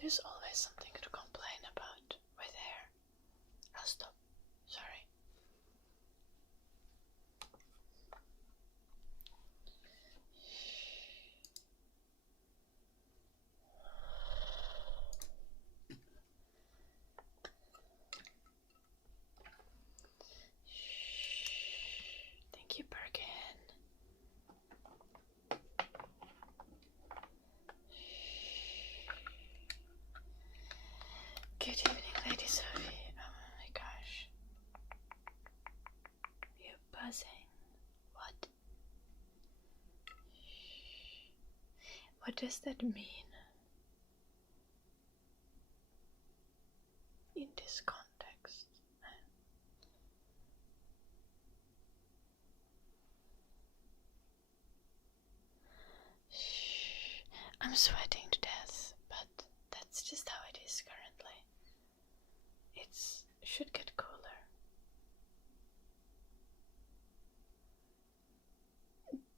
There's always something to complain about with hair. I'll stop. Sorry. Thank you, Birkin. Good evening, Lady Sophie. Oh my gosh. You're buzzing. What? What does that mean? In this context. I'm sweating to death, but that's just how it is currently. It should get cooler.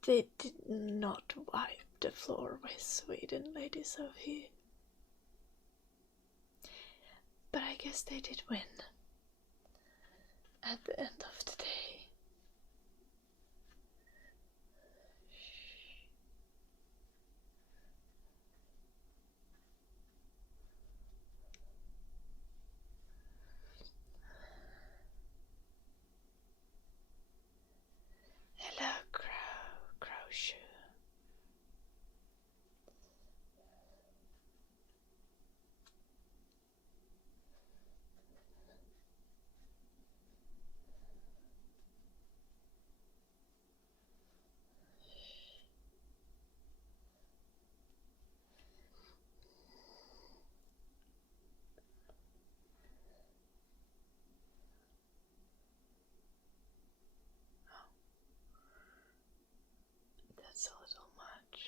They did not wipe the floor with Sweden, Lady Sophie. But I guess they did win. At the end of the day. Hello, Crowshoe. That's a little much.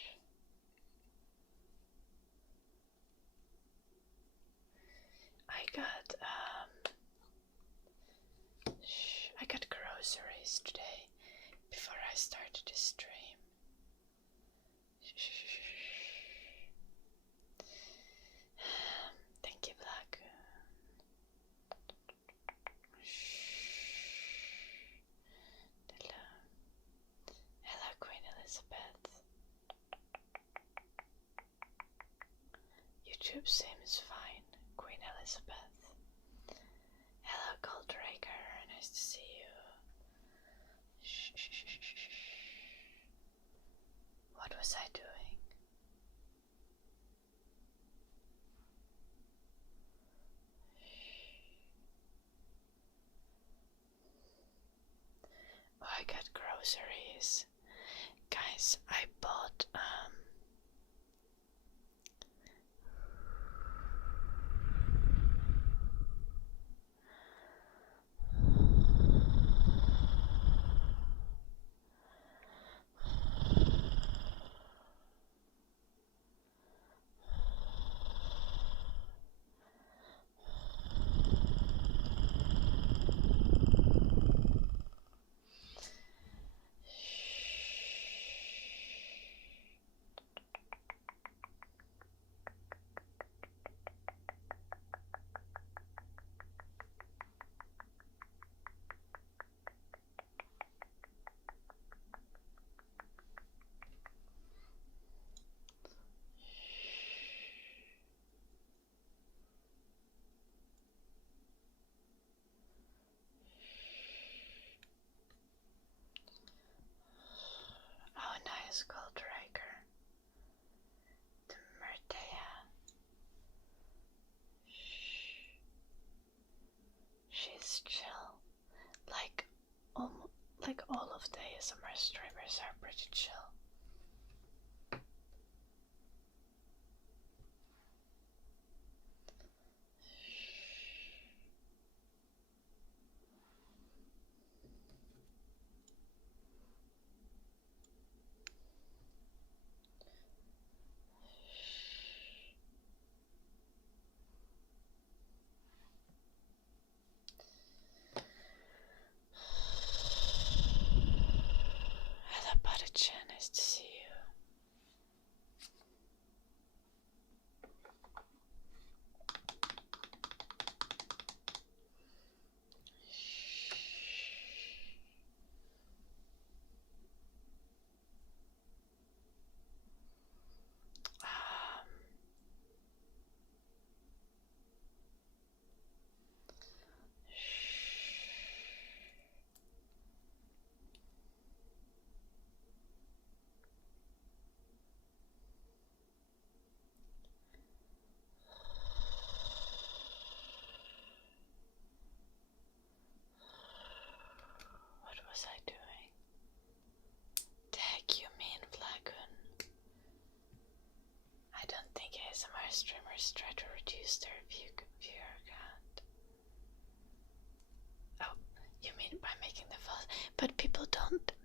I got groceries today before I started the stream. Thank you, Black. Hello, Queen Elizabeth. YouTube seems fine, Queen Elizabeth. Hello, Goldraker. Nice to see you. What was I doing? Oh, I got groceries. Guys, I bought Goldraker. The Myrtea. She's chill. Like all of the ASMR streamers are pretty chill. Nice to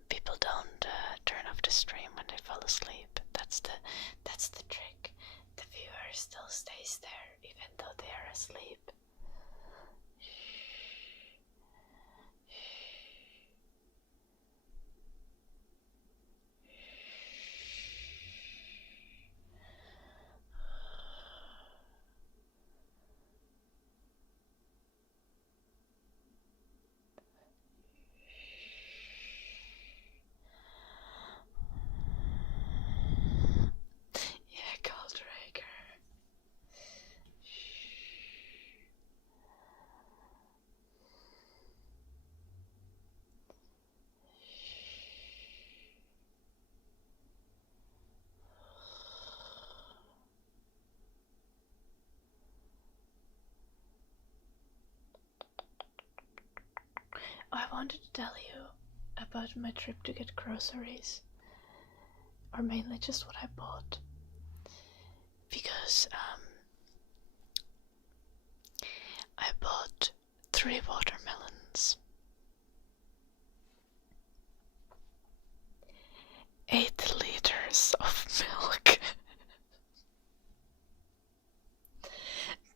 people don't turn off the stream when they fall asleep. That's the trick. The viewer still stays there even though they are asleep. Yeah, Goldraker. I wanted to tell you about my trip to get groceries, or mainly just what I bought, because I bought 3 watermelons, 8 liters of milk,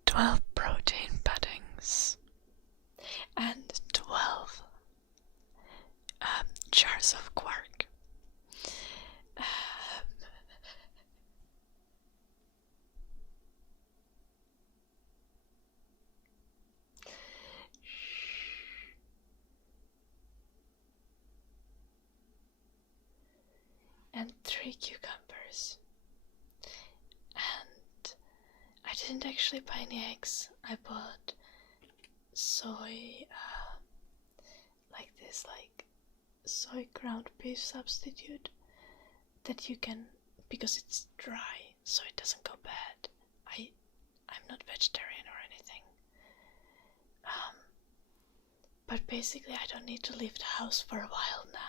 12 protein puddings, and 12 jars of quark. And 3 cucumbers. And I didn't actually buy any eggs. I bought soy, like soy ground beef substitute that you can, because it's dry, so it doesn't go bad. I'm not vegetarian or anything. But basically I don't need to leave the house for a while now.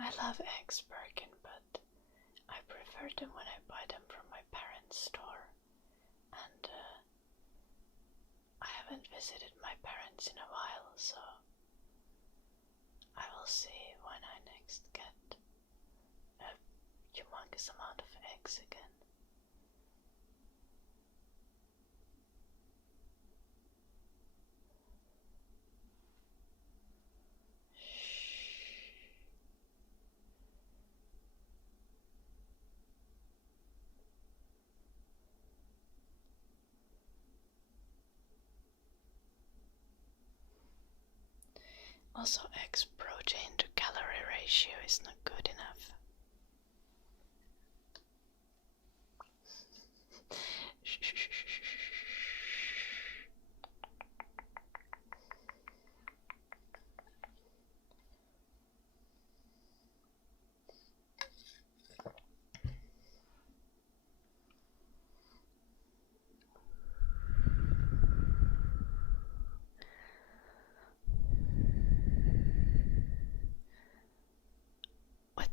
I love eggs, Birkin, but I prefer them when I buy them from my parents' store. And I haven't visited my parents in a while, so I will see when I next get a humongous amount of eggs again. Also, eggs protein to calorie ratio is not good enough. What?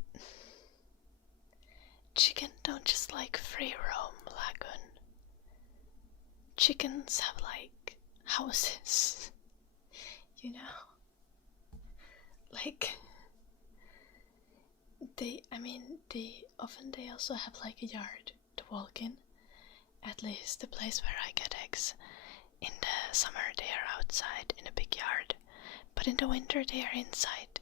Chicken don't just like free roam, Lagoon. Chickens have like houses, you know? Like, they often they also have like a yard to walk in. At least the place where I get eggs. In the summer they are outside in a big yard, but in the winter they are inside.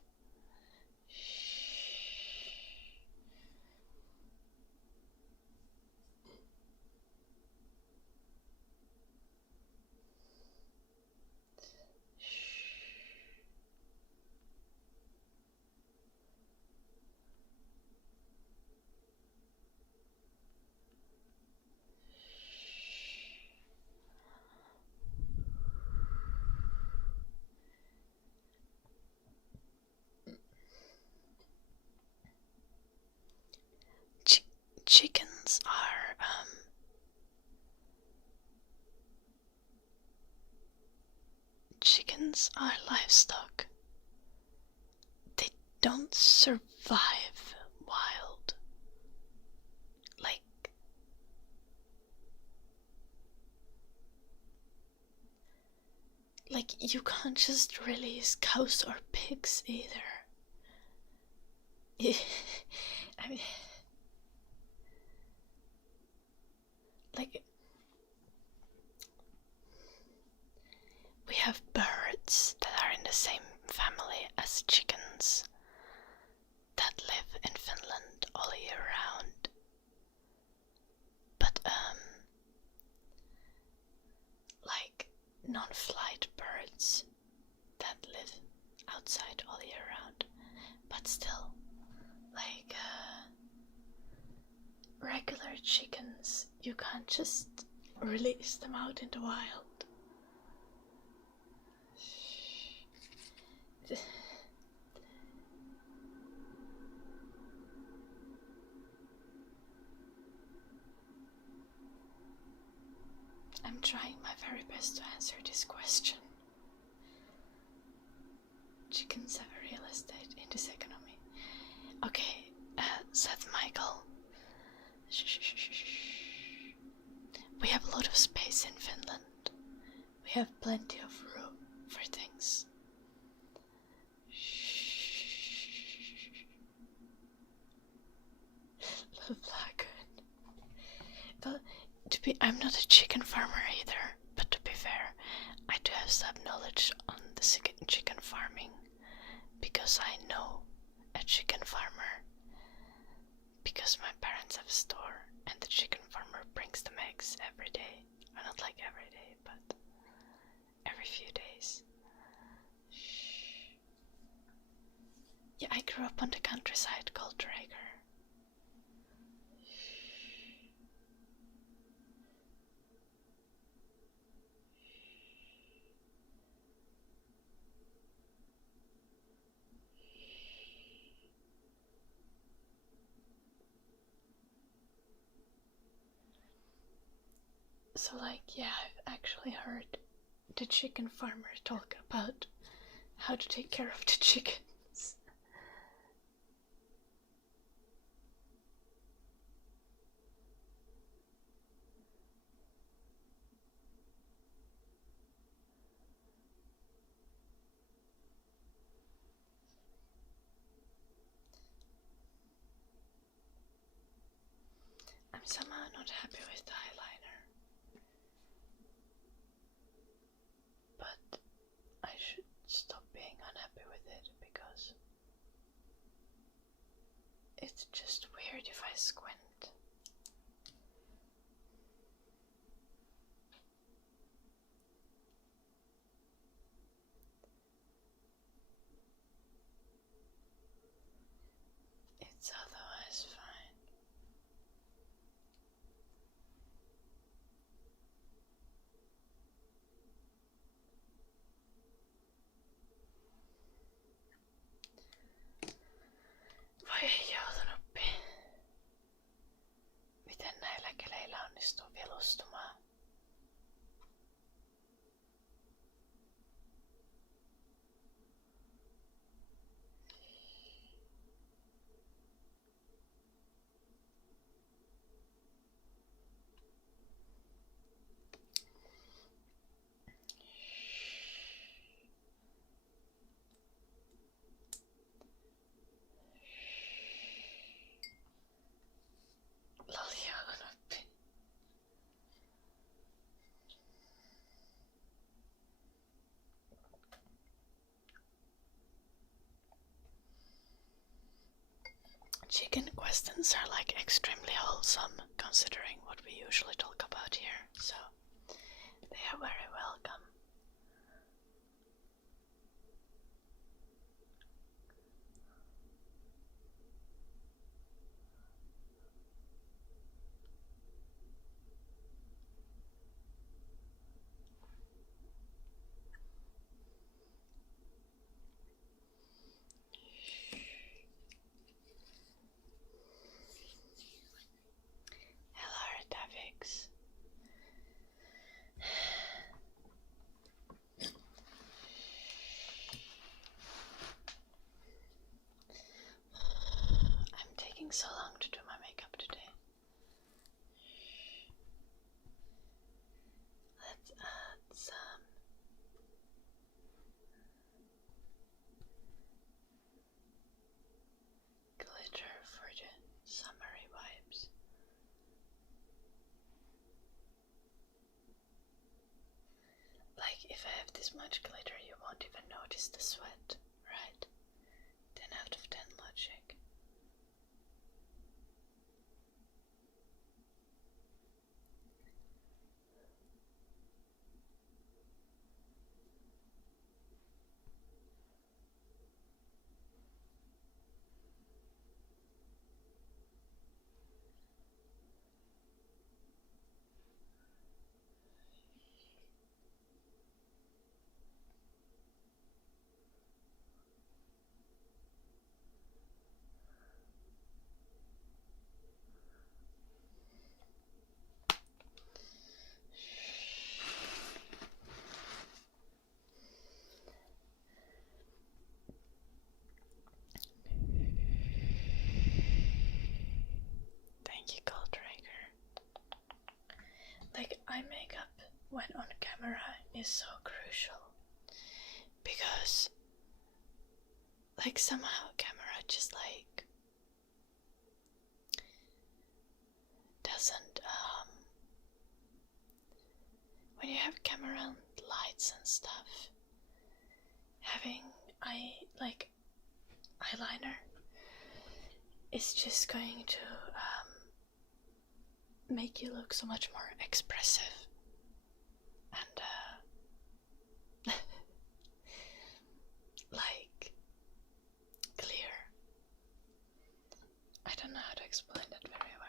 chickens are livestock. They don't survive wild. Like you can't just release cows or pigs either. I mean, like, we have birds that are in the same family as chickens that live in Finland all year round. But, like, non-flight birds that live outside all year round. But still, like, regular chickens, you can't just release them out in the wild. I'm trying my very best to answer this question. Chickens have a real estate in this economy. Okay, said Michael. We have a lot of space in Finland. We have plenty of room for things. Little black one. I'm not a chicken farmer either, but to be fair, I do have some knowledge on the chicken farming, because I know a chicken farmer, because my parents have a store and the chicken farmer brings them eggs every day. Well, not like every day, but every few days. Yeah, I grew up on the countryside called Drager. So, like, yeah, I've actually heard the chicken farmer talk about how to take care of the chickens. I'm somehow not happy with the eyeliner, but I should stop being unhappy with it because it's just weird if I squint. It's otherwise fine. Voi ei joutunut miten näillä keleillä onnistuu vilustumaan? Chicken questions are like extremely wholesome considering what we usually talk about here, so they are very welcome. if I have this much glitter, you won't even notice the sweat, right? 10 out of 10 logic. Thank you, Goldraker. Like, eye makeup when on camera is so crucial because, like, somehow camera just like doesn't when you have camera and lights and stuff, having eyeliner is just going to make you look so much more expressive and like clear. I don't know how to explain that very well.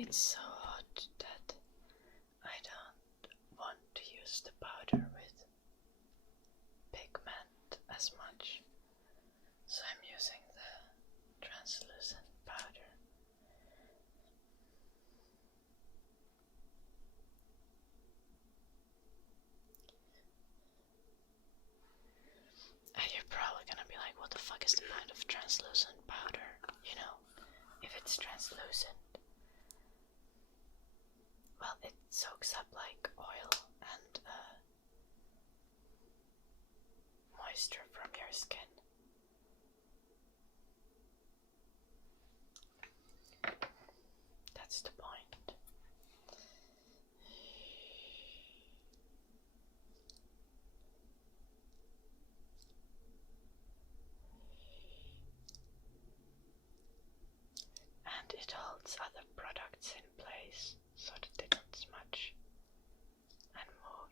It's so hot that I don't want to use the powder with pigment as much, so I'm using the translucent powder. And you're probably gonna be like, what the fuck is the point of translucent powder? You know, if it's translucent, well, it soaks up like oil and moisture from your skin. That's the point. And it holds other products in place so that they don't smudge and move.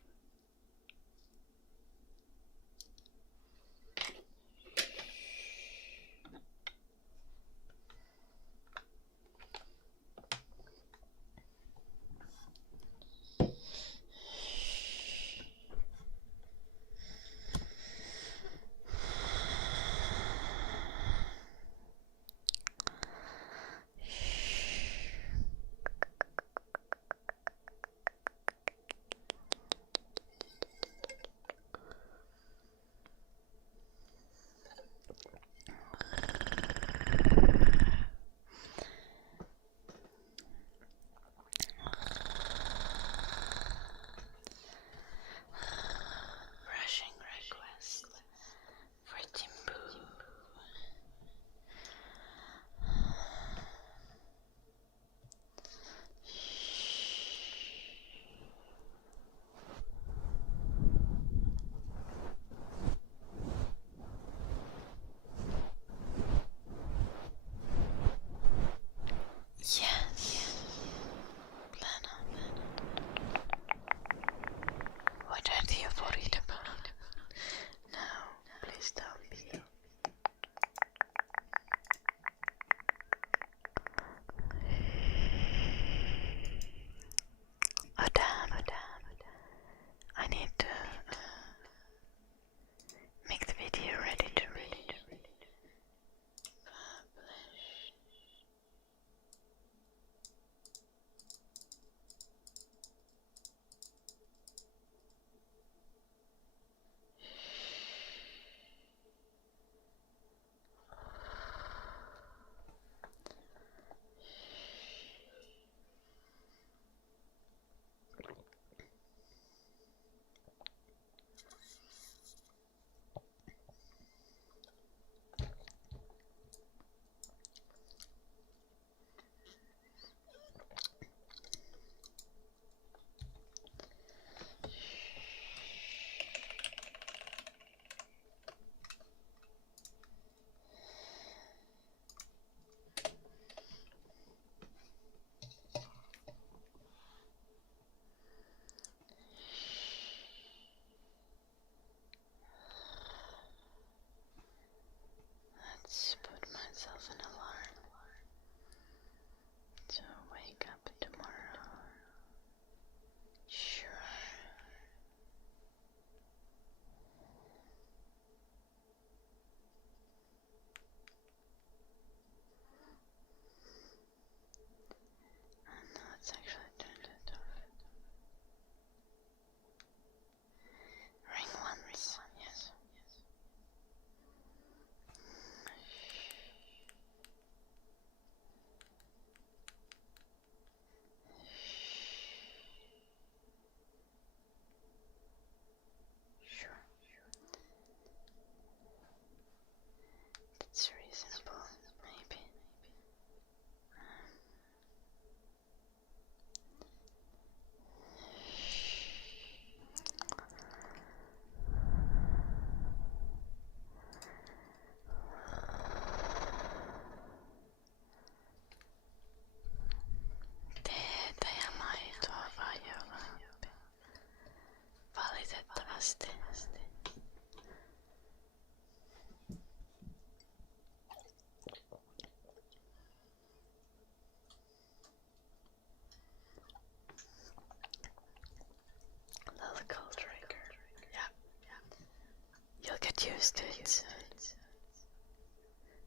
used to it.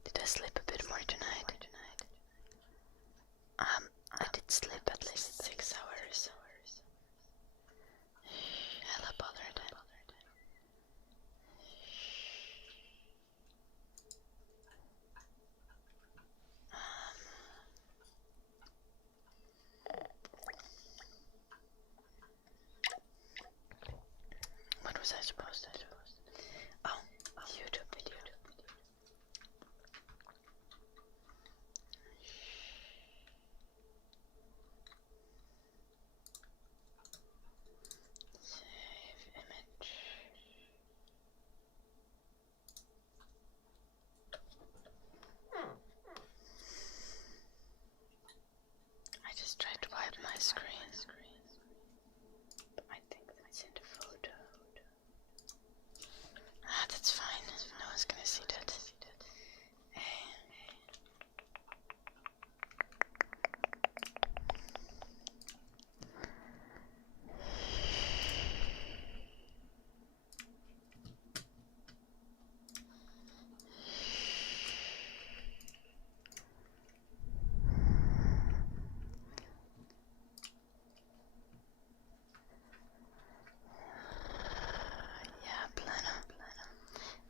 Did I sleep a bit more tonight? I did sleep at least 6 hours. Hella bothered. What was I supposed to do? Oh, YouTube video. Save image. I just tried to wipe my screen. I think that's in the photo. That's fine. No one's gonna see that.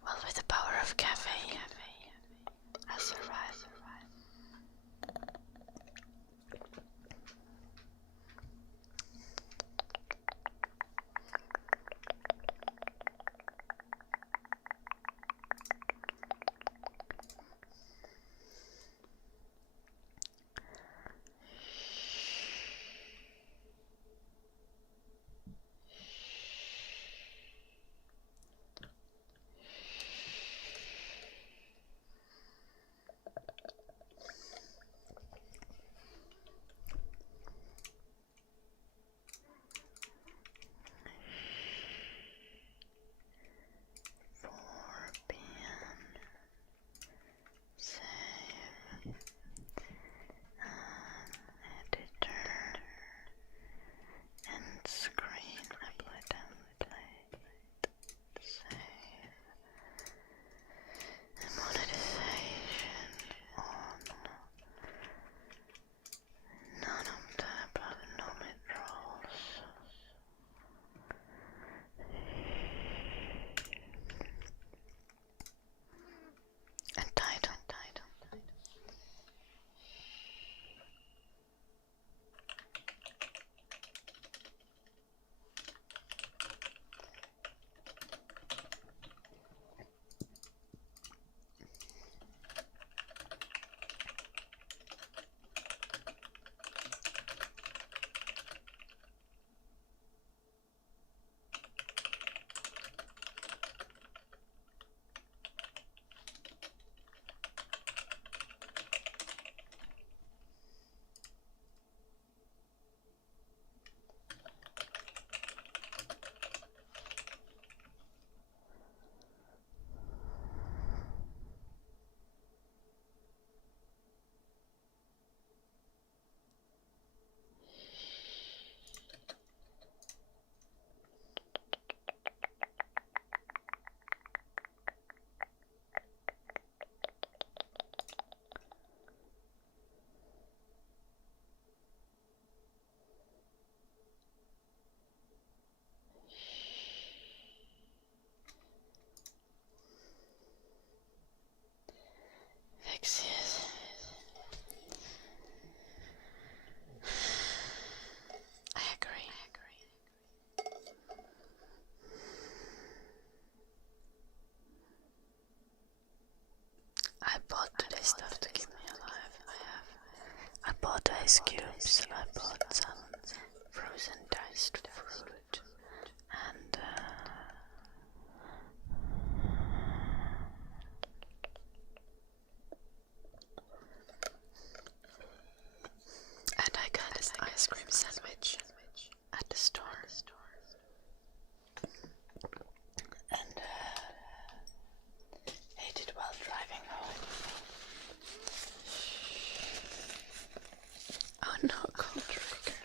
Well, with the power of caffeine, I survive. Pixies. I agree. I bought today's stuff to keep me alive. I bought ice cubes. I bought some frozen diced fruit and I got an ice cream sandwich at the store. And ate it while driving home. Oh no, cold trigger.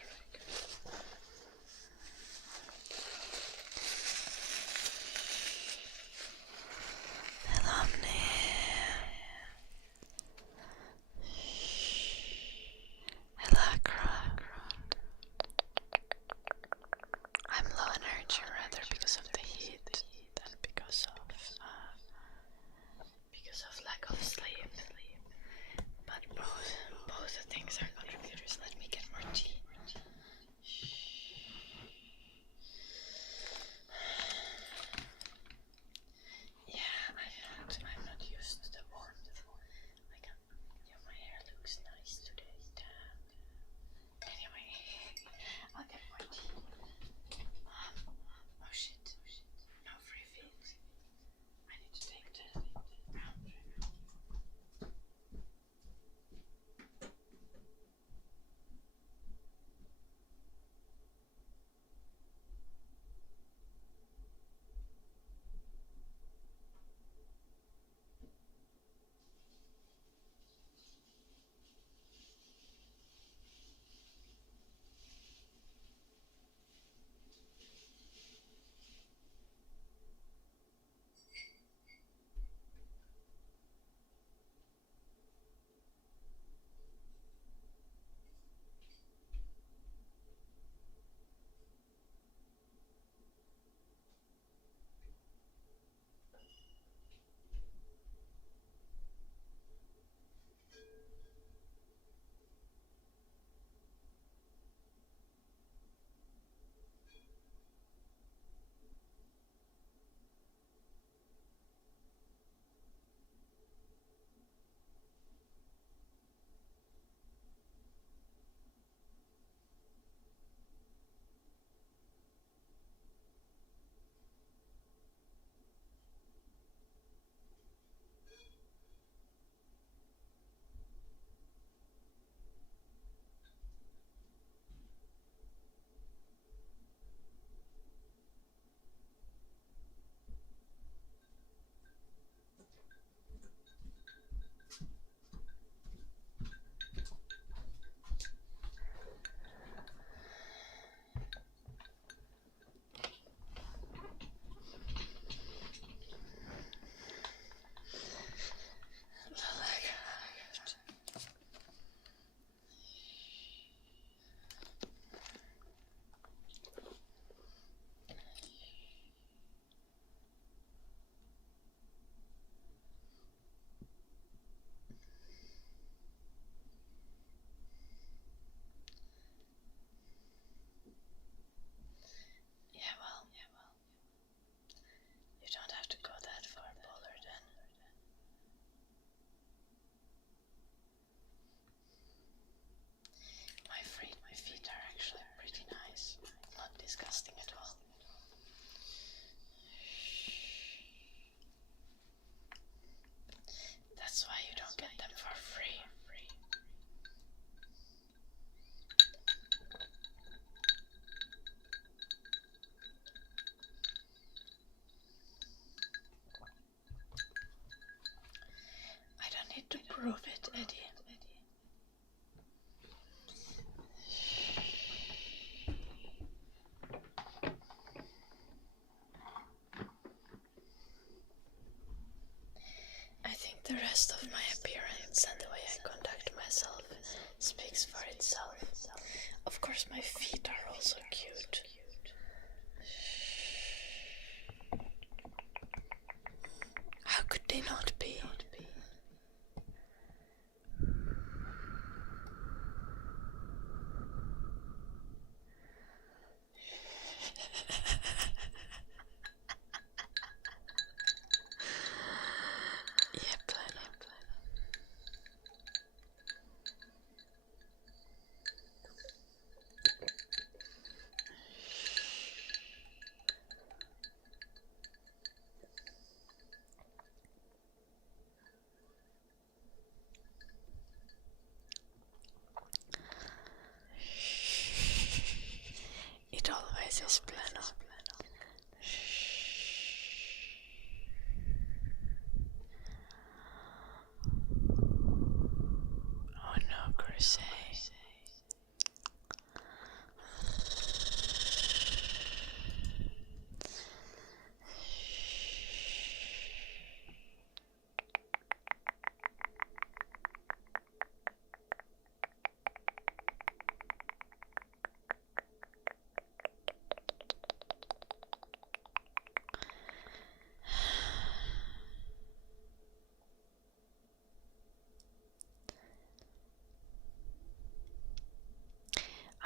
Most of my appearance and the way I conduct myself speaks for itself. Of course, my feet are also cute. How could they not be? It always is plano. Oh no, Groceries.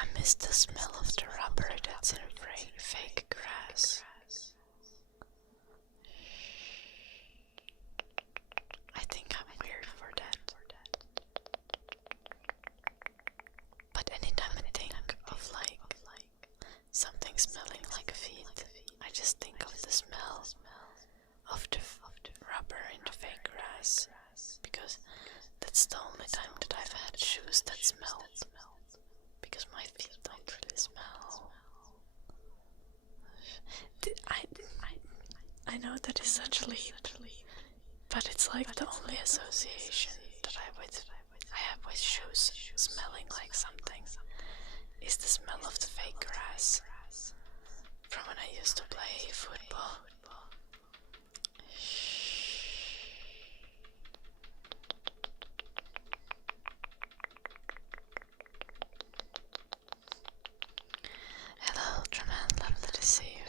I miss the smell of the rubber that's in fake grass. I think I'm weird for that. But anytime I think of like something smelling like feet, I just think of the smell of the rubber in the fake grass, because that's the only time that I've had shoes that smelled. Because my feet don't really smell. I know that is such a leap, but it's like the only association that I have with shoes smelling like something is the smell of the fake grass from when I used to play football. Hello, Ultraman, lovely to see you.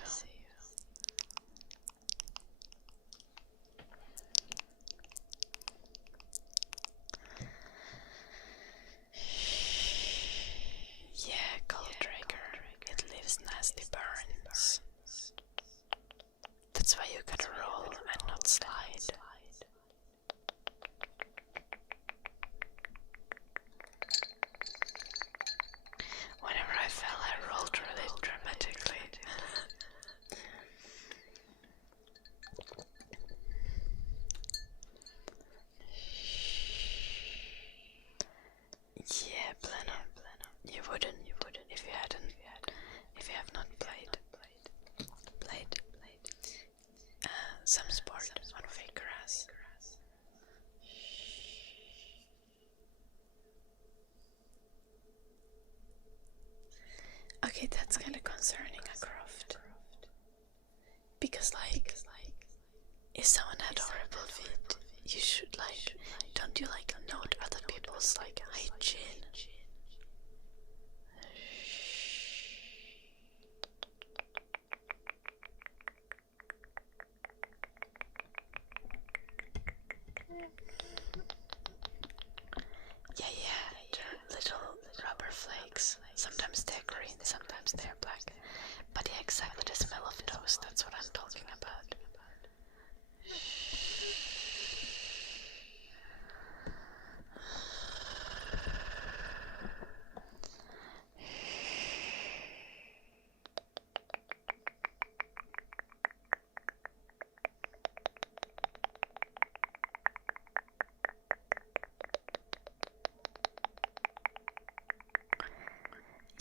Yeah, Goldraker, it leaves nasty burns. That's why you gotta roll and not slide. Whenever I fell, I rolled really dramatically. Yeah, Plano. You wouldn't if you have not played some sport on fake grass. Okay, that's kind of concerning, Croft. Because if someone had horrible feet, you should don't you note other people's hygiene? Yeah, they're little rubber flakes. Sometimes they're green, sometimes they're black. But yeah, exactly the smell of those, that's what I'm talking about.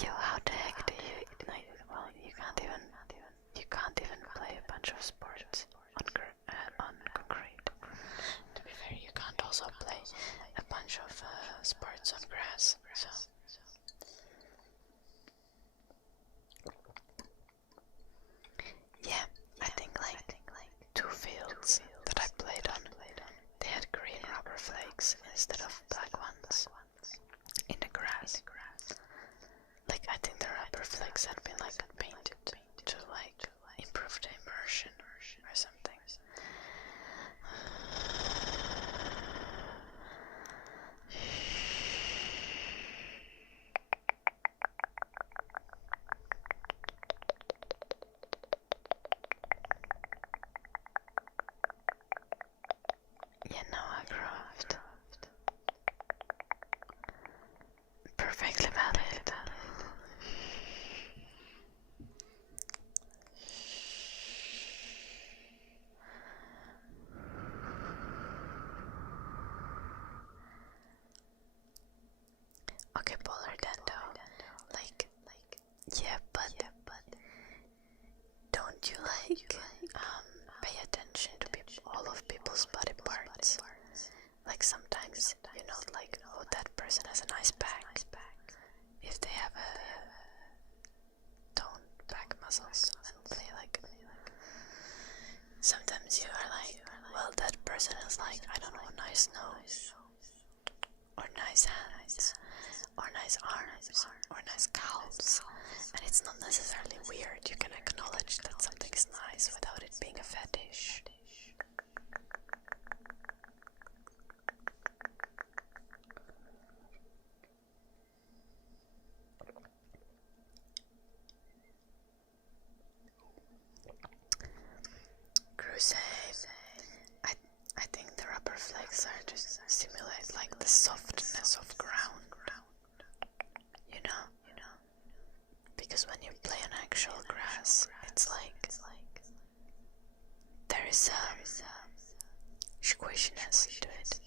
Yo, how the heck do you you can't even play a bunch of sports on legs had been like painted to like improve the immersion or something. Yeah, now I craft. Perfectly valid. Okay, Polar Dendo. Like, yeah, but don't you pay attention to all of people's body parts? Like sometimes you know, like, oh, that person has a nice back. If they have a toned back muscles, and they like. Sometimes you are like, well, that person has like, I don't know, a nice nose, or nice hands, or nice arms, or nice calves, and it's not necessarily weird. You can acknowledge that something's nice without it being a fetish. Crusade. I think the rubber flakes are to simulate like the softness of ground. You know? Because when you play on actual grass, it's like there is a squishiness to it.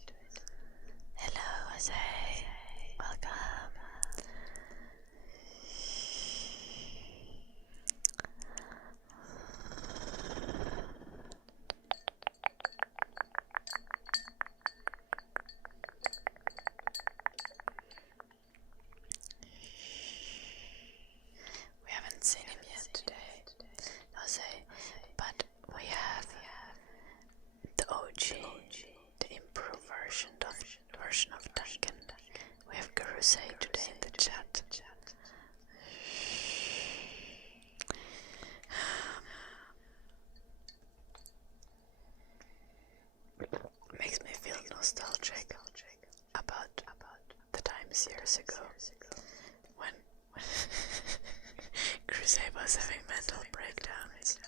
Hello, Jose. Welcome. We haven't seen him yet today, Jose, but we have the OG, the improved version of Duncan. We have Groceries today in the chat. Makes me feel nostalgic about the times years ago when Crusade was having mental breakdowns.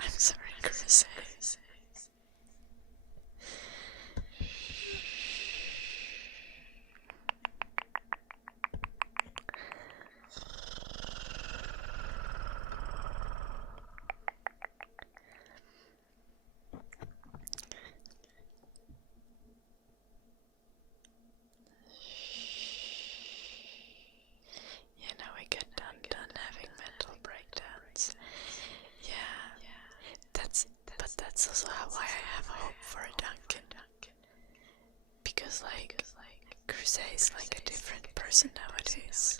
I'm sorry, Crusade. Yeah, now we get done having mental breakdowns. Yeah. That's also why I have hope for a Duncan. Because like Crusade is like a different person nowadays.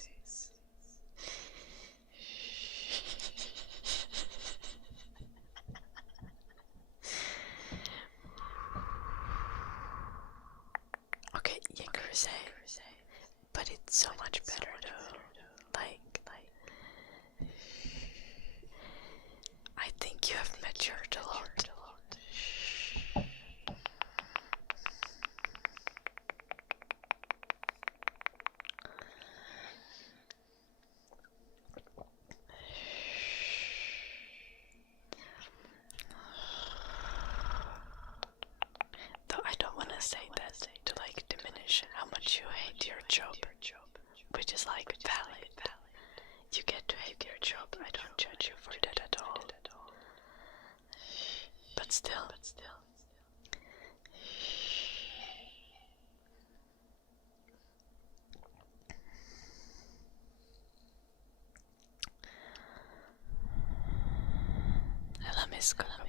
Okay, yeah, Crusade. But it's so much better though. Like I think you have matured a lot. Though I don't want to say that to like diminish how much you hate your job, which is like valid. You get to hate your job. I don't judge you for that at all. But still. Hello, Miss Columbia.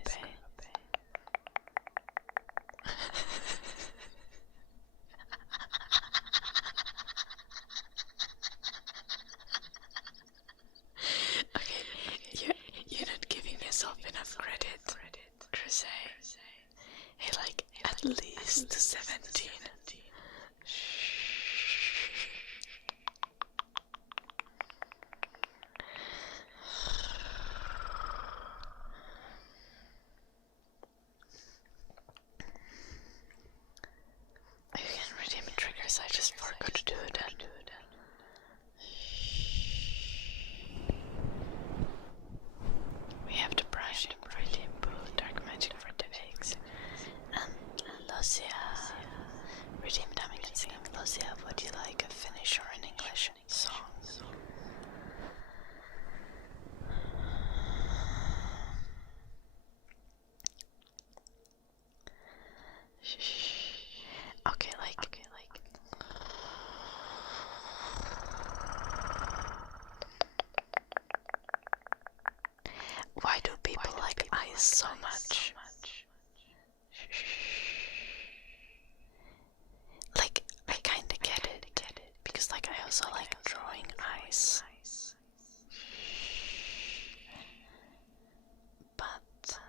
just forgot to do that. We have to brush and pretty blue dark magic for the eggs. And Lucia, redeem damage and sing. Lucia, would you like a Finnish or an English song? Okay, like. Why do people like ice so much? Like, I kinda get it, because like I also like drawing ice. But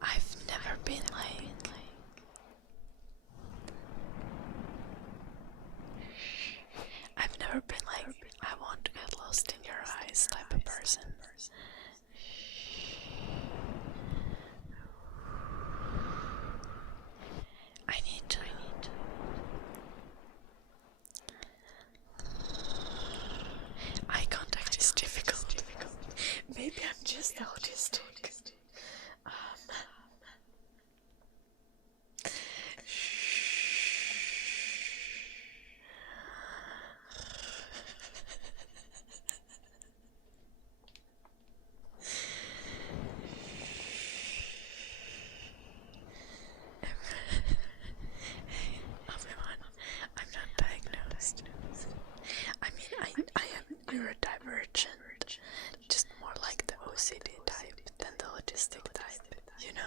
I've never been like I want to get lost in your eyes type of person. I need to. Eye contact is difficult. Maybe I'm just autistic. Neurodivergent, just more like the OCD type than the autistic type, you know?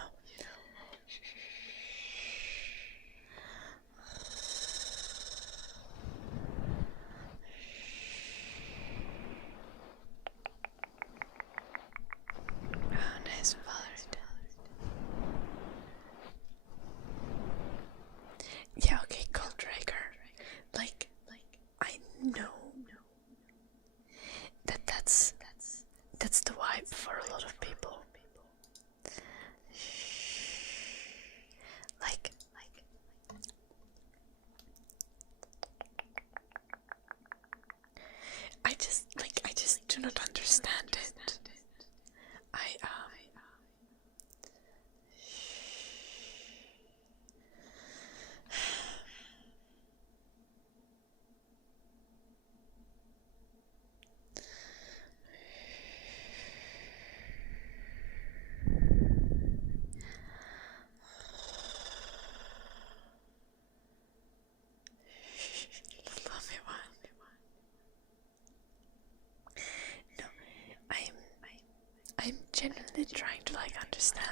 Oh, nice Flirting. Yeah, okay, Cold Draker. Like, I know that's the vibe for a lot of people. Like I just do not understand it. I'm genuinely trying to like understand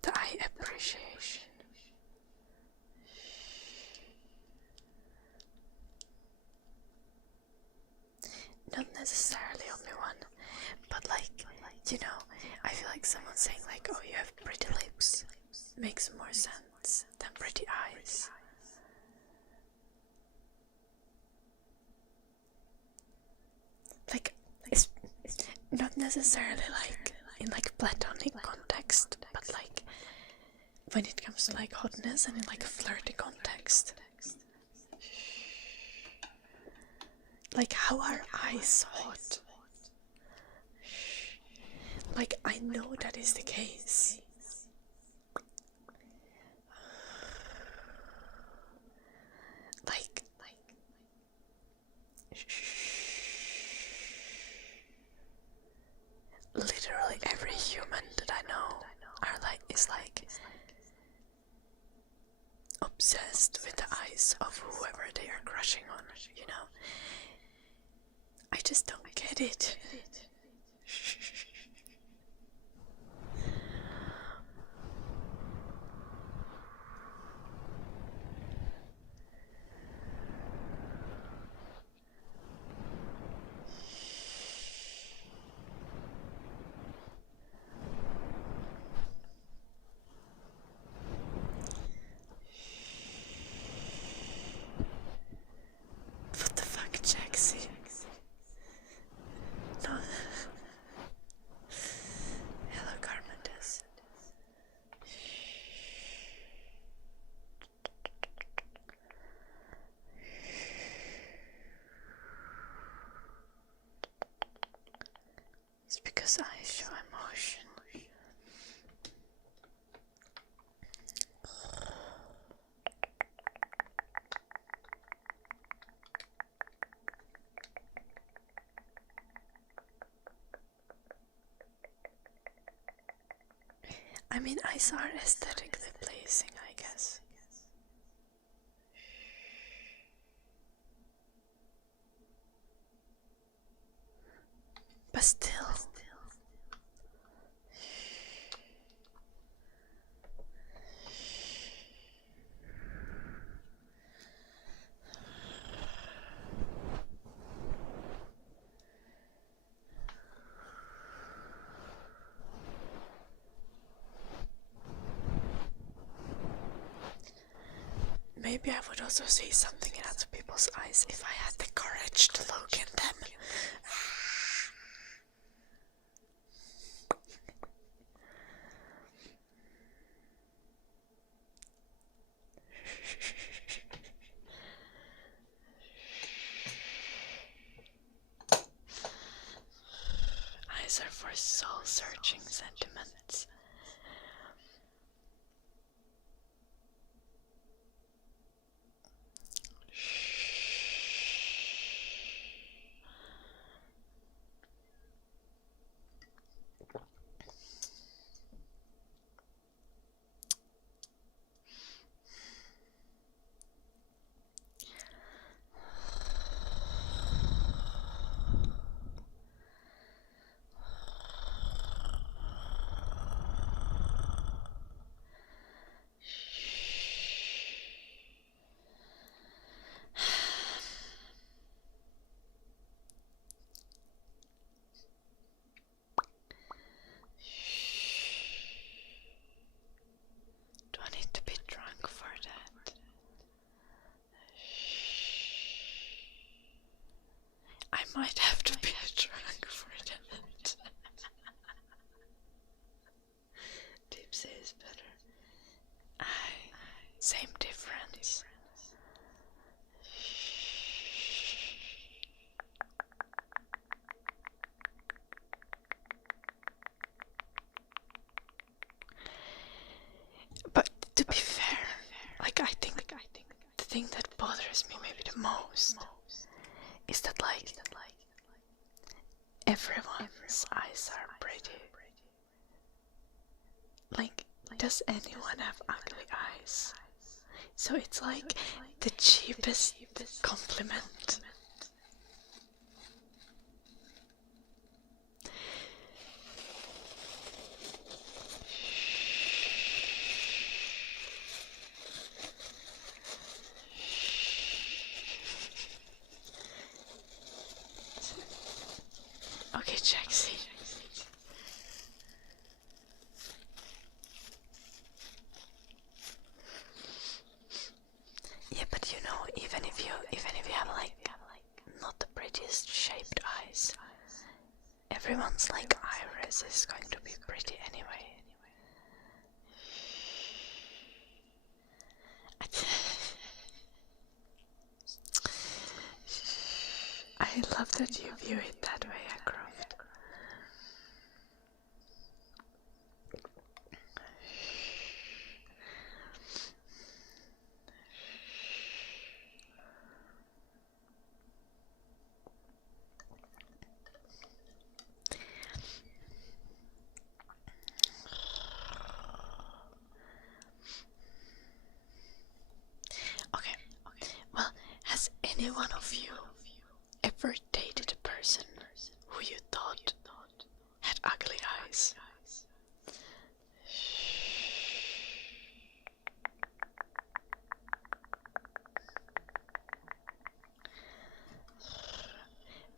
the eye appreciation. Not necessarily only one, but like, you know, I feel like someone saying like, oh, you have pretty lips makes more sense than pretty eyes. Like, it's not necessarily like in like platonic context, but like when it comes to like hotness and in like a flirty context. Like, how are eyes hot? Like, I know that is the case. Like literally every human that I know is obsessed with the eyes of whoever they are crushing on, you know? I just don't get it. What the fuck, Jaxie? No. It's because I show emotion. I mean, eyes are aesthetically pleasing, I guess. But still. Maybe I would also see something in other people's eyes if I had the courage to look at them. Eyes are for soul-searching sentiments. Do I need to be drunk for that? I might have to be drunk for that. Tipsy is better. Same difference. But to be fair, like I think the thing that bothers me maybe the most is that like everyone's eyes are pretty. Like, does anyone have ugly eyes? So it's like the cheapest compliment. Okay, Jaxie. Yeah, but you know, even if you have like not the prettiest shaped eyes, everyone's like iris is going to be pretty anyway. I love that you view it that way, Ackroft. Okay, well, has any one of you ever dated a person who you thought had ugly eyes?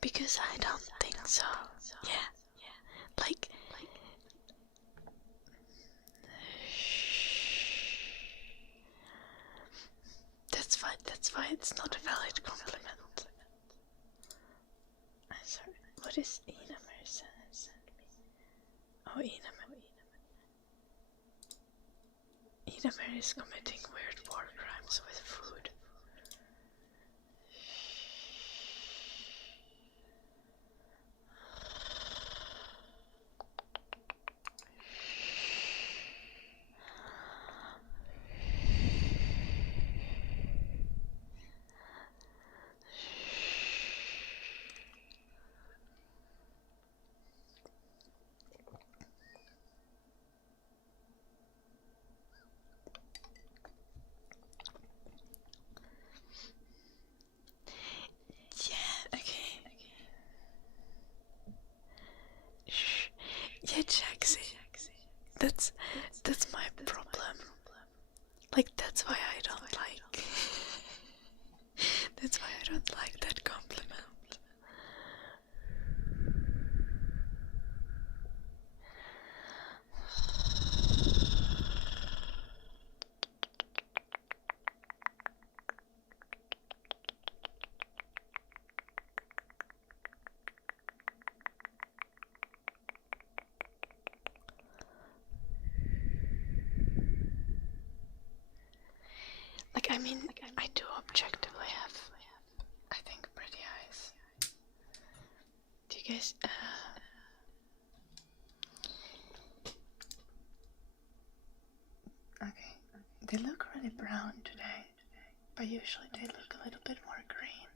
Because I don't think so. Yeah. Like that's why it's not a valid compliment. I'm sorry. What is Enamer sent me? Oh, Enamer. Enamer is committing weird war crimes with food. Yeah, Jaxie. That's my problem. Like, that's why I don't like. That's why I don't like that compliment. Like, I mean, I do objectively have, I think, pretty eyes. Do you guys, okay, they look really brown today, but usually they look a little bit more green.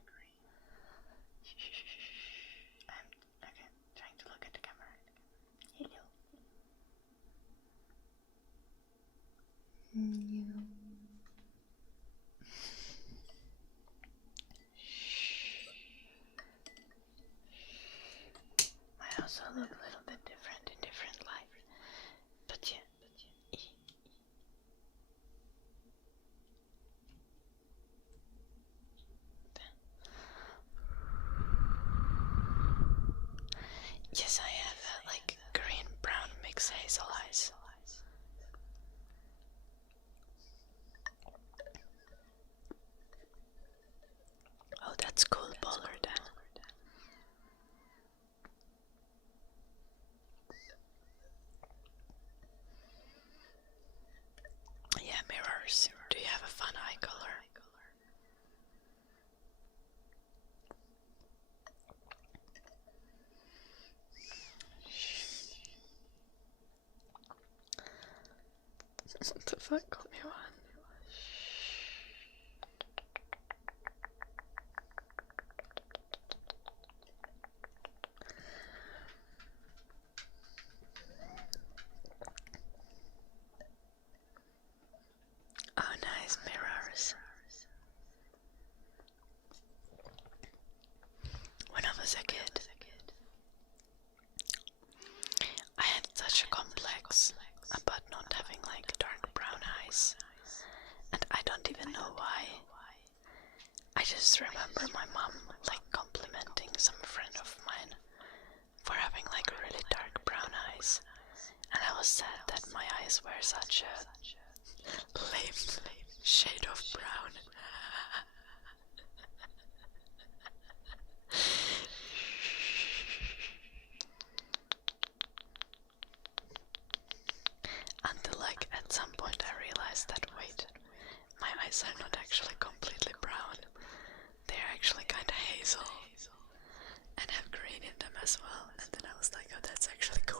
I'm, okay, trying to look at the camera. Hello. Might also look a little bit different in different light, but yeah. Yes, I have like green-brown mixed hazel eyes. Oh, that's cool, Bowler then. Yeah, mirrors. Do you have a fun eye color? What the fuck? Call me one. Oh, nice mirrors. When I was a kid, I had such a complex about not having like dark brown eyes, and I don't even know why. I just remember my mom like complimenting some friend of mine for having like really dark brown eyes, and I was sad that my eyes were such a lame shade of brown. Until like at some point I realized that wait, my eyes are not actually completely brown. They're actually kinda hazel and have green in them as well. And then I was like, oh, that's actually cool.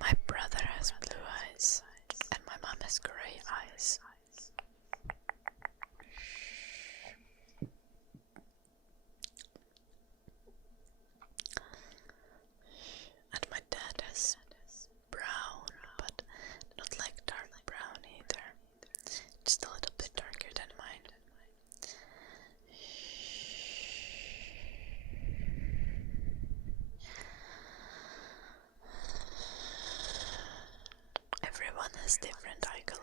My brother has blue eyes, and my mom has grey eyes. And my dad has brown, but not like dark brown either. Just a little bit darker than mine. Everyone has different eye color.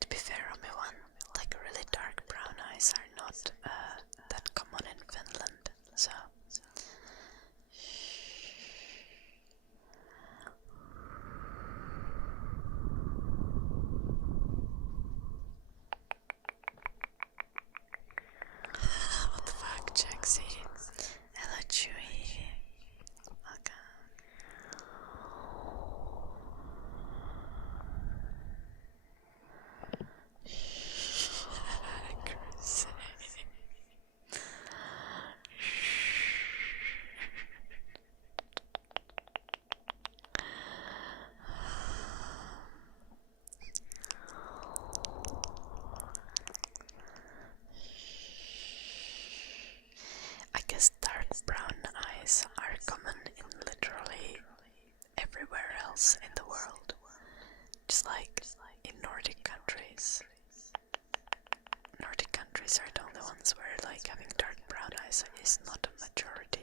To be fair, Omi-wan, like really dark brown eyes are not that common in Finland, so. else in the world. Just like in Nordic countries. Nordic countries are the only ones where like having dark brown eyes is not a majority.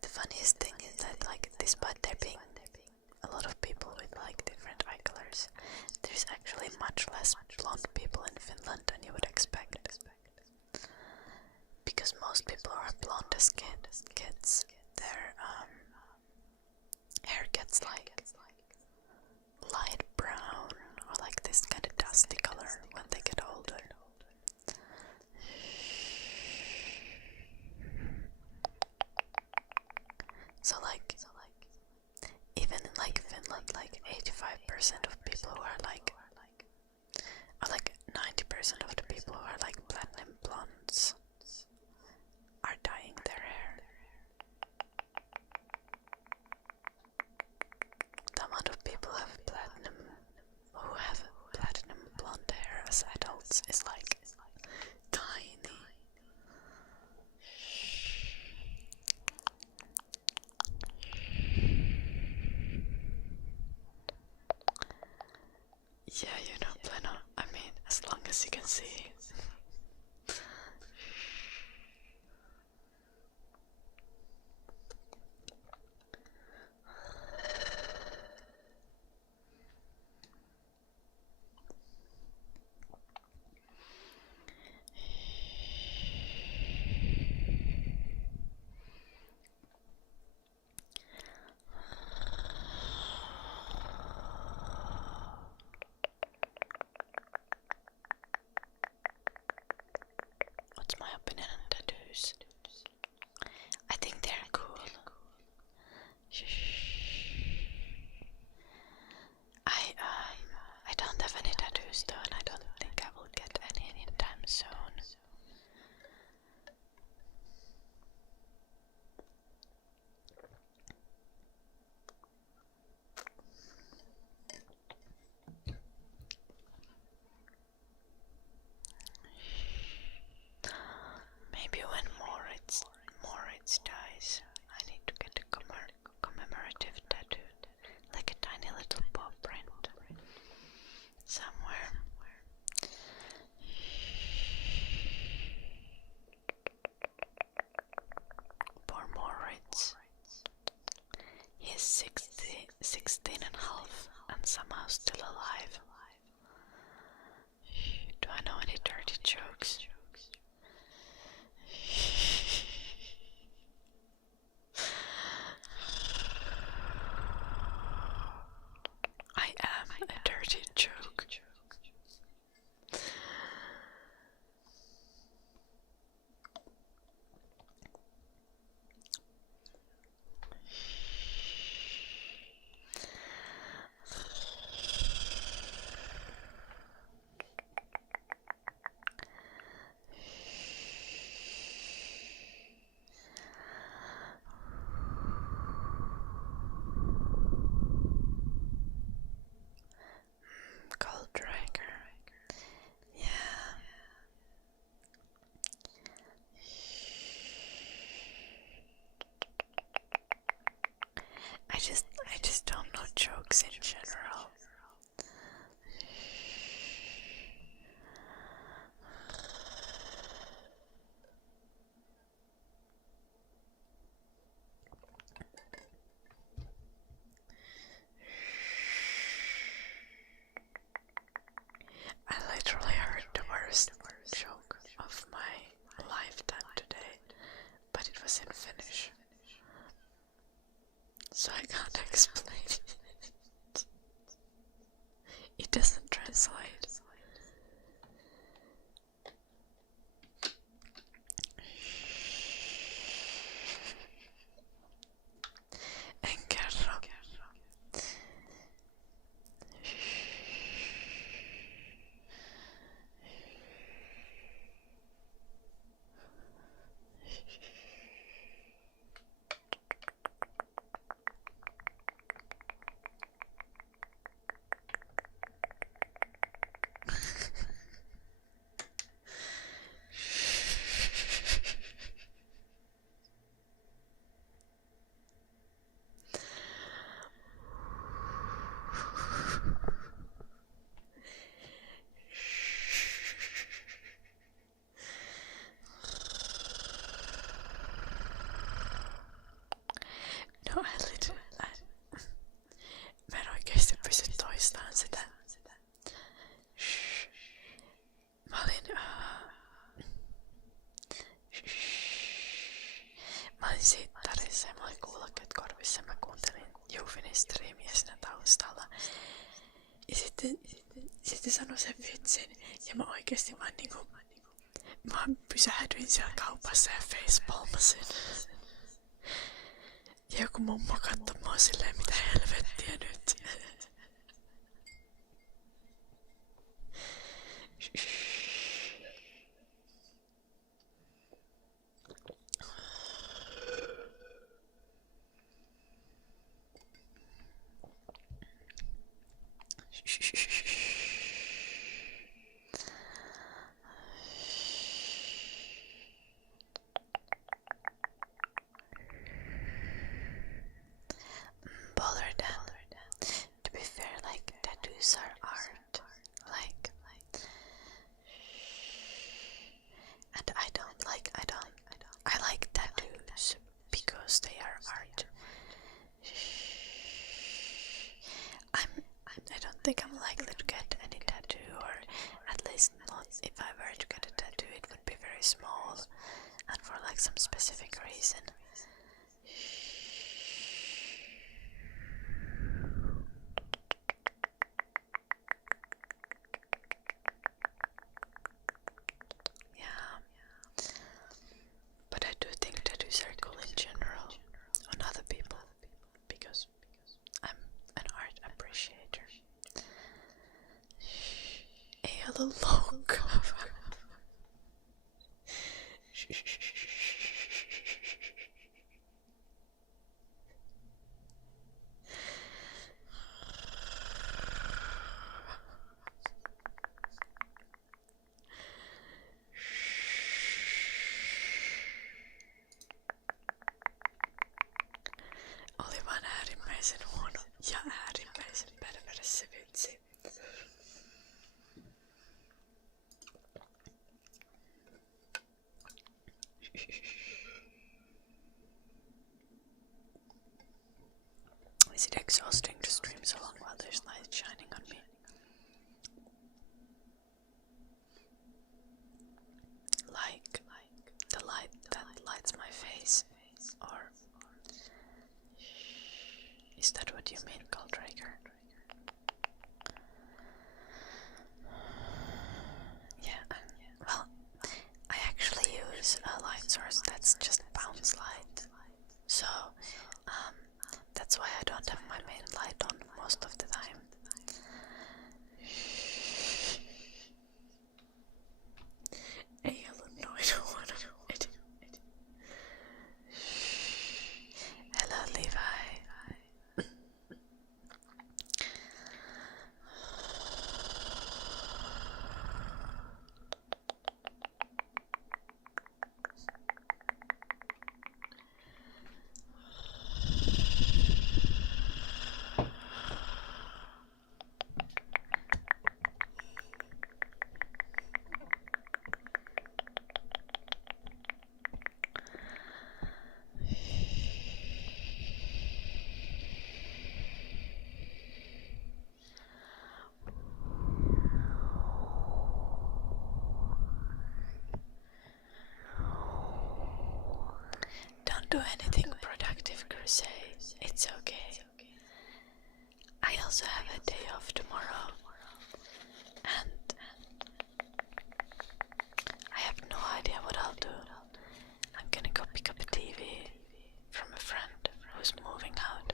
The funniest thing is that, like, despite there being a lot of people with like different eye colors, there's actually much less blonde people in Finland than you would expect. Because most people who are blonde as kids, their hair gets like light brown or like this kind of dusty color when they get older. So like even in like Finland, like 85% of people who are like, or like 90% of the people who are like platinum blondes are dyeing their hair. The amount of people who have platinum blonde hair as adults is like tiny. Yeah, you know, Pleno. I mean, as long as you can see. What's my opinion on tattoos? I think they're cool. I don't have any tattoos though, and I don't think I will get any anytime soon. Maybe when Moritz dies, I need to get a commemorative tattoo, like a tiny little paw print somewhere. Poor Moritz. He is 16 and a half and somehow still alive. Do I know any dirty jokes? I am a dirty joke. Cold Draker. Yeah. I just don't know jokes in general. I literally heard the worst joke of my lifetime today, but it was in Finnish, so I can't explain it. It doesn't translate. En kerro. sen mä kuuntelin Joufinin striimiä siinä taustalla. Ja sitten sanoi sen vitsin. Ja mä oikeesti vaan niinku... Mä pysähdyin siellä kaupassa ja facepalmasin. Ja joku mummo katsoi mua silleen, mitä helvettiä nyt. Boredom. To be fair, like tattoos are art. Like, and I like tattoos because they are art. I don't think I'm likely to get any tattoo, or at least not. If I were to get a tattoo, it would be very small and for like some specific reason. Yeah, but I do think tattoos are cool in general on other people because I'm an art appreciator. Ei ollut loukkaava. Oli vaan äärimmäisen huono ja äärimmäisen pervere se vitsi. Is it exhausting to stream so long while there's light shining on me? Like the light that lights my face, or is that what you mean, Goldraker? Yeah, well, I actually use a light source that's just bounce light, so that's why I don't have my main light on most of the time. Ei ollut noin huono. Hello, Levi. Don't do anything productive, Crusade. It's okay. I also have a day off tomorrow, and I have no idea what I'll do. I'm gonna go pick up a TV from a friend who's moving out.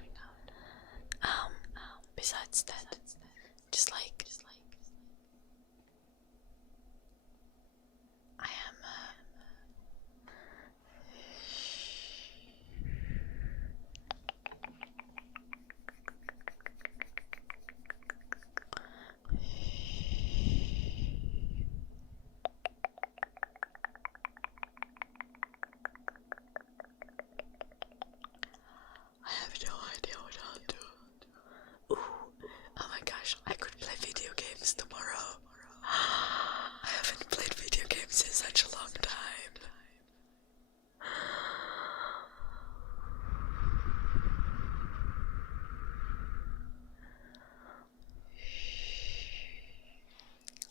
Besides that, just like I am I have no idea what I'll do. Ooh, oh my gosh, I could play video games tomorrow. I haven't played video games in such a long time.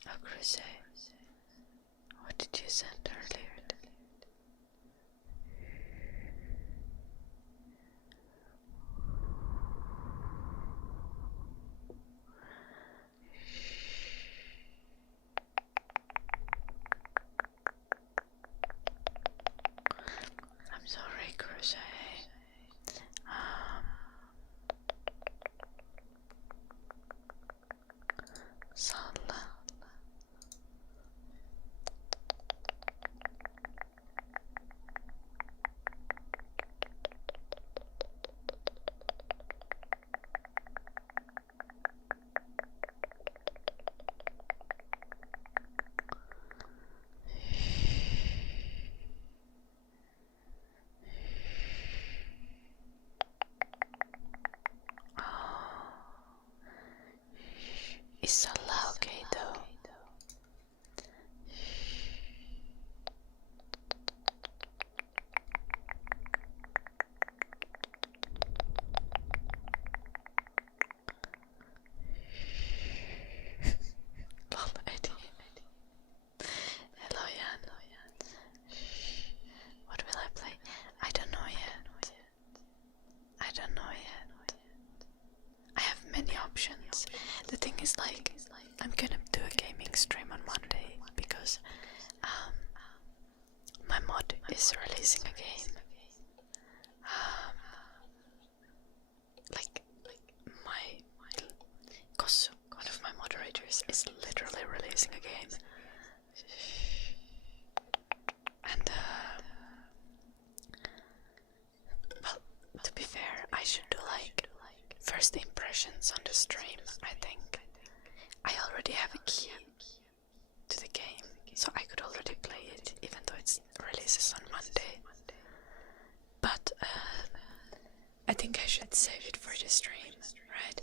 Oh, Crusade, what did you send earlier? The thing is, like, I'm gonna do a gaming stream on Monday because my mod is releasing a game. Like Kosu, one of my moderators, is literally releasing a game. And well, to be fair, I should do like first impressions on the stream. I think I already have a key to the game, so I could already play it, even though it releases on Monday. But I think I should save it for the stream, right?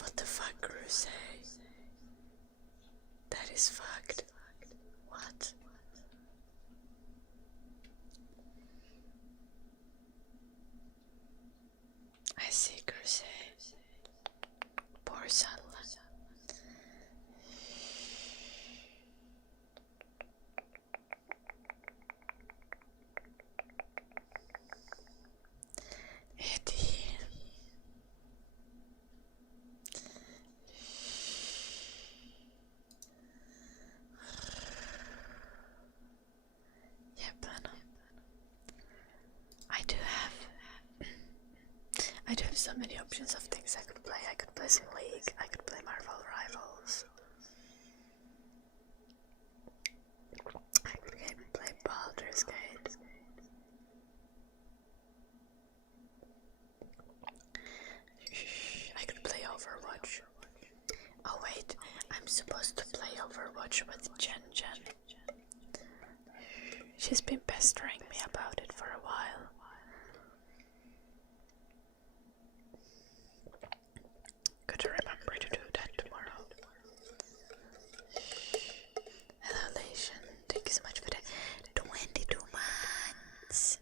What the fuck, Groceries? That is fucked. What? I see, Groceries. Poor son. Eddie. Yep, I do have so many options of things I could play. I could play some League, I could play Marvel Rivals. I could play Baldur's Gate. I could play Overwatch. Oh wait, I'm supposed to play Overwatch with Jen. She's been pestering me about it for a while. Gotta remember to do that tomorrow. Hello, Lation. Thank you so much for the 22 months.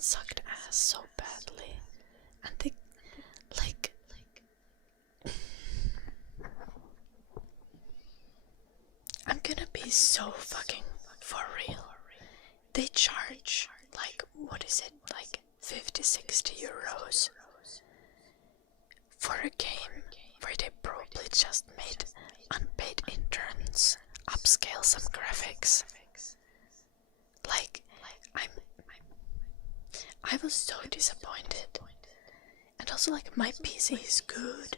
Sucked ass so badly, and they like I'm gonna be so fucking for real. They charge like, what is it, like 50-60 euros for a game where they probably just made unpaid interns upscale some graphics. Like, I was so disappointed. And also, like, my PC is good.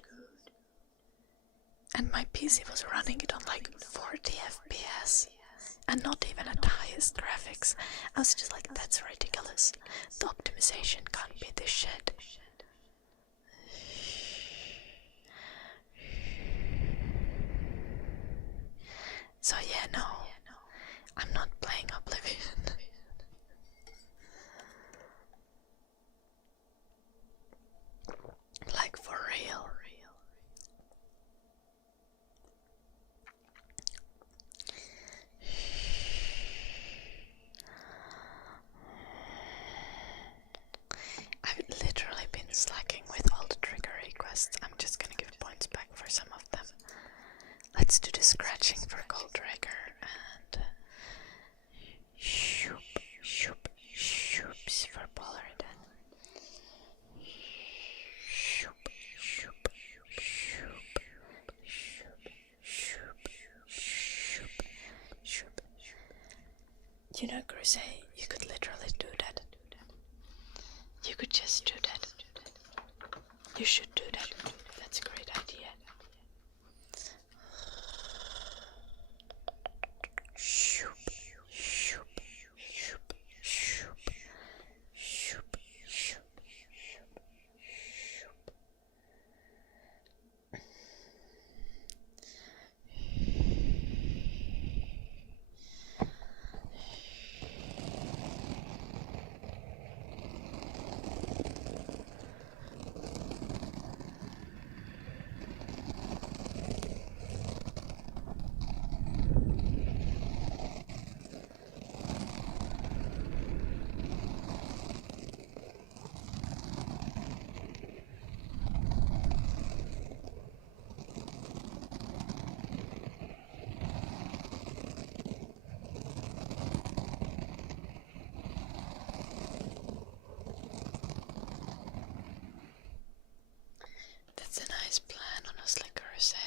And my PC was running it on like 40 FPS. And not even at the highest graphics. I was just like, that's ridiculous. The optimization can't be this shit. So yeah, no. I'm not playing Oblivion. Like, for real. I've literally been slacking with all the trigger requests. I'm just gonna give points back for some of them. Let's do the scratching for Gold Trigger and shoop shoops for Pollard. Shoop. You know, Crusade, you could literally do that. You could just do that. You should do that. That's a great idea. Shoop, shoop, shoop, shoop, shoop, shoop, shoop. That's a nice plan, honestly, Crusade.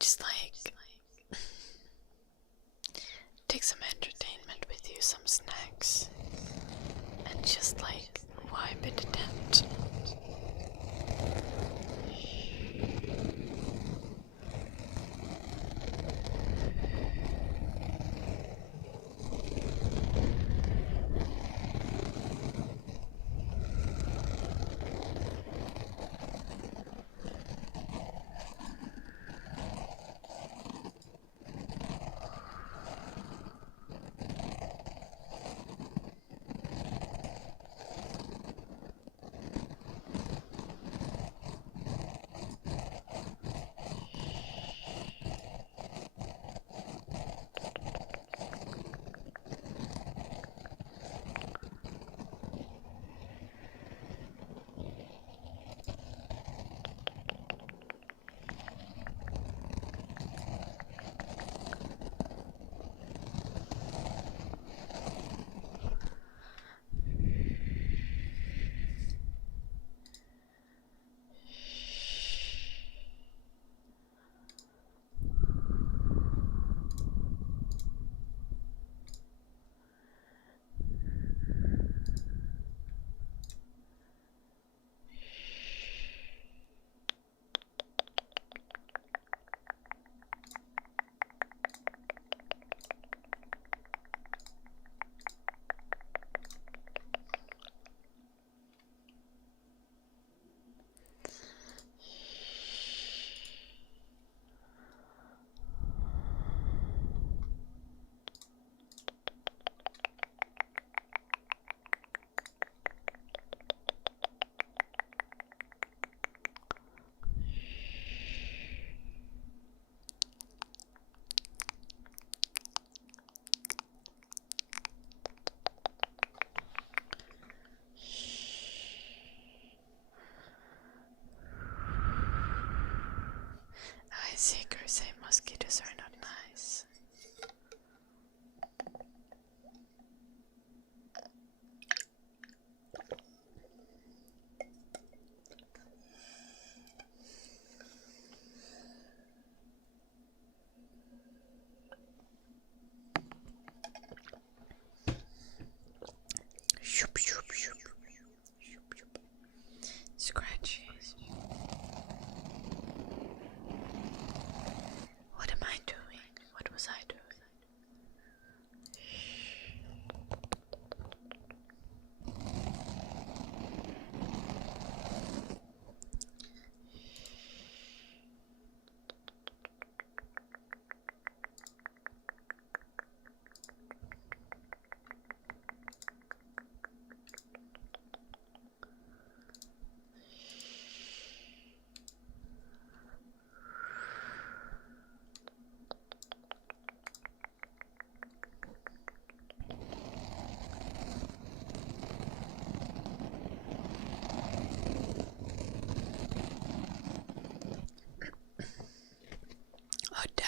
Just like take some entertainment with you, some snacks, and just like vibe in the tent. I see, Crusade, mosquitoes are not nice. Shoop, shoop, shoop, shoop, shoop. Scratches. What am I doing? What was I doing? Oh damn,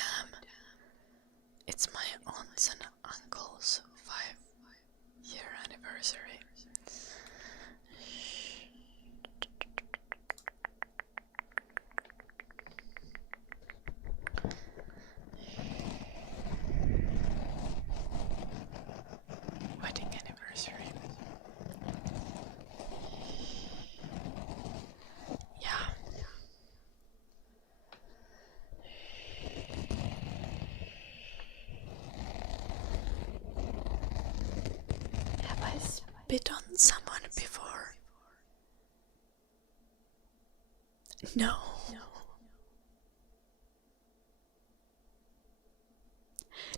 it's my aunt's and uncle's 5-year anniversary. No.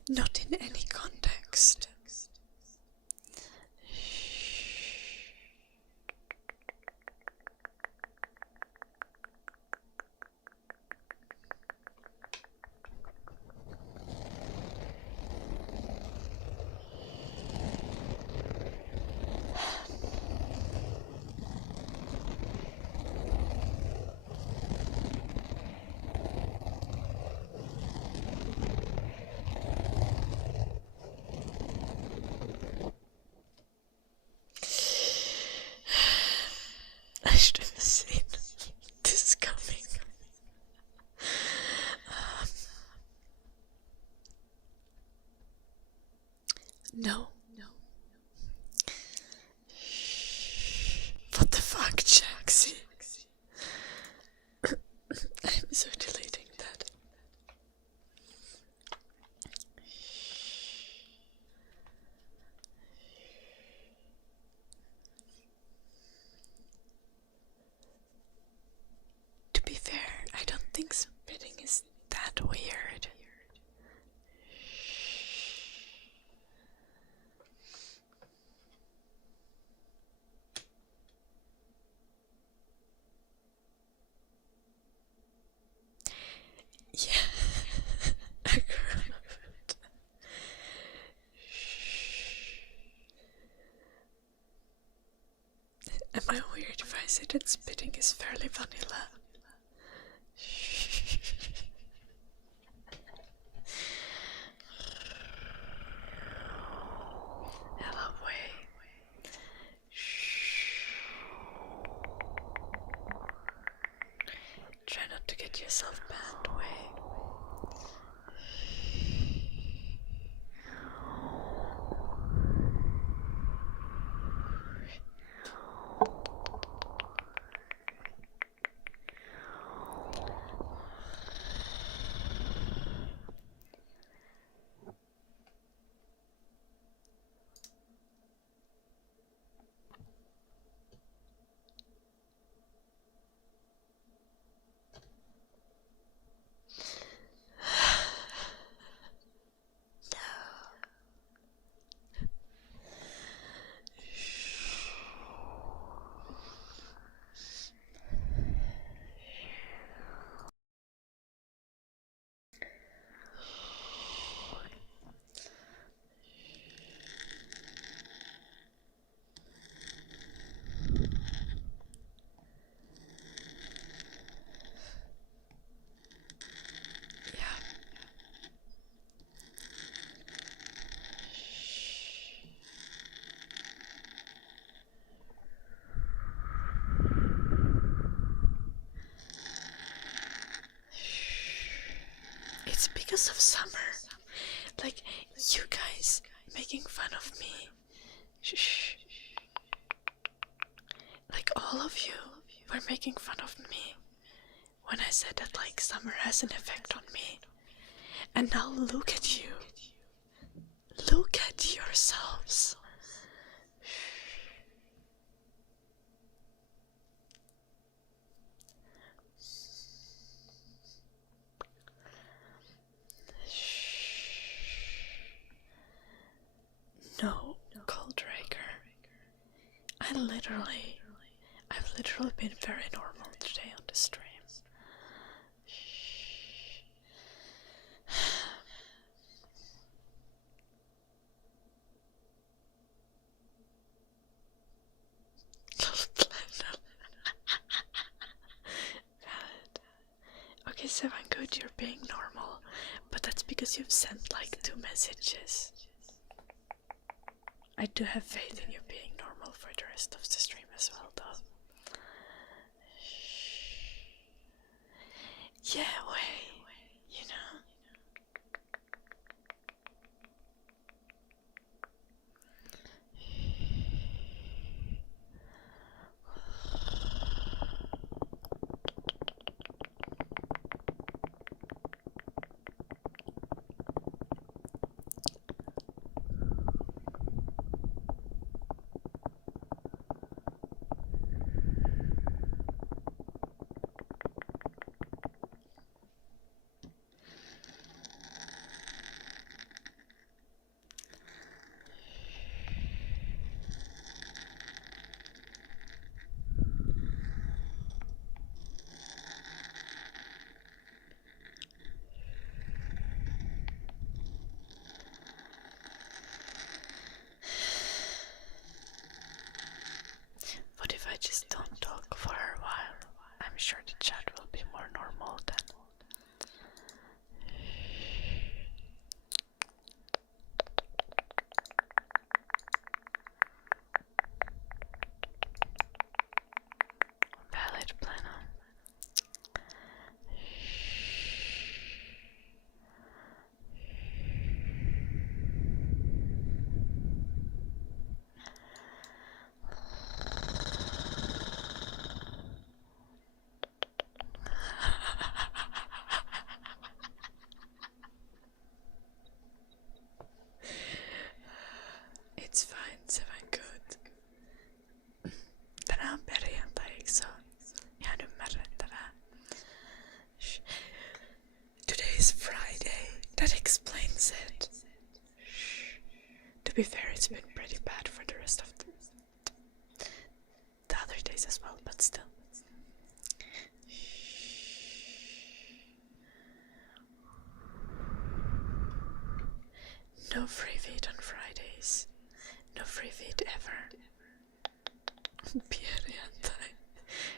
Not in any context. I should have seen this coming. No. What the fuck, Jaxie? I'm so deleting that. To be fair, I don't think spitting is that weird. Yeah, agreed. Am I weird if I say that spitting is fairly vanilla? Hello, way. Try not to get yourself banned, way. It's because of summer. Like, you guys making fun of me. Shh. Like, all of you were making fun of me when I said that, like, summer has an effect on me. And now look at you. Look at yourselves. No, Goldraker. I've literally been very normal today on the stream. Okay, Seven Good, you're being normal, but that's because you've sent like 2 messages. I do have faith in you being normal for the rest of the stream as well, though. Yeah, you know. Friday. That explains it. To be fair, it's been pretty bad for the rest of the other days as well, but still. No free feed on Fridays. No free feed ever. Pierre,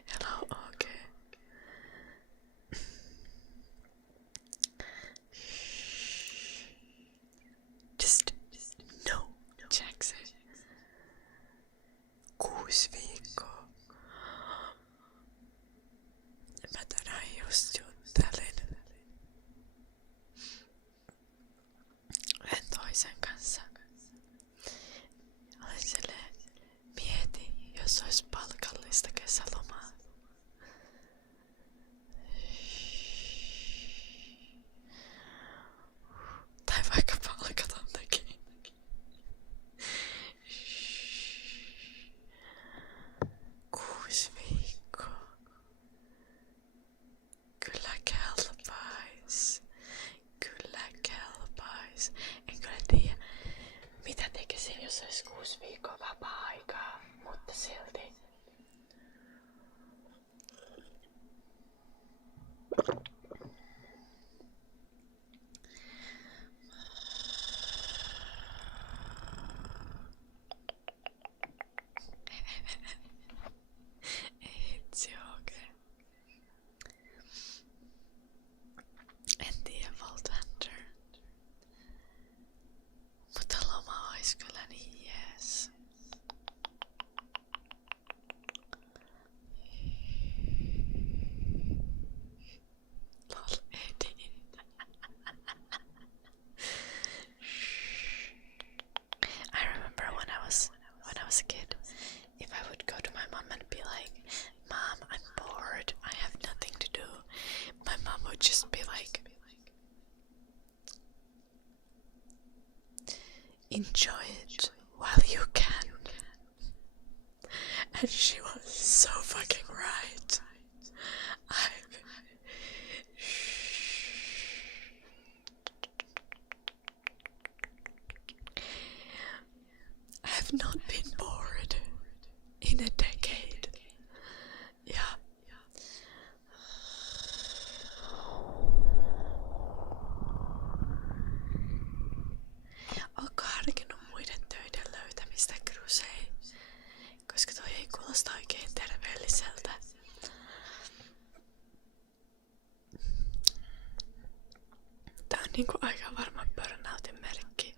hello, okay. Just no, Jackson. 6 viikkoa. Mä tänään just juttelin yhden toisen kanssa. Olin silleen, mieti, jos ois palkallista kesälomaa. Tai vaikka palkatontakin. 6 viikkoa. Kyllä kelpais. Kyllä kelpais. En kyllä tiedä, mitä tekisin, jos olisi 6 viikkoa vapaa-aikaa, mutta silti. Itse okei. En tiedä, Vault Hunter. Mutta loma ois kyllä niin jees. Lol, Edi. I remember when I was a kid, if I would go to my mom and be like, Mom, I'm bored, I have nothing to do, my mom would just be like, enjoy it while you can. And she was so fucking right. I've not been bored in a decade. Yeah. Ootko harkinnut muiden töiden löytämistä, Grusei? Koska toi ei kuulosta oikein terveelliseltä. Tää on niinku aika varma burnoutin merkki.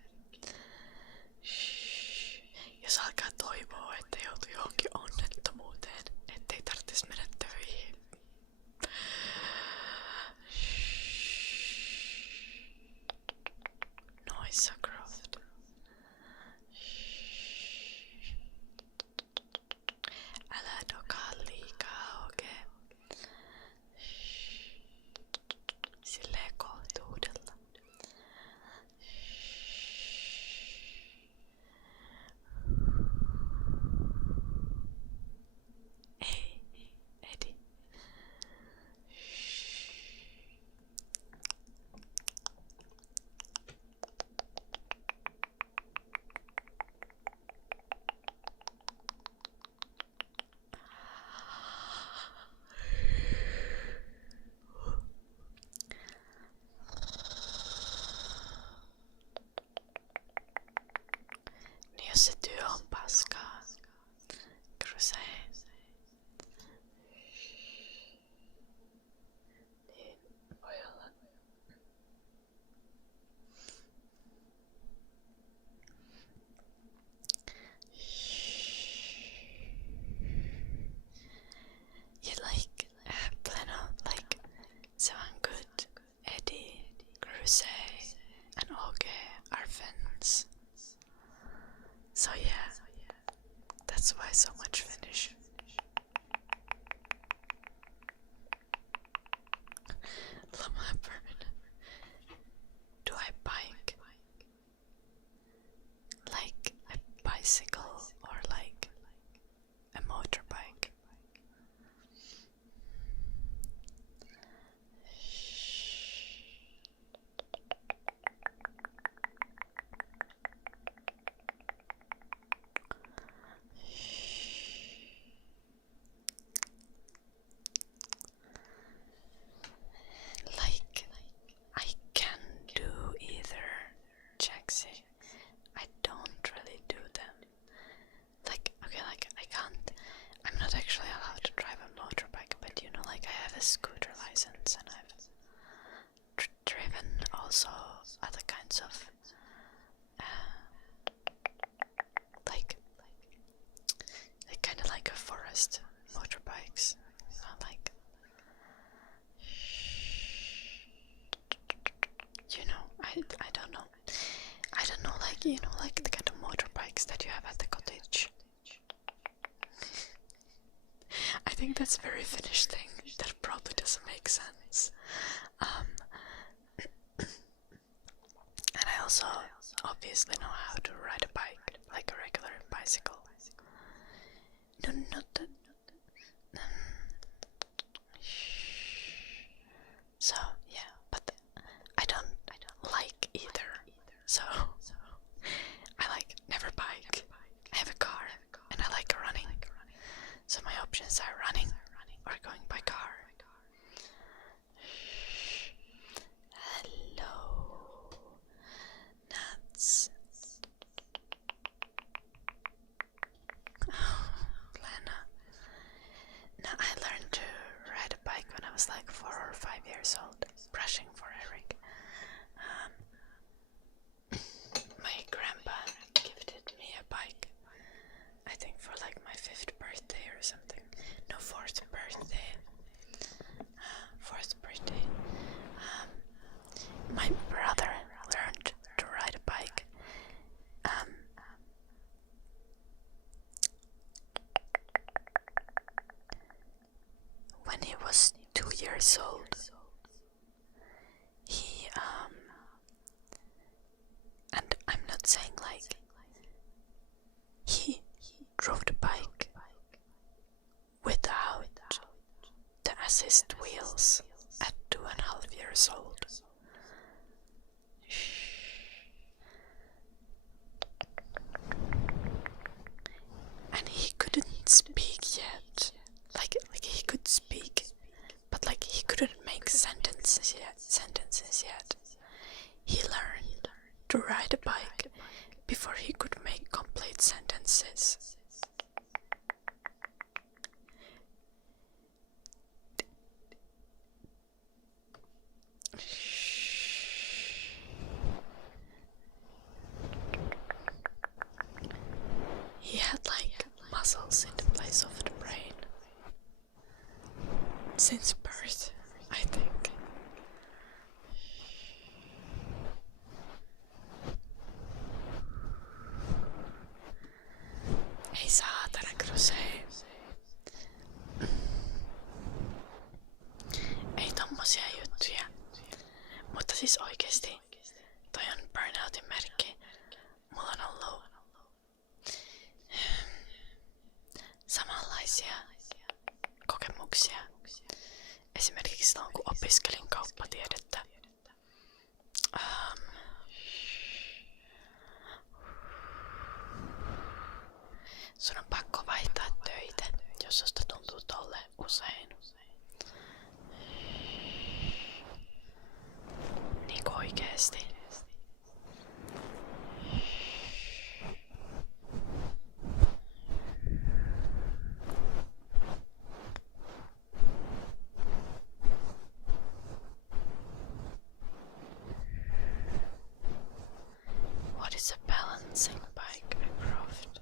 Jos alkaa toivoa, että joutuu johonkin onnettomuuteen, ettei tarvitsisi mennä töihin. Noissa Croft. Älä dokaa liikaa, okei? Silleen kohtuudella. Ei, Edi. Niin jos se työ on paskaa, Grusei. Niin, voi olla. You like, Pleno, like, sound good, Eddie, Grusei, and Oge are friends. So yeah, that's why so much Finnish. Lama burn. Do I bike? Like a bicycle or like a motorbike? other kinds of like kind of like a forest motorbikes, like I don't know. I don't know, like like the kind of motorbikes that you have at the cottage. I think that's a very Finnish thing that probably doesn't make sense. And I also obviously know how to ride a bike, like a regular bicycle. No, not that. So yeah, but I don't like either. So I like never bike. I have a car, and I like running. So my options are running or going by car. Hello, nuts. Oh, Lena. Now I learned to ride a bike when I was like 4 or 5 years old, brushing for Eric. My grandpa gifted me a bike, I think for like my 5th birthday or something. No, 4th birthday. 4th birthday. My brother learned to ride a bike. When he was 2 years old. And I'm not saying like he drove the bike without the assist wheels at 2.5 years old. And he couldn't speak yet. Like he could speak, but like he couldn't make sentences yet. He learned to ride a bike before he could make complete sentences. He had like muscles in the place of the brain since birth, I think. Ei saatana Crusade. Ei tommosia juttuja. Mutta siis oikeesti, toi on burnoutin merkki. Mulla on ollut samanlaisia kokemuksia. Esimerkiksi silloin kun opiskelin kauppatiedettä. Sun on pakko vaihtaa töitä, jos susta tuntuu tolle usein. Niinku oikeesti. What is a balancing bike, Croft?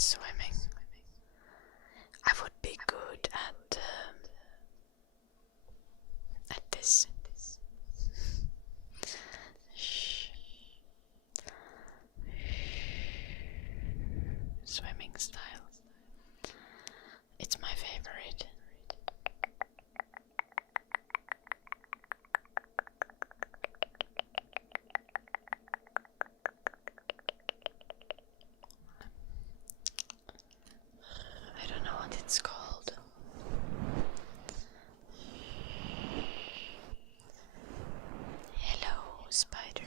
swimming. I would be good at this. Swimming style. It's my favorite. I don't know what it's called. Hello, spider.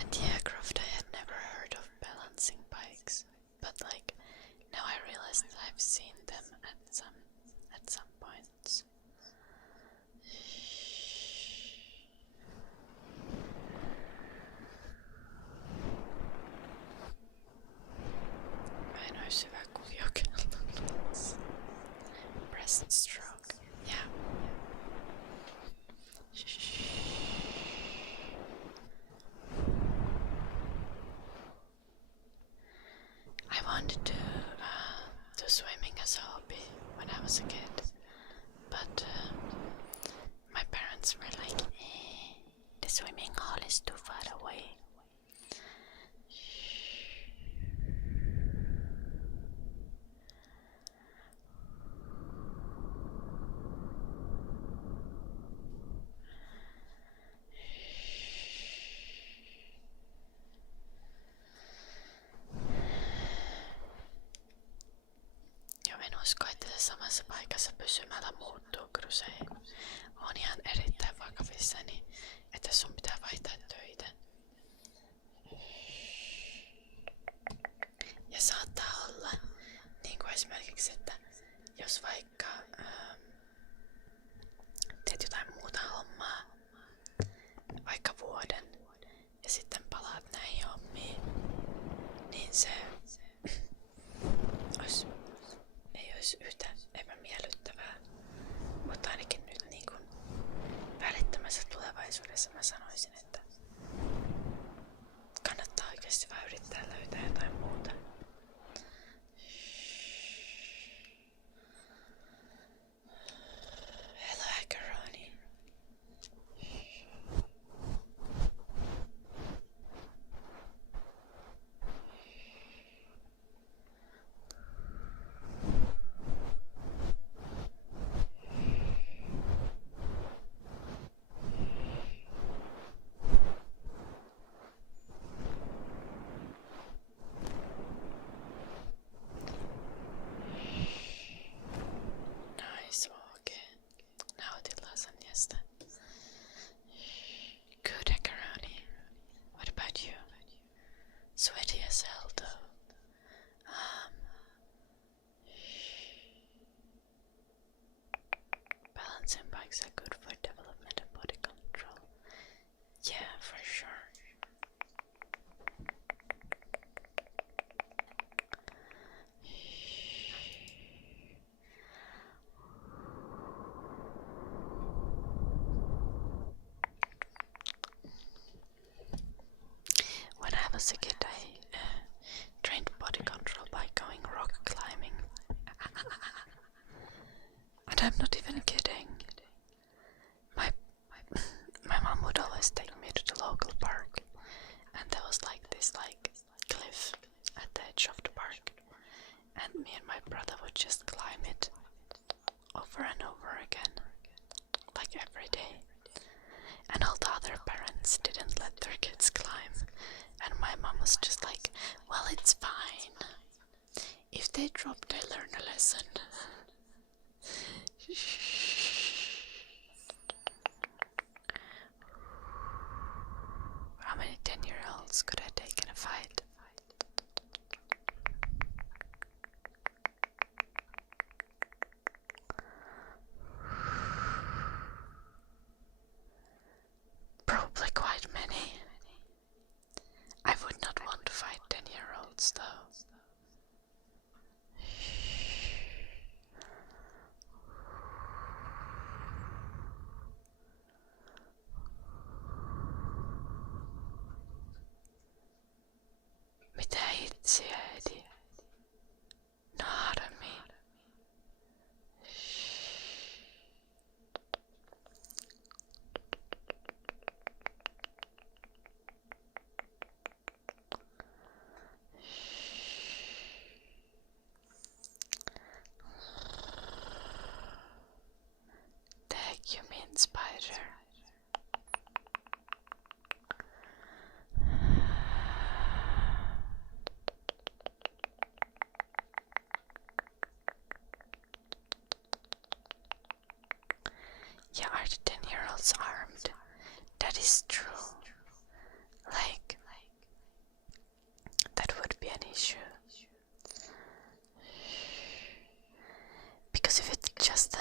And yeah, Croft, I had never heard of balancing bikes, but like now I realized I've seen them at some points. Mä en ois hyvä kuljokelta. Breaststroke. Yeah. I wanted to do swimming as a hobby when I was a kid, but my parents were like, the swimming hall is too far away. En usko, että samassa paikassa pysymällä muuttuu, kun se on ihan erittäin vakavissani, että sun pitää vaihtaa töitä. Ja saattaa olla, niin kuin esimerkiksi, että jos vaikka teet jotain muuta hommaa, vaikka vuoden, ja sitten palaat näihin hommiin, niin se ei olisi yhtä epämiellyttävää, mutta ainakin nyt niin kuin välittömässä tulevaisuudessa mä sanoisin, että kannattaa oikeasti vaan yrittää löytää jotain muuta. Hello, Macaroni. Nice walk. Nautin lasagnesta. Good macaroni. What about you? Sweaty as hell though. Balancing bikes are good for development and body control. Yeah, for sure. When I was a kid, I trained body control by going rock climbing. And I'm not even kidding. My mom would always take me to the local park, and there was like this cliff at the edge of the park, and me and my brother would just climb it over and over again, like every day. And all the other parents didn't let their kids climb, and my mom was just like, well, it's fine. If they drop, they learn a lesson. How many 10-year-olds could I take in a fight? Probably quite many. I would not want to fight 10-year-olds though. Mitä itseäsi? Naarami. Thank you, mean spider. Yeah, are the 10-year-olds armed? That is true. Like, that would be an issue. Because if it's just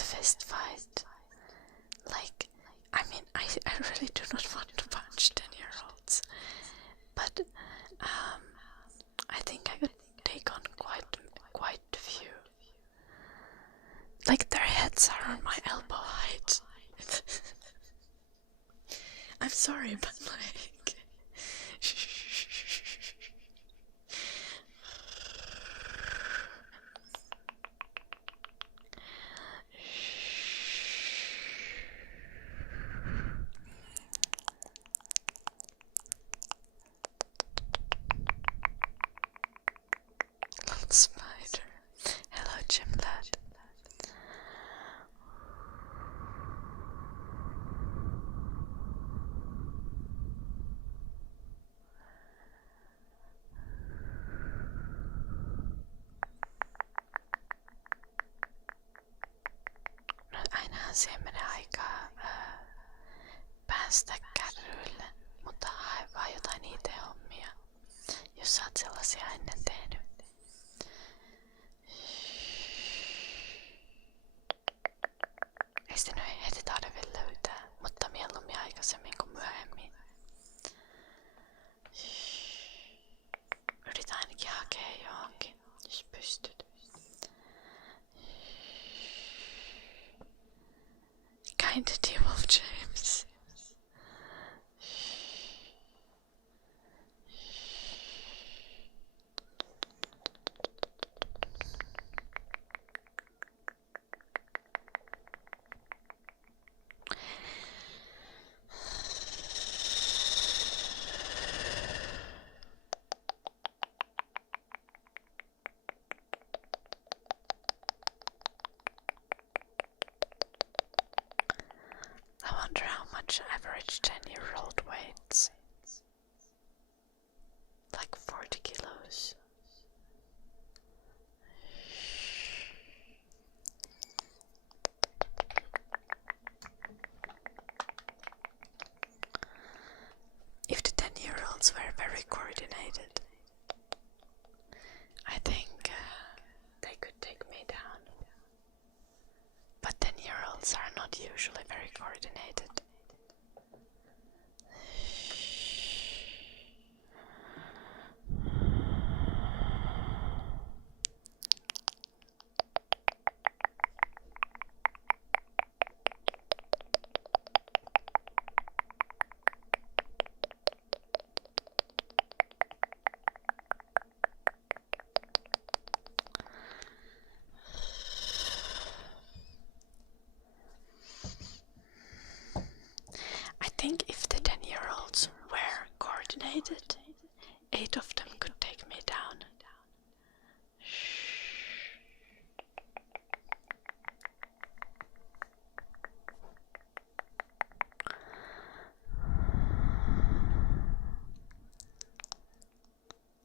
a fist fight, like, I mean, I really do not want to punch 10-year-olds, but I think I could take on quite a few. Like, their heads are on my elbow height. I'm sorry, but like... Little spider. Hello, Jim lad. No, ainahan siihen menee aikaa päästä kärryille, mutta hae vaan jotain IT-hommia, jos sä oot sellaisia ennen tehnyt. Ei sitä nyt heti tarvi löytää, mutta mieluummin aikaisemmin kuin myöhemmin. Yritä ainakin hakea johonkin, jos pystyt. Kinda devil, James. I wonder how much average 10-year-old weighs. Like 40 kilos. If the 10-year-olds were very coordinated, I think they could take me down. But 10-year-olds are not usually very coordinated. I think if the 10-year-olds were coordinated, 8 of them could take me down.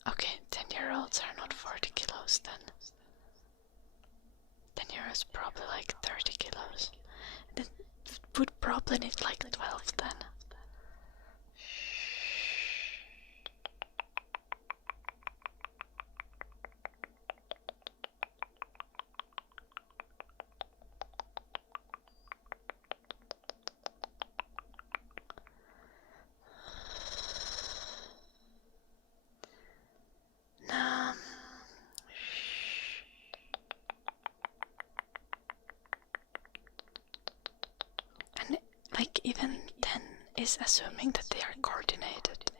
Okay, 10-year-olds are not 40 kilos then. 10-year-olds probably like 30 kilos. And it would probably need like 12 then. No. And like even 10 is assuming that they are coordinated.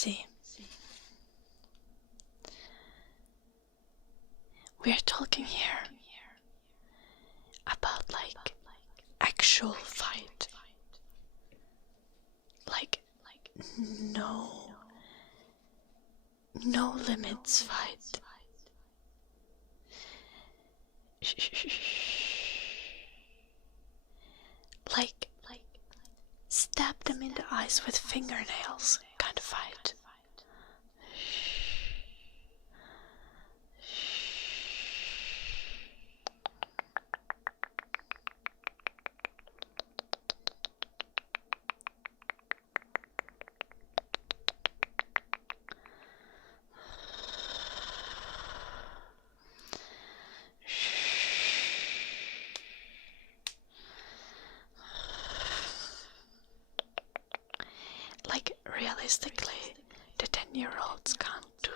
See, we're talking here about like actual fight, like no limits fight. Like stab them in the eyes with fingernails kind of fight. Like, realistically, the 10-year-olds can't do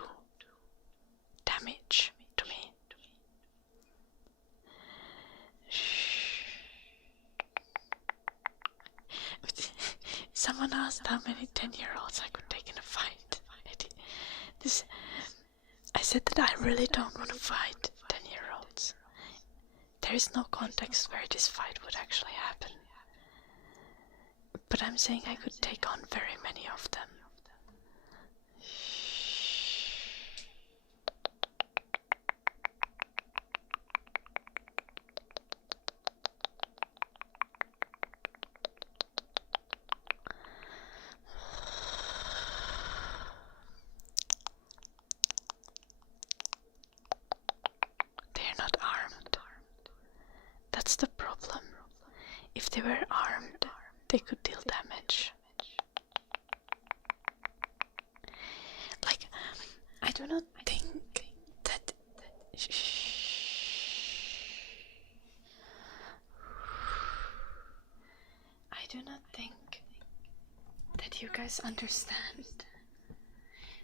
damage to me. Someone asked how many 10-year-olds I could take in a fight. I said that I really don't want to fight 10-year-olds. There is no context where this fight would actually happen. But I'm saying I could take on very many of them. They're not armed. That's the problem. If they were armed, they could deal damage. Like, I do not think that... I do not think that you guys understand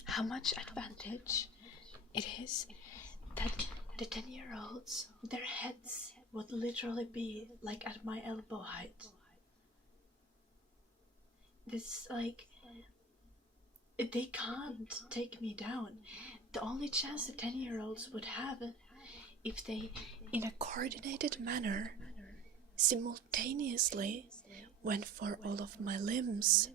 how much advantage it is that the 10-year-olds, their heads would literally be like at my elbow height. This, like, they can't take me down. The only chance the 10-year-olds would have if they, in a coordinated manner, simultaneously went for all of my limbs.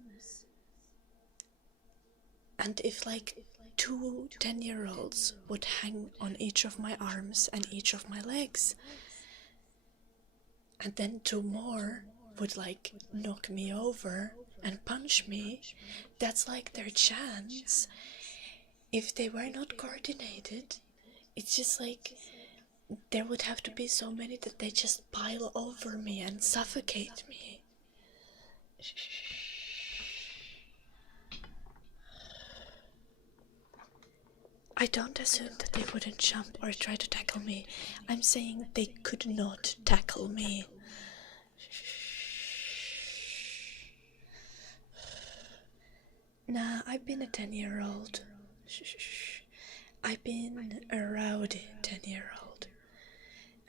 And if like 2 10-year-olds would hang on each of my arms and each of my legs, and then 2 more would like knock me over and punch me, that's like their chance. If they were not coordinated, it's just like there would have to be so many that they just pile over me and suffocate me. I don't assume that they wouldn't jump or try to tackle me. I'm saying they could not tackle me. Nah, I've been a 10-year-old. I've been a rowdy 10-year-old.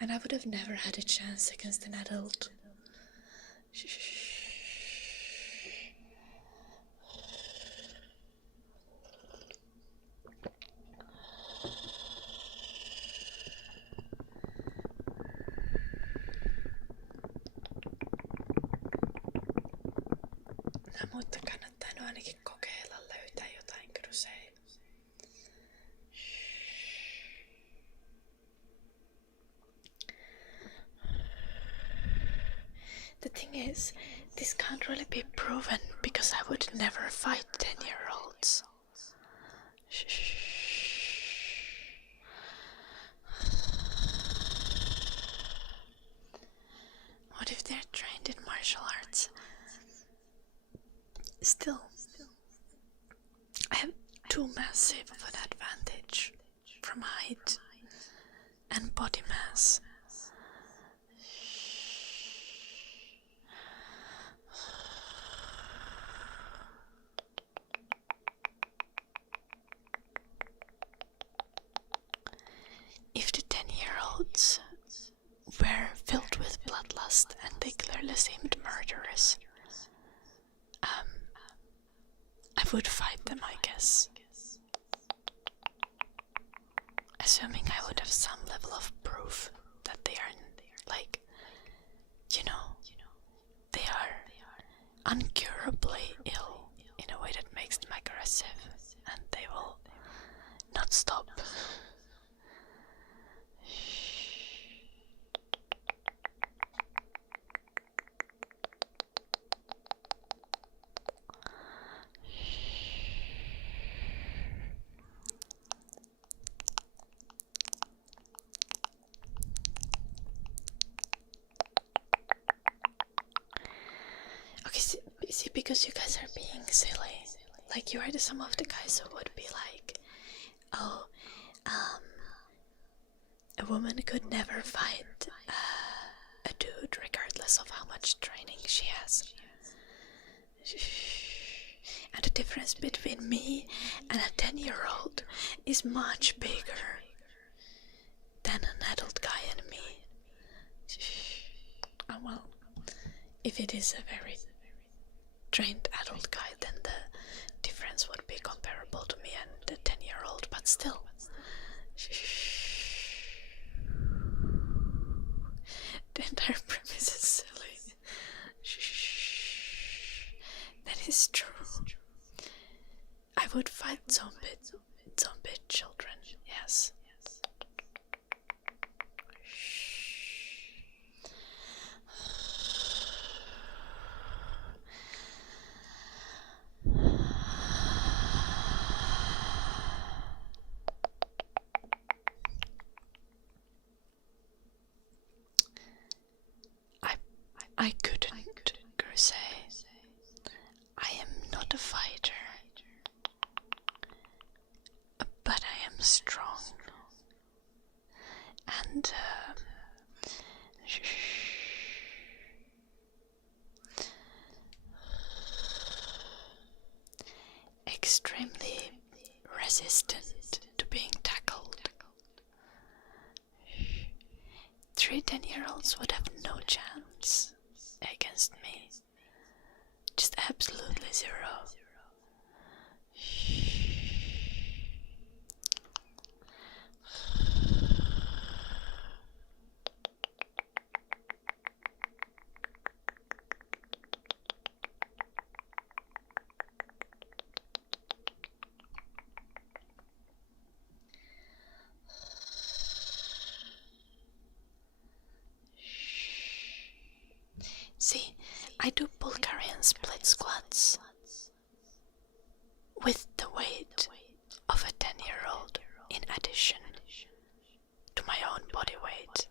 And I would have never had a chance against an adult. No, mutta kannattaa nyt ainakin kokeilla löytää jotain grosseja. The thing is, this can't really be proven because I would never fight 10-year-olds. What if they're trained in martial arts? Still, I have too massive of an advantage from height and body mass. If the 10-year-olds were filled with bloodlust and they clearly seemed murderous, I I would fight them, I guess. Assuming I would have some level of proof that they are, like, they are uncurably ill in a way that makes them aggressive, and they will not stop. Okay, see, because you guys are being silly. Like, you are some of the guys who would be like, oh, a woman could never fight a dude regardless of how much training she has. And the difference between me and a 10-year-old is much bigger than an adult guy and me. Oh, well, if it is a very trained adult guy, then the difference would be comparable to me and the 10-year-old, but still. The entire premise is silly. That is true. I would fight zombie children, yes. I couldn't say I am not a fighter, but I am strong, and extremely resistant to being tackled. 3 10-year-olds would have no chance against me. Just absolutely zero. See, I do Bulgarian split squats with the weight of a 10-year-old in addition to my own body weight.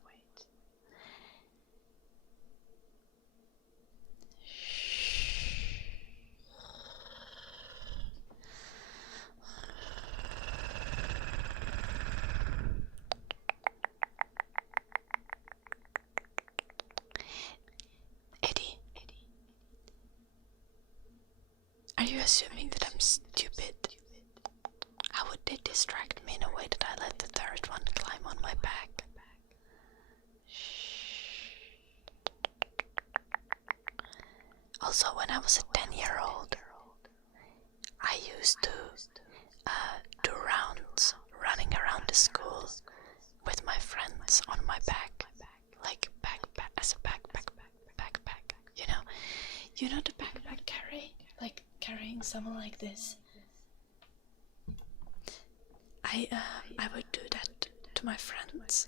Are you assuming that I'm stupid? How would they distract me in a way that I let the third one climb on my back? Also, when I was a 10-year-old, I used to do rounds running around the school with my friends on my back, like as a backpack. You know the backpack carry, like carrying someone like this. I would do that to my friends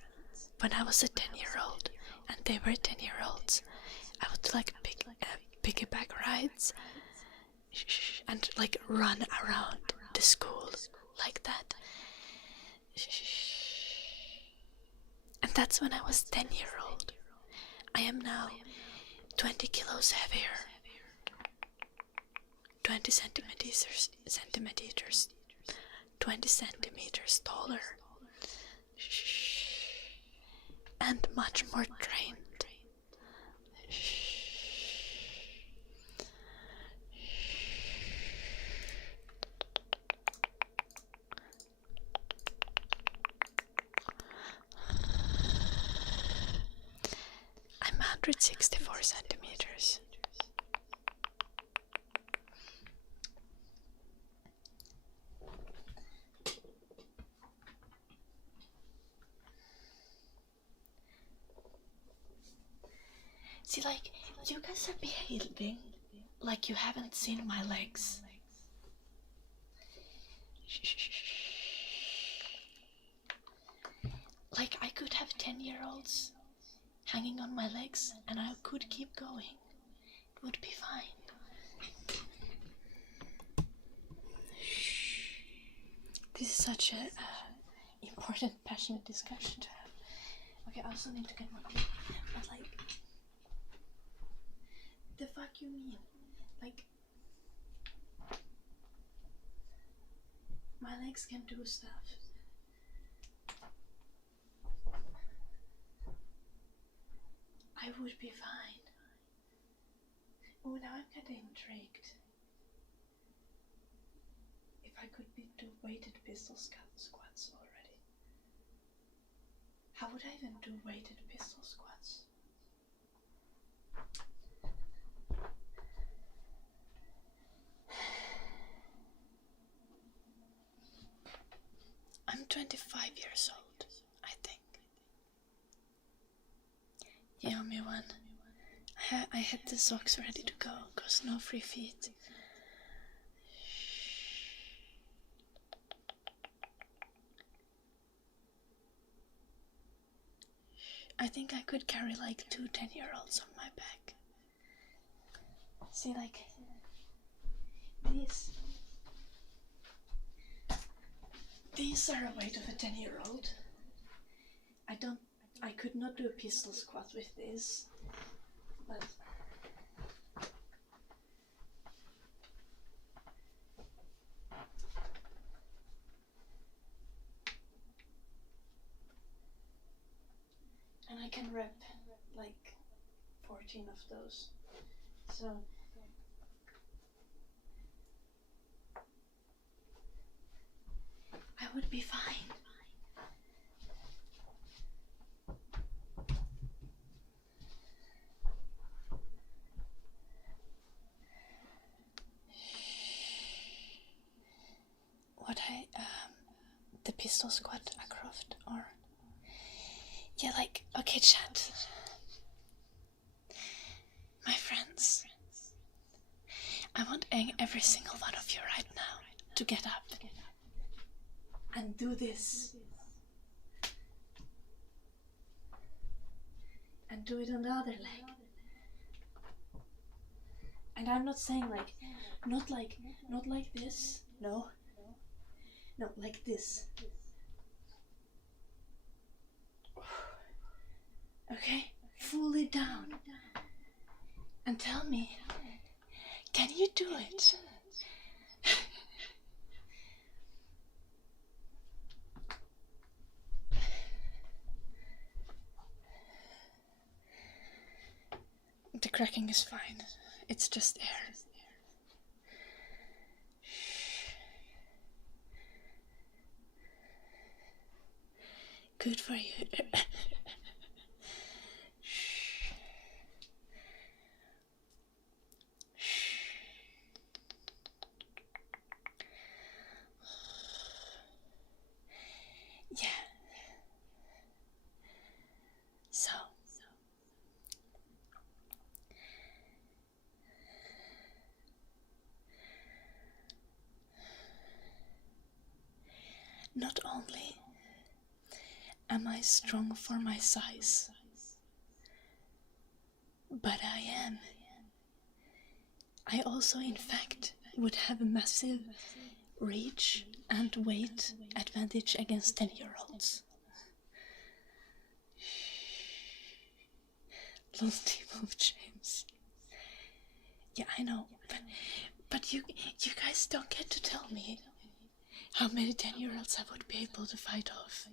when I was a 10-year-old and they were 10-year-olds. I would do like piggyback rides and like run around the school like that. And that's when I was 10-year-old. I am now 20 kilos heavier, 20 centimeters, 20 centimeters taller, and much more trained. I'm 164 centimeters. See, like, you guys are behaving like you haven't seen my legs. Like, I could have 10-year-olds hanging on my legs and I could keep going. It would be fine. This is such a important, passionate discussion to have. Okay, I also need to get more tea. But like, the fuck you mean? Like, my legs can do stuff. I would be fine. Oh, now I'm kinda intrigued. If I could do weighted pistol squats already. How would I even do weighted pistol squats? I'm 25 years old, I think. Yeah, me one. I had the socks ready to go, cause no free feet. I think I could carry like 2 10-year-olds on my back. See, like, these are a weight of a 10-year-old. I could not do a pistol squat with this, but and I can rep like 14 of those. So I would be fine. What the pistol squat Acroft, or yeah, like, okay, chat. My friends, I want every single one of you right now to get up and do this. And do it on the other leg. And I'm not saying like, not like this, no, like this. Okay, fully down. And tell me, can you do it? The cracking is fine. It's just air. Good for you. Yeah. So. Not only am I strong for my size, but I also, in fact, would have a massive reach and weight advantage against 10-year-olds. Little Timo James. Yeah, I know, but you guys don't get to tell me how many 10-year-olds I would be able to fight off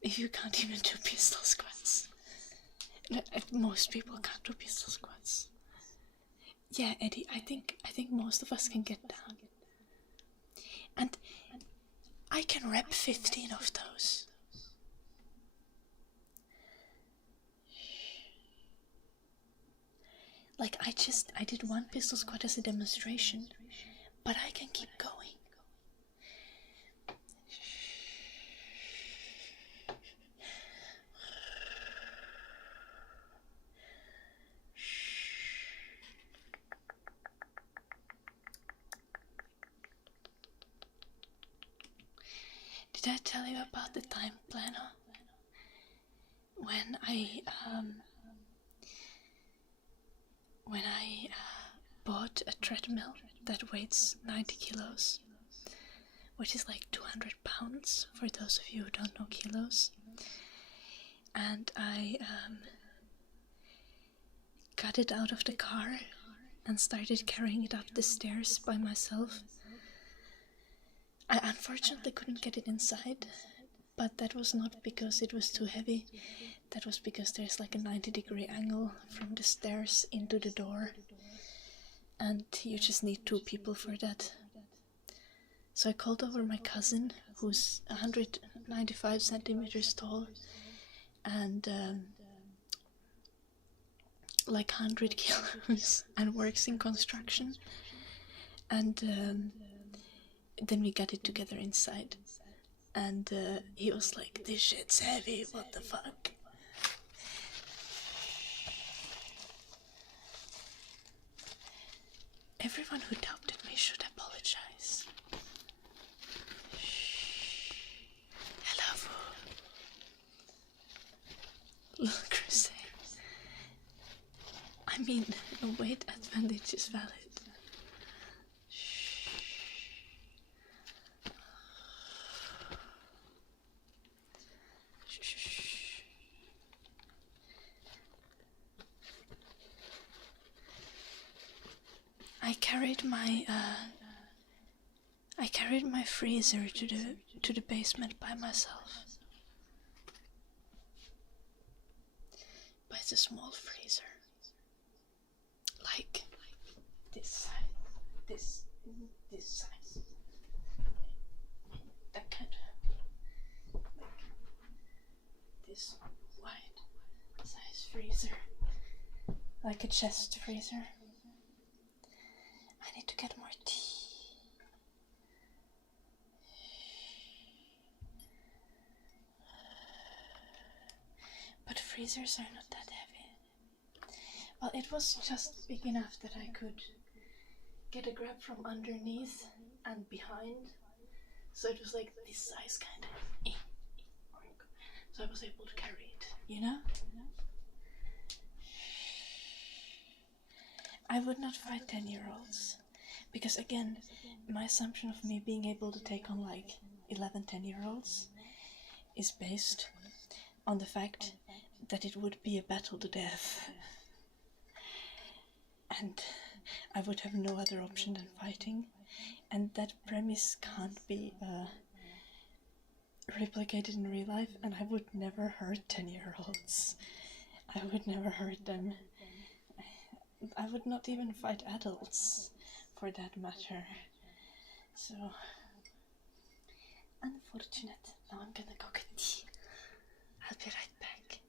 if you can't even do pistol squats. Most people can't do pistol squats. Yeah, Eddie, I think most of us can get down. And I can rep 15 of those. Like, I did one pistol squat as a demonstration, but I can keep going. Did I tell you about the time planner? When I bought a treadmill that weighs 90 kilos, which is like 200 pounds for those of you who don't know kilos. And I got it out of the car and started carrying it up the stairs by myself. I unfortunately couldn't get it inside, but that was not because it was too heavy. That was because there's like a 90-degree angle from the stairs into the door, and you just need 2 people for that. So I called over my cousin, who's 195 centimeters tall and like 100 kilos and works in construction, and then we got it together inside, and he was like, "This shit's heavy, what the fuck?" Everyone who doubted me should apologize. Hello, Little Crusade. I mean, no weight advantage is valid. I carried my freezer to the basement by myself. But it's a small freezer, like this size, this size, that kind of, like this wide size freezer, like a chest freezer. I need to get more tea. But freezers are not that heavy. Well, it was just big enough that I could get a grab from underneath and behind. So it was like this size kind of. So I was able to carry it, you know? I would not fight 10-year-olds. Because again, my assumption of me being able to take on like 11, 10-year-olds is based on the fact that it would be a battle to death. And I would have no other option than fighting. And that premise can't be replicated in real life, and I would never hurt 10-year-olds. I would never hurt them. I would not even fight adults, for that matter. So, unfortunate. Now I'm gonna go get tea. I'll be right back.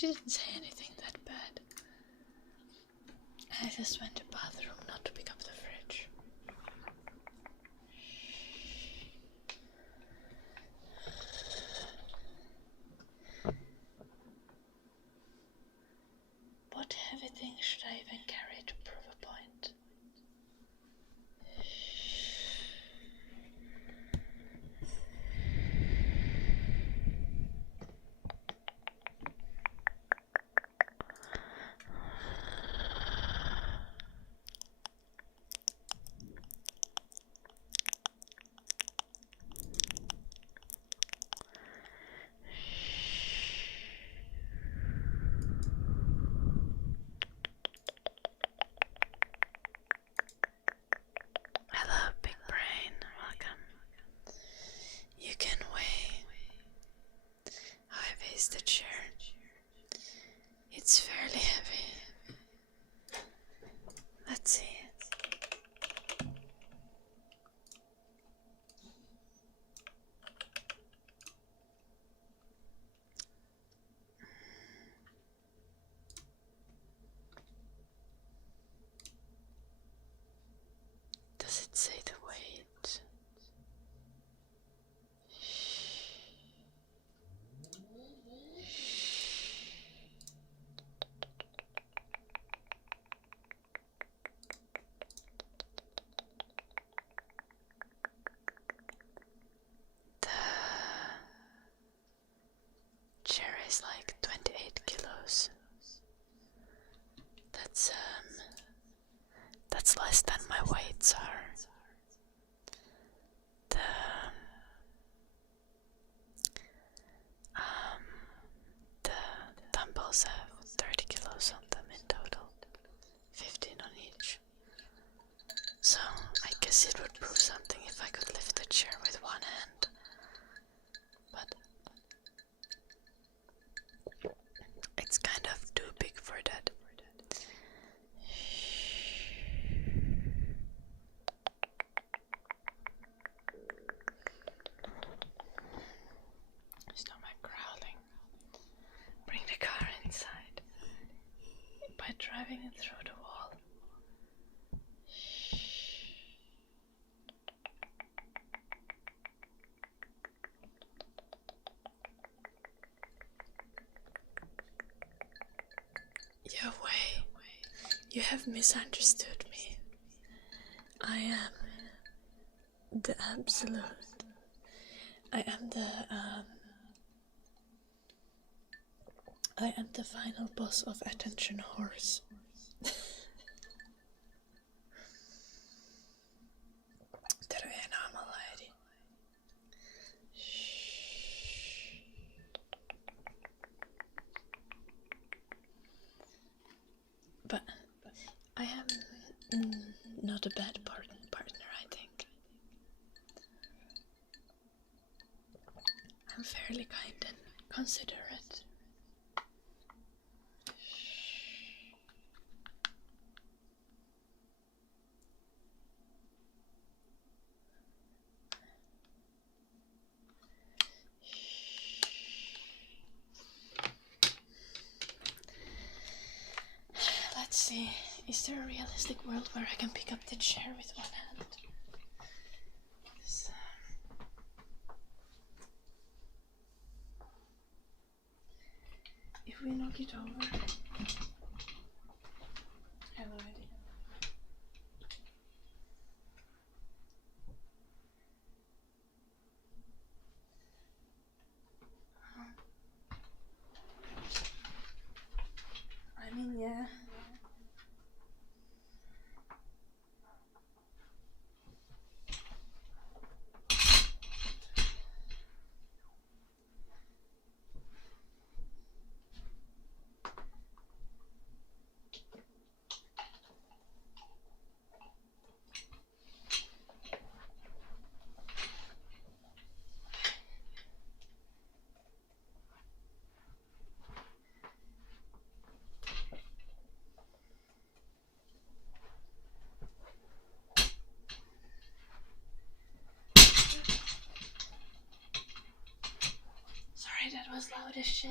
She didn't say anything that bad. I just went to the bathroom not to pick up the fridge. What heavy thing should I even carry to prove a point? Hello, big brain. Welcome. You can weigh. How heavy is the chair? It's fairly heavy. Let's see. Does it say the weight? The chair is like 28 kilos. That's less than my weights are. The dumbbells have 30 kilos on them in total, 15 on each. So I guess it would prove something if I could lift the chair with one hand. But it's kind of too big for that. Stomach growling. Bring the car inside by driving it through the wall. Yahweh, you have misunderstood me. I am the absolute. I am the final boss of attention horse. Där är en annan lady. But I am not a bad partner, I think. I'm fairly kind and considerate. Let's see, is there a realistic world where I can pick up the chair with one hand? If we knock it over, hello Eddie. I mean, yeah. Sorry, that was loud as shit.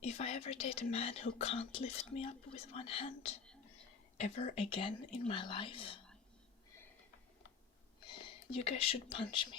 If I ever date a man who can't lift me up with one hand ever again in my life, you guys should punch me.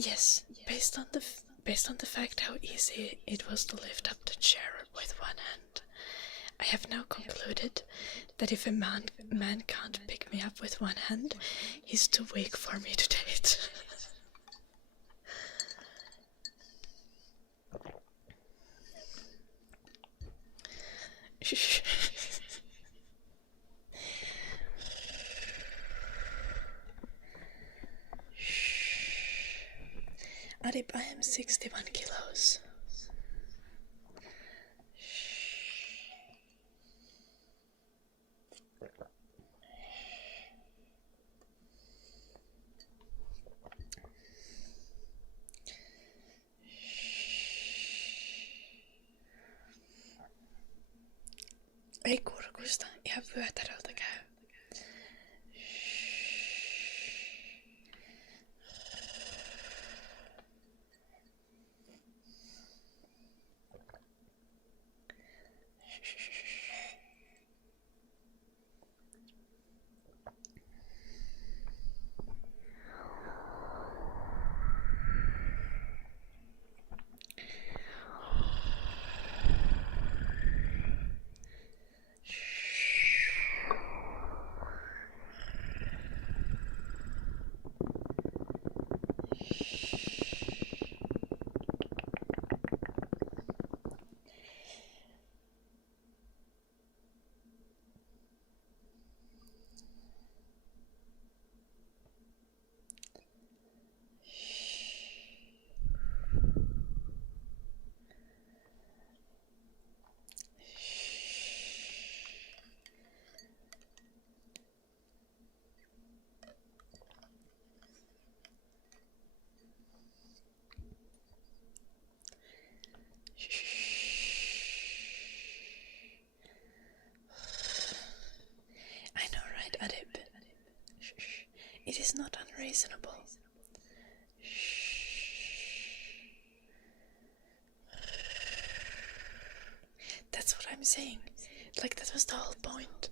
Yes, based on the fact how easy it was to lift up the chair with one hand, I have now concluded that if a man can't pick me up with one hand, he's too weak for me to date. Adib, I am 61 kilos. Ei kurkusta, ihan vyötäröltä käy. I know, right, Adib? It is not unreasonable. That's what I'm saying. Like, that was the whole point.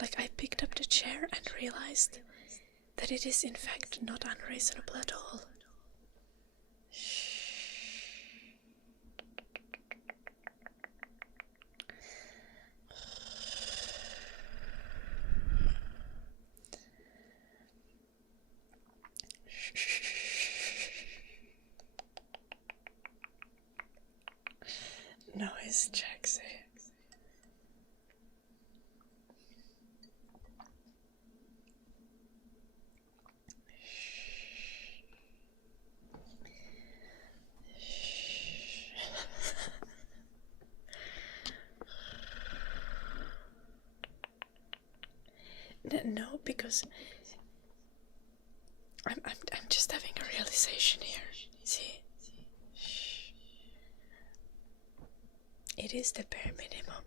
Like, I picked up the chair and realized that it is in fact not unreasonable at all. Noise check, say. No, because I'm just having a realization here. See? It is the bare minimum.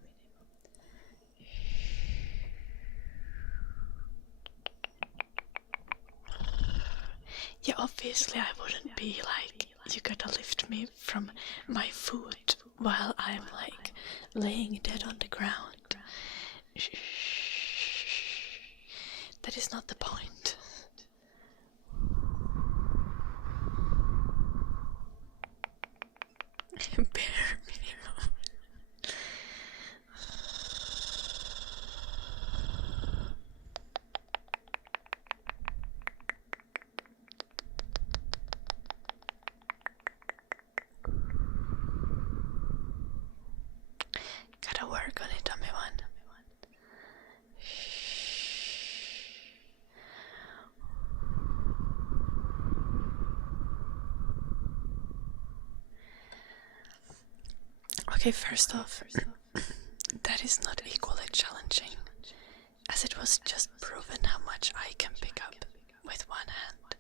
Yeah, obviously I wouldn't be like, you gotta lift me from my foot while I'm like laying dead on the ground. That is not the point. Bare minimum. Gotta work on it, dummy one. Okay, first off, that is not equally challenging, as it was just proven how much I can pick up with one hand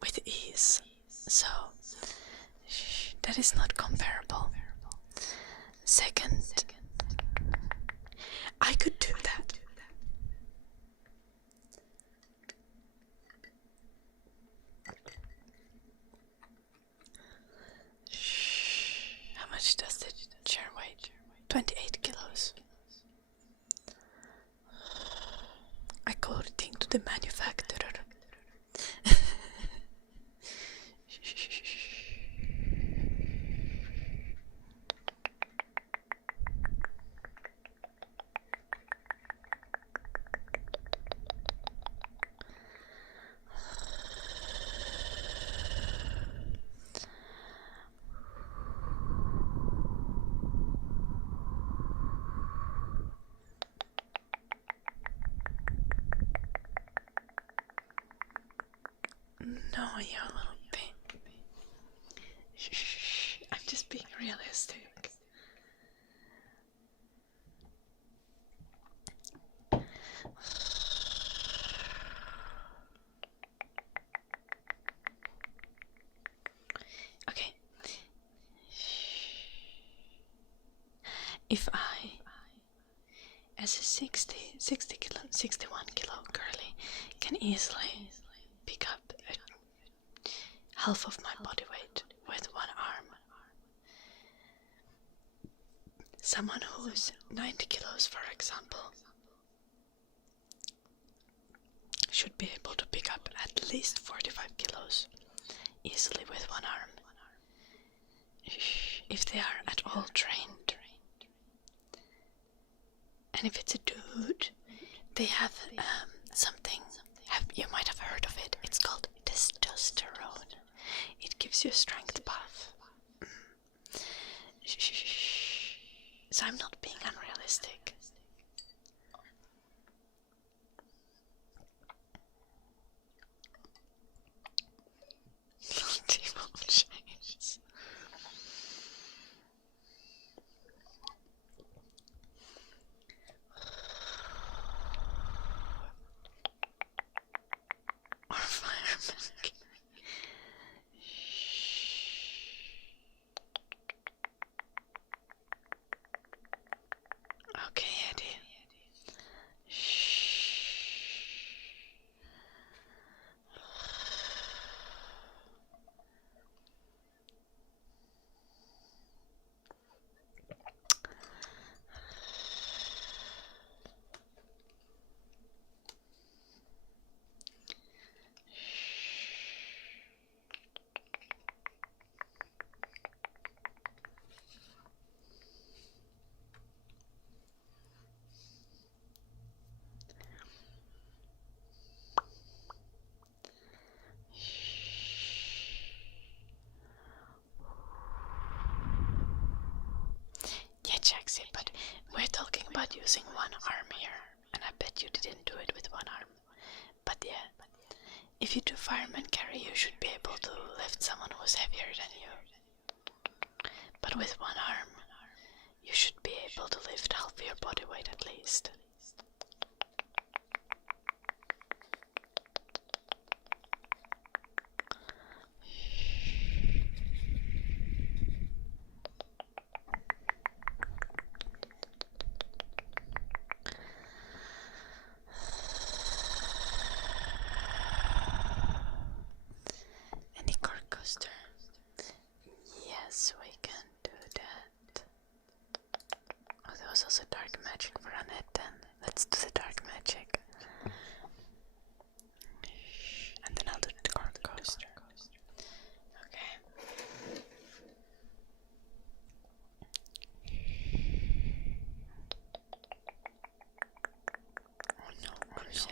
with ease. So that is not comparable. Second, I could do that. How much does the chair weigh? 28 kilos. According to the manufacturer. No, you little baby. Shh, I'm just being realistic. Okay. If I, as a 61 kilo girly, can easily pick up half of my body weight with one arm, someone who's 90 kilos, for example, should be able to pick up at least 45 kilos easily with one arm, if they are at all trained. And if it's a dude, they have something, you might have heard of it, it's called testosterone. It gives you a strength buff. So I'm not being unrealistic. Emotions. Or fireman. Okay, Eddie. Yeah, Jaxie, but we're talking about using one arm here, and I bet you didn't do it with one arm. But yeah, if you do fireman carry, you should be able to lift someone who's heavier than you. But with one arm, you should be able to lift half your body weight at least. Any cork coaster? Yes, we can do that. Oh, there was also dark magic for Annette then. Let's do the dark magic. And then I'll do the cork coaster. Okay. Oh no, crochet.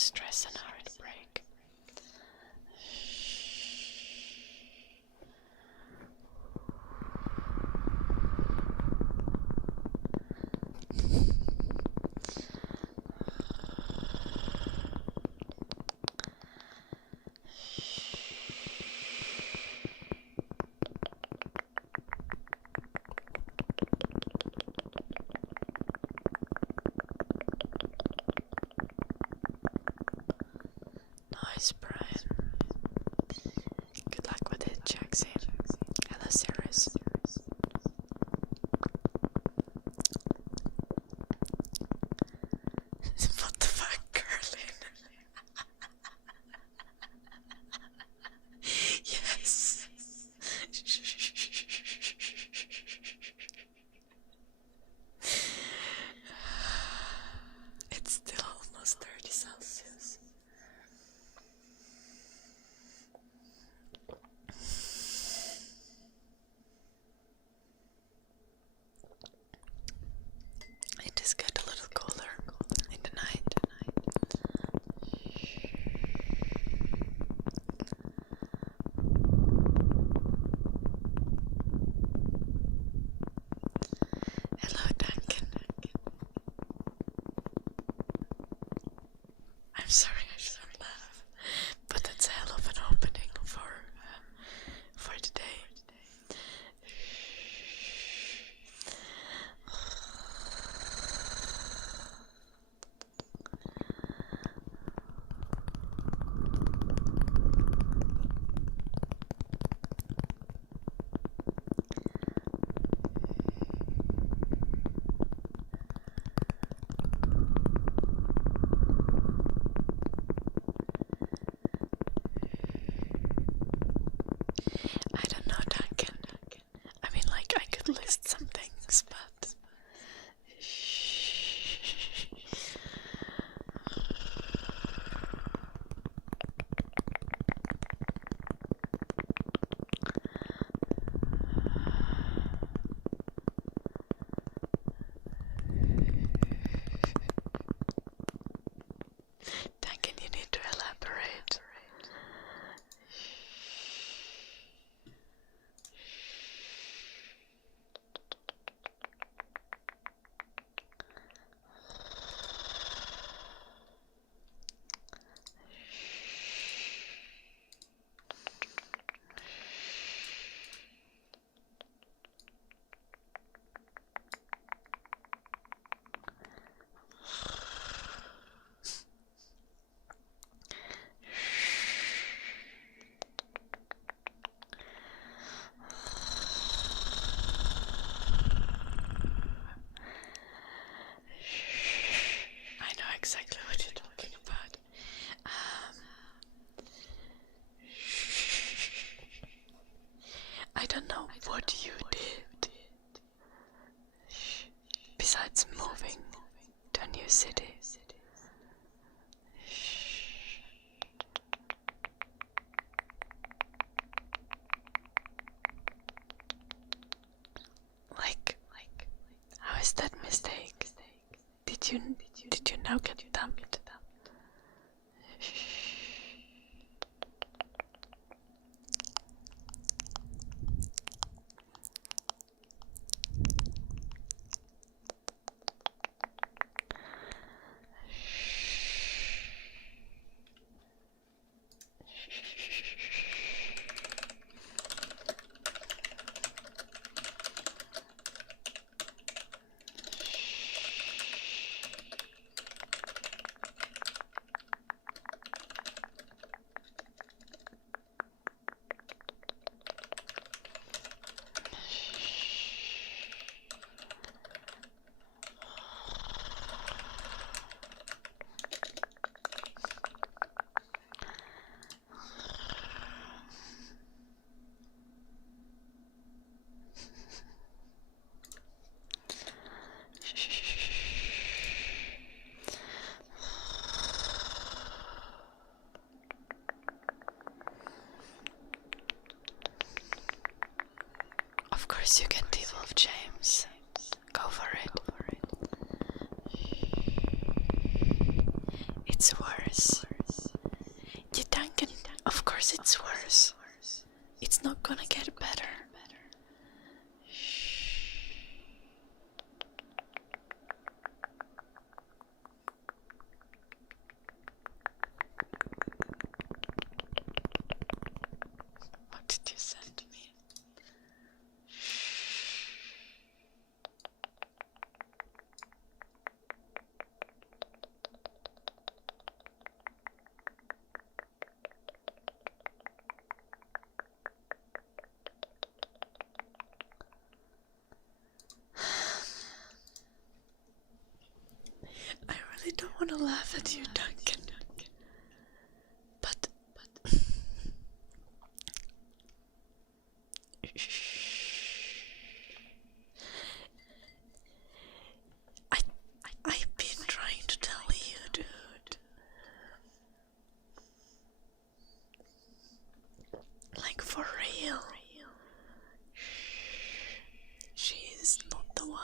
stress and heartbreak. Nice, Brian. Good luck with it, Jackson. Hello, Cyrus. What the fuck, Curlin? Yes. It's still almost 30 Celsius. It does get a little cooler in the night. Hello, Duncan. I'm sorry I shouldn't laugh, but that's a hell of an opening for today. I don't know, Duncan. I mean, like, I could list some things, but... Duncan, you need to elaborate. I know exactly what you're talking about. I don't know what you did besides moving to a new city. Like, how is that mistake? Did you now get dumped? Of course you can devolve, James. Go for it. It's worse don't want to laugh at you, Duncan. But I've been trying to tell you, dude. Like, for real. She's not the one.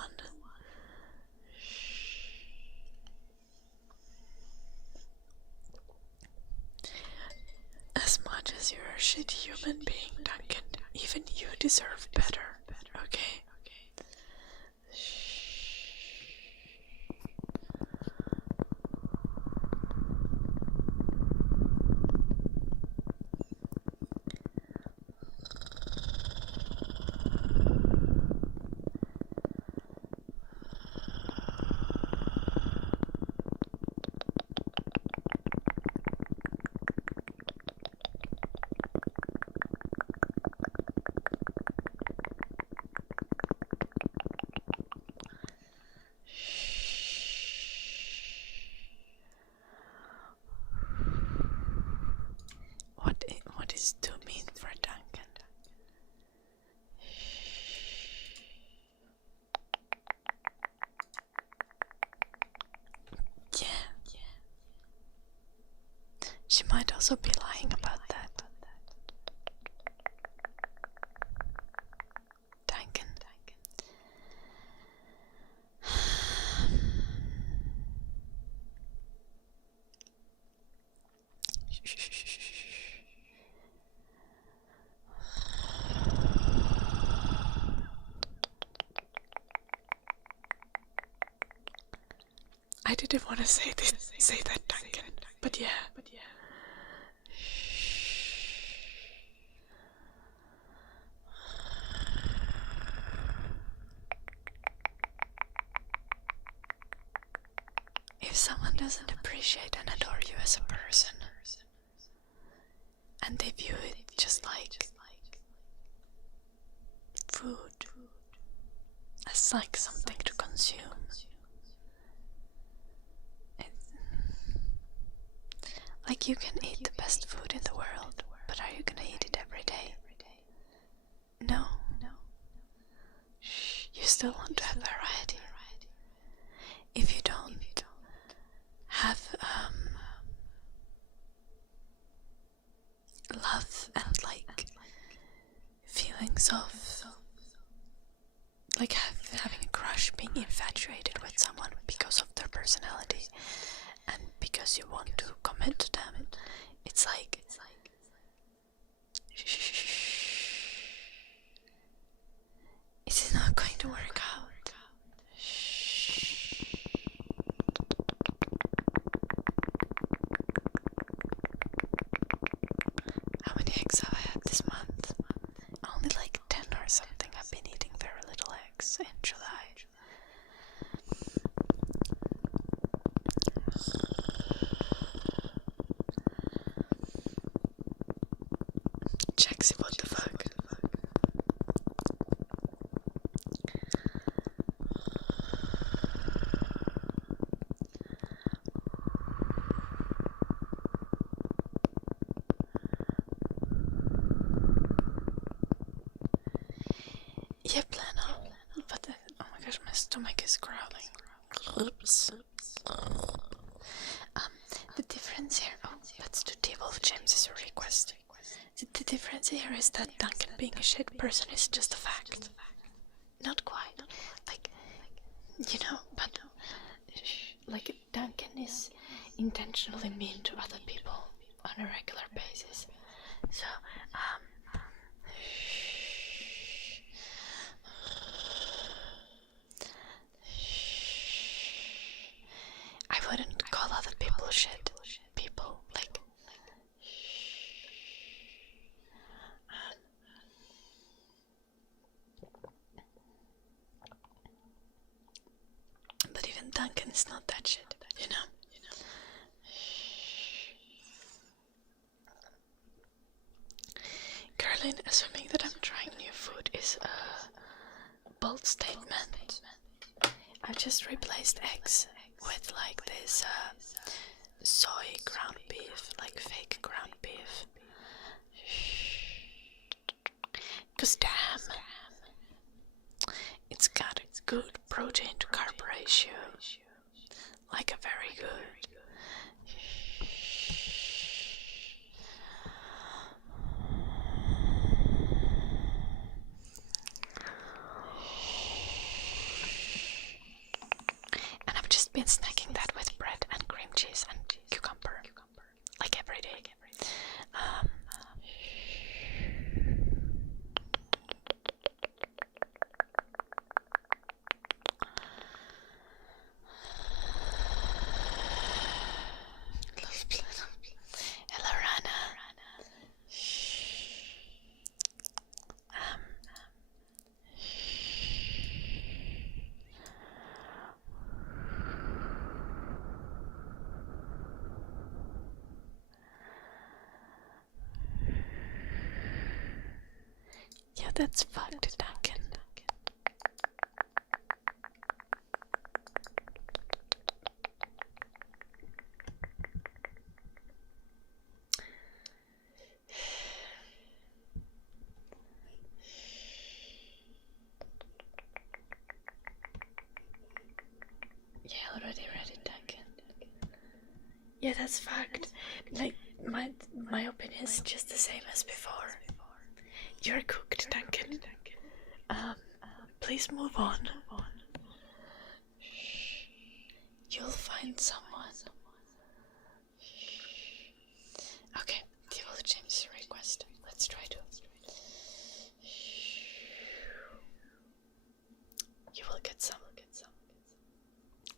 As much as you're a shit human being, Duncan, even you deserve better, okay? What is too mean for Duncan? Yeah. She might also be lying about that. Duncan. I didn't want to say that, Duncan, but yeah. If someone doesn't appreciate and adore you as a person, and they view it just like food, as like something to consume, like, you can eat the best food in the world, but are you gonna eat it every day? No. You still want to have variety. If you don't have love and like feelings of like having a crush, being infatuated with someone because of their personality and because you want to commit to them, it's like it's not going to work out. How many eggs have I had this month? Only like 10 or something. I've been eating very little eggs in July. Jaxie, what the fuck? Yep, Lena. But oh my gosh, my stomach is growling. Oops. The difference here. Oh, let's do T-Wolf James's request. The difference here is that Duncan being a shit person is just a fact. Not quite. Like, you know, but like, Duncan is intentionally mean to other people on a regular basis. So, I wouldn't call other people shit people, like, but even Duncan is not that shit, you know? Caroline, assuming that I'm trying new food is a bold statement. I've just replaced eggs with like this soy ground beef, like fake ground beef. 'Cause damn, it's got a good protein to carb ratio, like a very good. And I've just been snacking that with bread and cream cheese and cucumber, like every day. Hello, Rana. Yeah, that's fucked, Duncan. Yeah, already read it, Duncan. Yeah, that's fact. Like, my opinion is just the same as before. You're cooked, Duncan. Please move on. You'll find someone. Okay, he will change the request. Let's try to. You will get some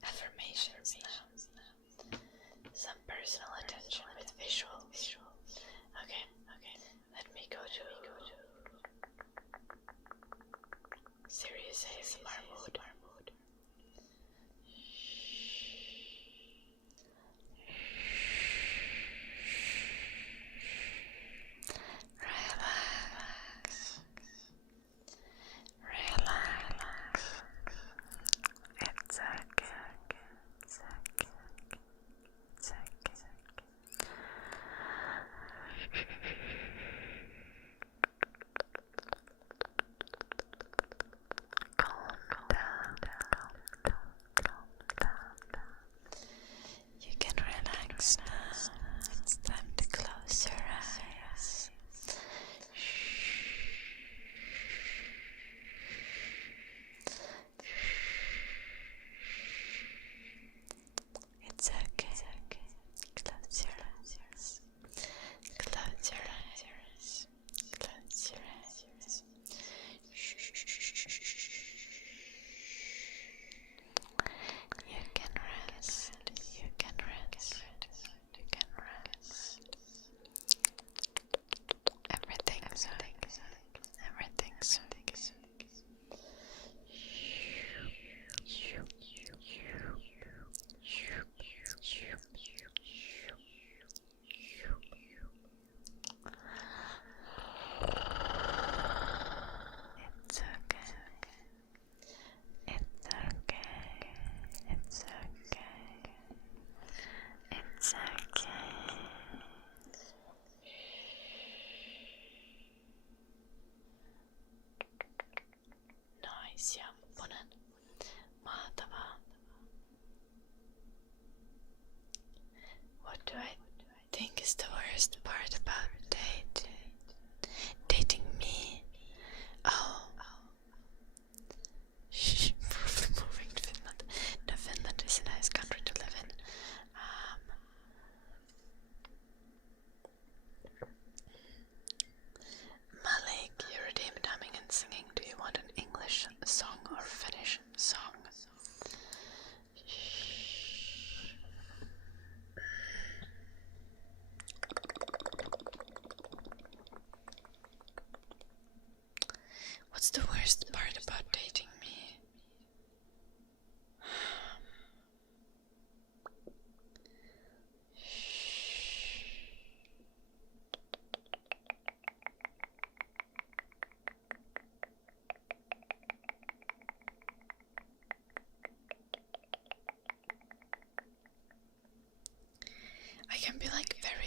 affirmations now. Some personal attention with visual. Okay. Let me go to serious ASMR mode. Relax.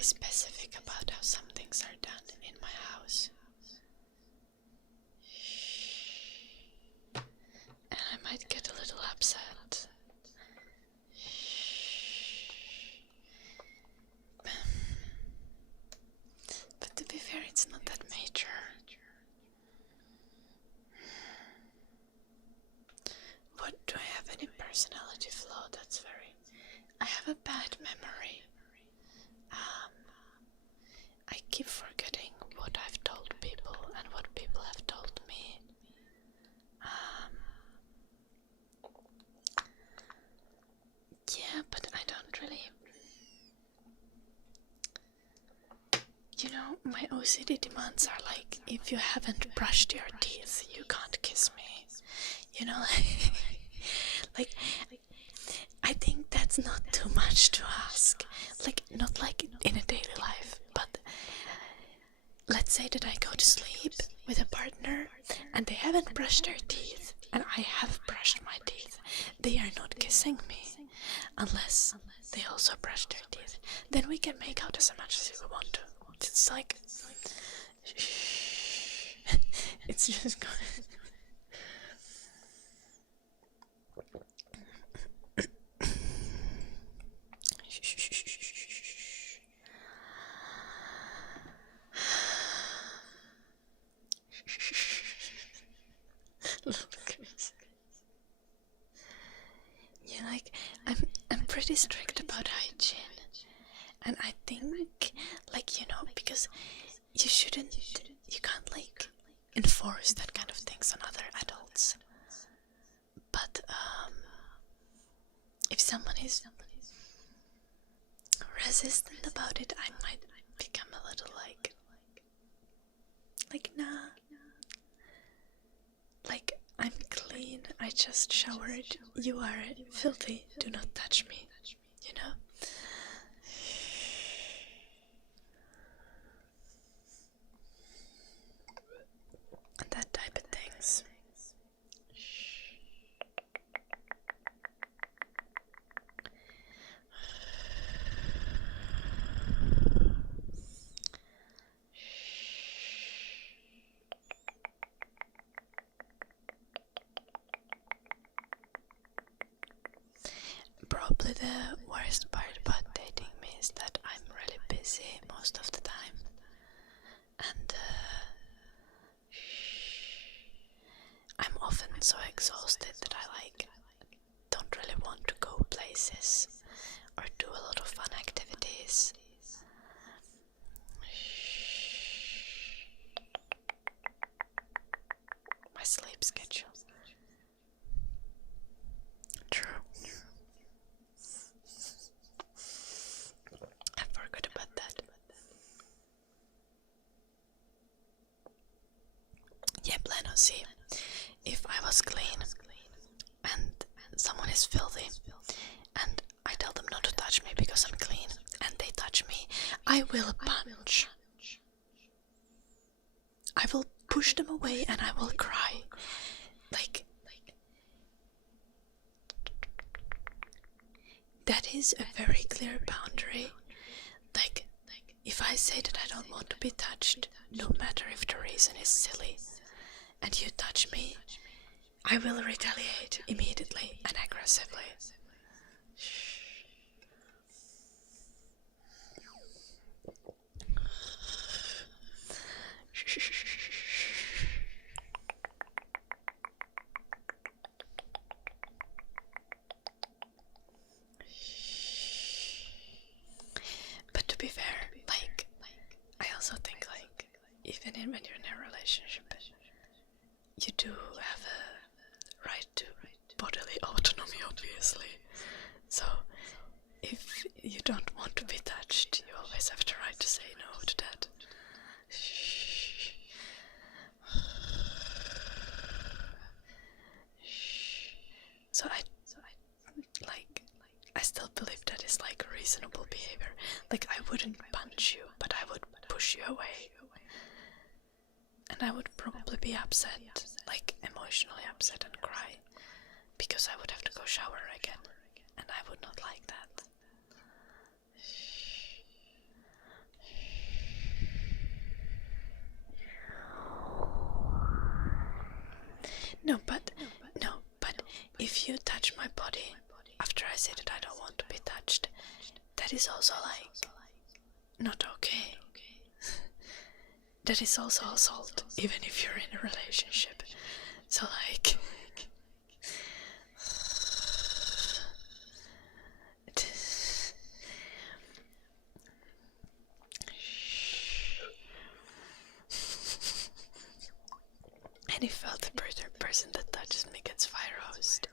very specific about how some things are done in my house. And I might get a little upset. But to be fair, it's not that major. What do I have any personality flaw? That's very... I have a bad memory. I keep forgetting what I've told people and what people have told me. Yeah, but I don't really... You know, my OCD demands are like, if you haven't brushed your teeth, you can't kiss me. You know, like I think that's not too much to ask. Like, not like in a daily life, but let's say that I go to sleep with a partner and they haven't brushed their teeth and I have brushed my teeth. They are not kissing me unless they also brush their teeth. Then we can make out as much as we want to. It's like... it's just going... Yeah, like, I'm pretty strict about hygiene. And I think, like, you know, because you can't, like, enforce that kind of things on other adults. But, if someone is resistant about it, I might become a little like, nah. Like, I'm clean, I just showered, you are filthy, do not touch me, you know? And that type of things. Probably the worst part about dating me is that I'm really busy most of the time. And I'm often so exhausted that I don't really want to go places or do a lot of fun activities. My sleep schedule. True. I forgot about that. Yeah, Plano, see, if I was clean and someone is filthy and I tell them not to touch me because I'm clean and they touch me, I will punch. I will push them away and I will cry. Like that is a very clear boundary. Like, if I say that I don't want to be touched, no matter if the reason is silly, and you touch me, I will retaliate immediately and aggressively. But to be fair, like, I also think, like, even when you're in a relationship, you do have a right to bodily autonomy, obviously. So, if you don't want to be touched, you always have the right to say no to that. So I still believe that is like reasonable behavior. Like, I wouldn't punch you, but I would push you away. And I would probably be upset, like emotionally upset and cry, because I would have to go shower again, and I would not like that. No, but if you touch my body after I say that I don't want to be touched, that is also like not okay. That is also assault, even if you're in a relationship. So like any felt person that touches me gets fire hosed.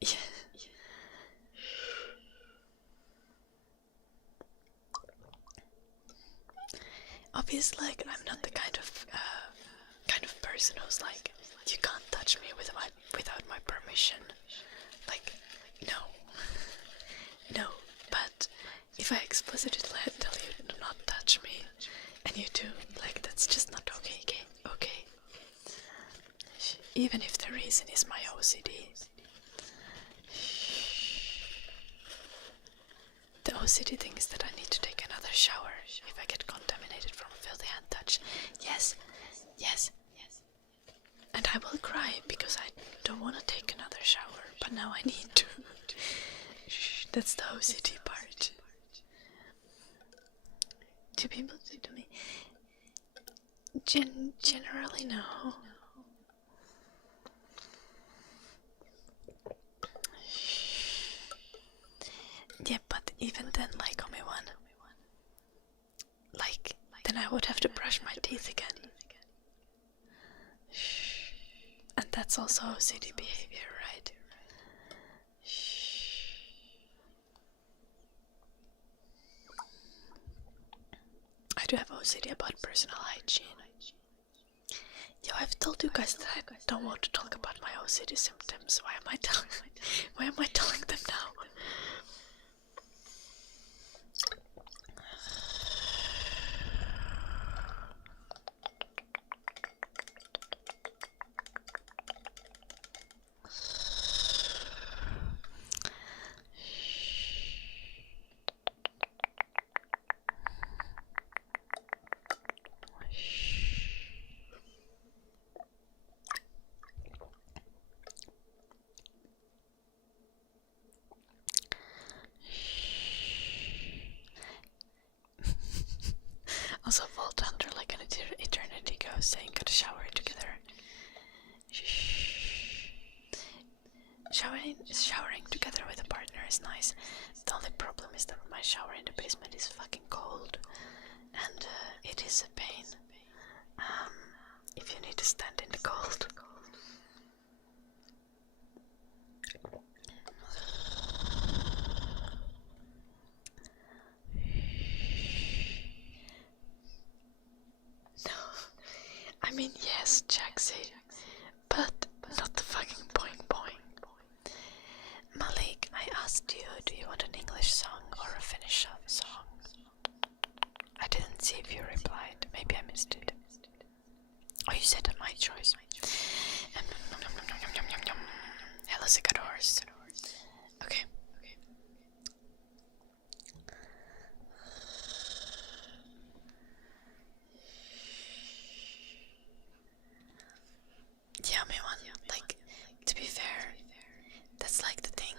Yeah. Obviously, like, I'm not the kind of person who's like, you can't touch me without my permission. Like, no. But if I explicitly tell you to not touch me, and you do, like, that's just not okay. Okay. Even if the reason is my OCD. The OCD thing is that I need to take another shower if I get contaminated from a filthy hand touch. Yes. And I will cry because I don't want to take another shower, but now I need to. That's the OCD part. Do people do to me? Generally no. Yeah, but even then, like, only one. Like, then I would have to brush my teeth again. And that's also OCD behavior, right? I do have OCD about personal hygiene. Yo, I've told you guys that I don't want to talk about my OCD symptoms. Why am I telling them now? Also, Vault Hunter, like an eternity goes, saying, gotta shower together. Showering together with a partner is nice. The only problem is that my shower in the basement is fucking cold, and it is a pain. If you need to stand in the cold. No, I mean yes, Jaxie, but not the fucking boing boing. Malik, I asked you, do you want an English song or a Finnish song? I didn't see if you replied. Maybe I missed it. Oh, you said my choice. Hello, Cicadors. Okay. Yeah, me one. Like, to be fair, that's like the thing.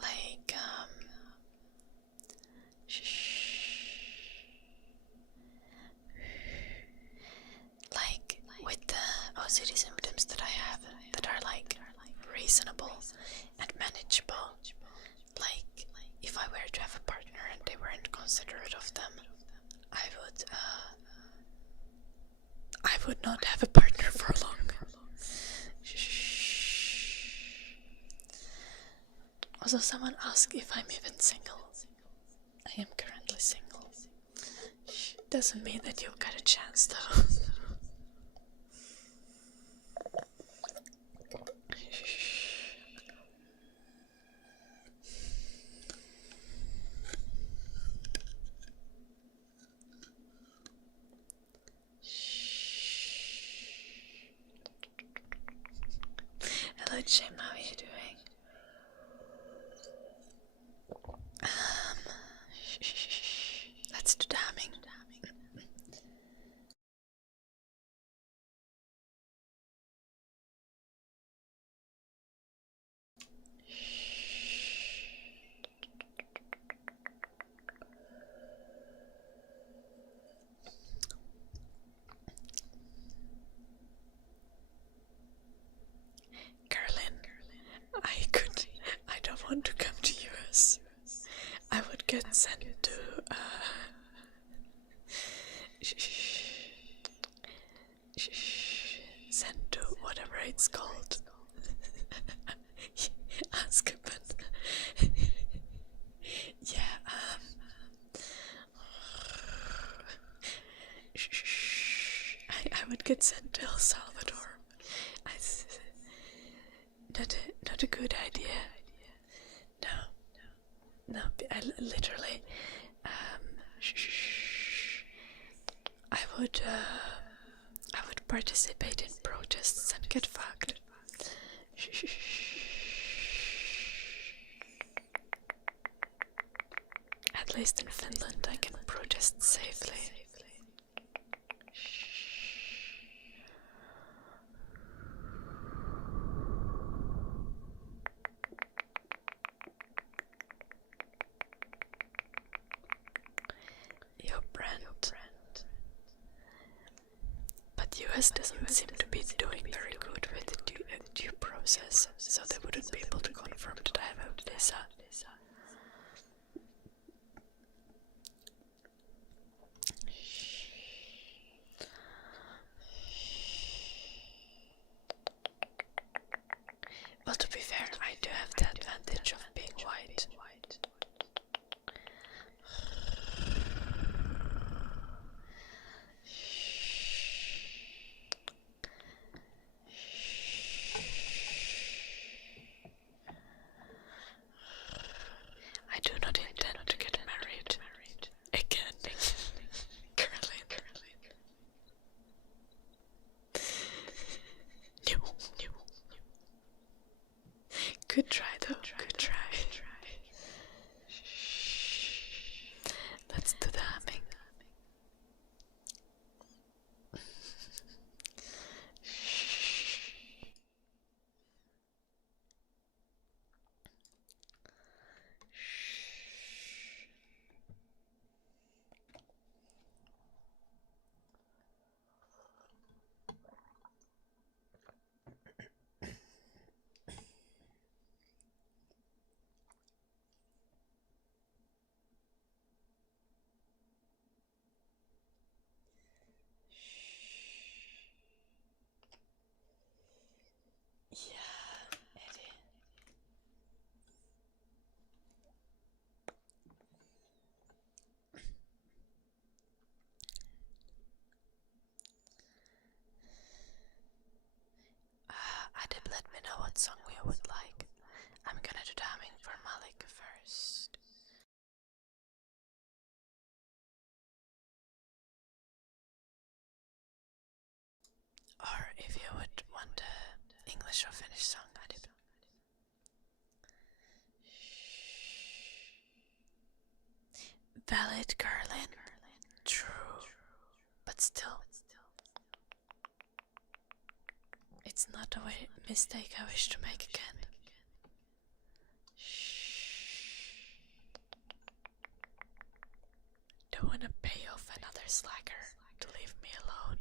Like, like with the OCD symptoms that I have, that are like reasonable and manageable. Like, if I were to have a partner and they weren't considerate of them, I would not have a partner for long. Also, someone asked if I'm even single. I am currently single. Doesn't mean that you've got a chance, though. Hello, Jim. How are you doing? Let's do damning. want to come to US, I would get sent to sent to whatever it's called. Azkaban. Yeah, I would get sent to El Salvador. Not a good idea. No, I literally, I would participate in protests and get fucked. At least in Finland I can protest safely. Yo, Brent. But US doesn't seem to be doing very good with the due process, so they wouldn't be able to confirm that I have a visa. Well, to be fair, I do have the advantage of being white. I do not intend to get married again. Caroline. No. Good try though. Good try. Let's do the humming. Yeah, Eddie. Adib, let me know what song we would like. I'm gonna do the humming for Malik first. Or if you would want a English or Finnish song, Adib. Valid, Caroline. True. But still. It's not a mistake I wish to make again. Don't want to pay off another slacker to leave me alone.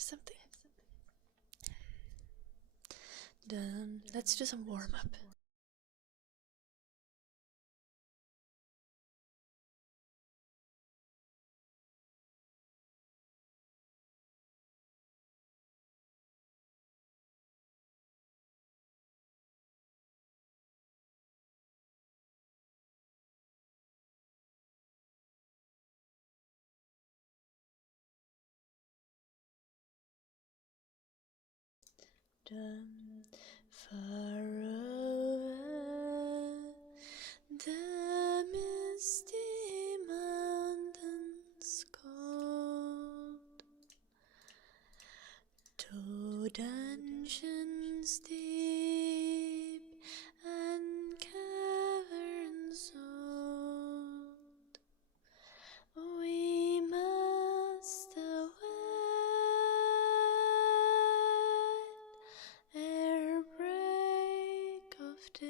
Something. Let's do some warm up. dungeons deep and caverns old, we must await ere break of day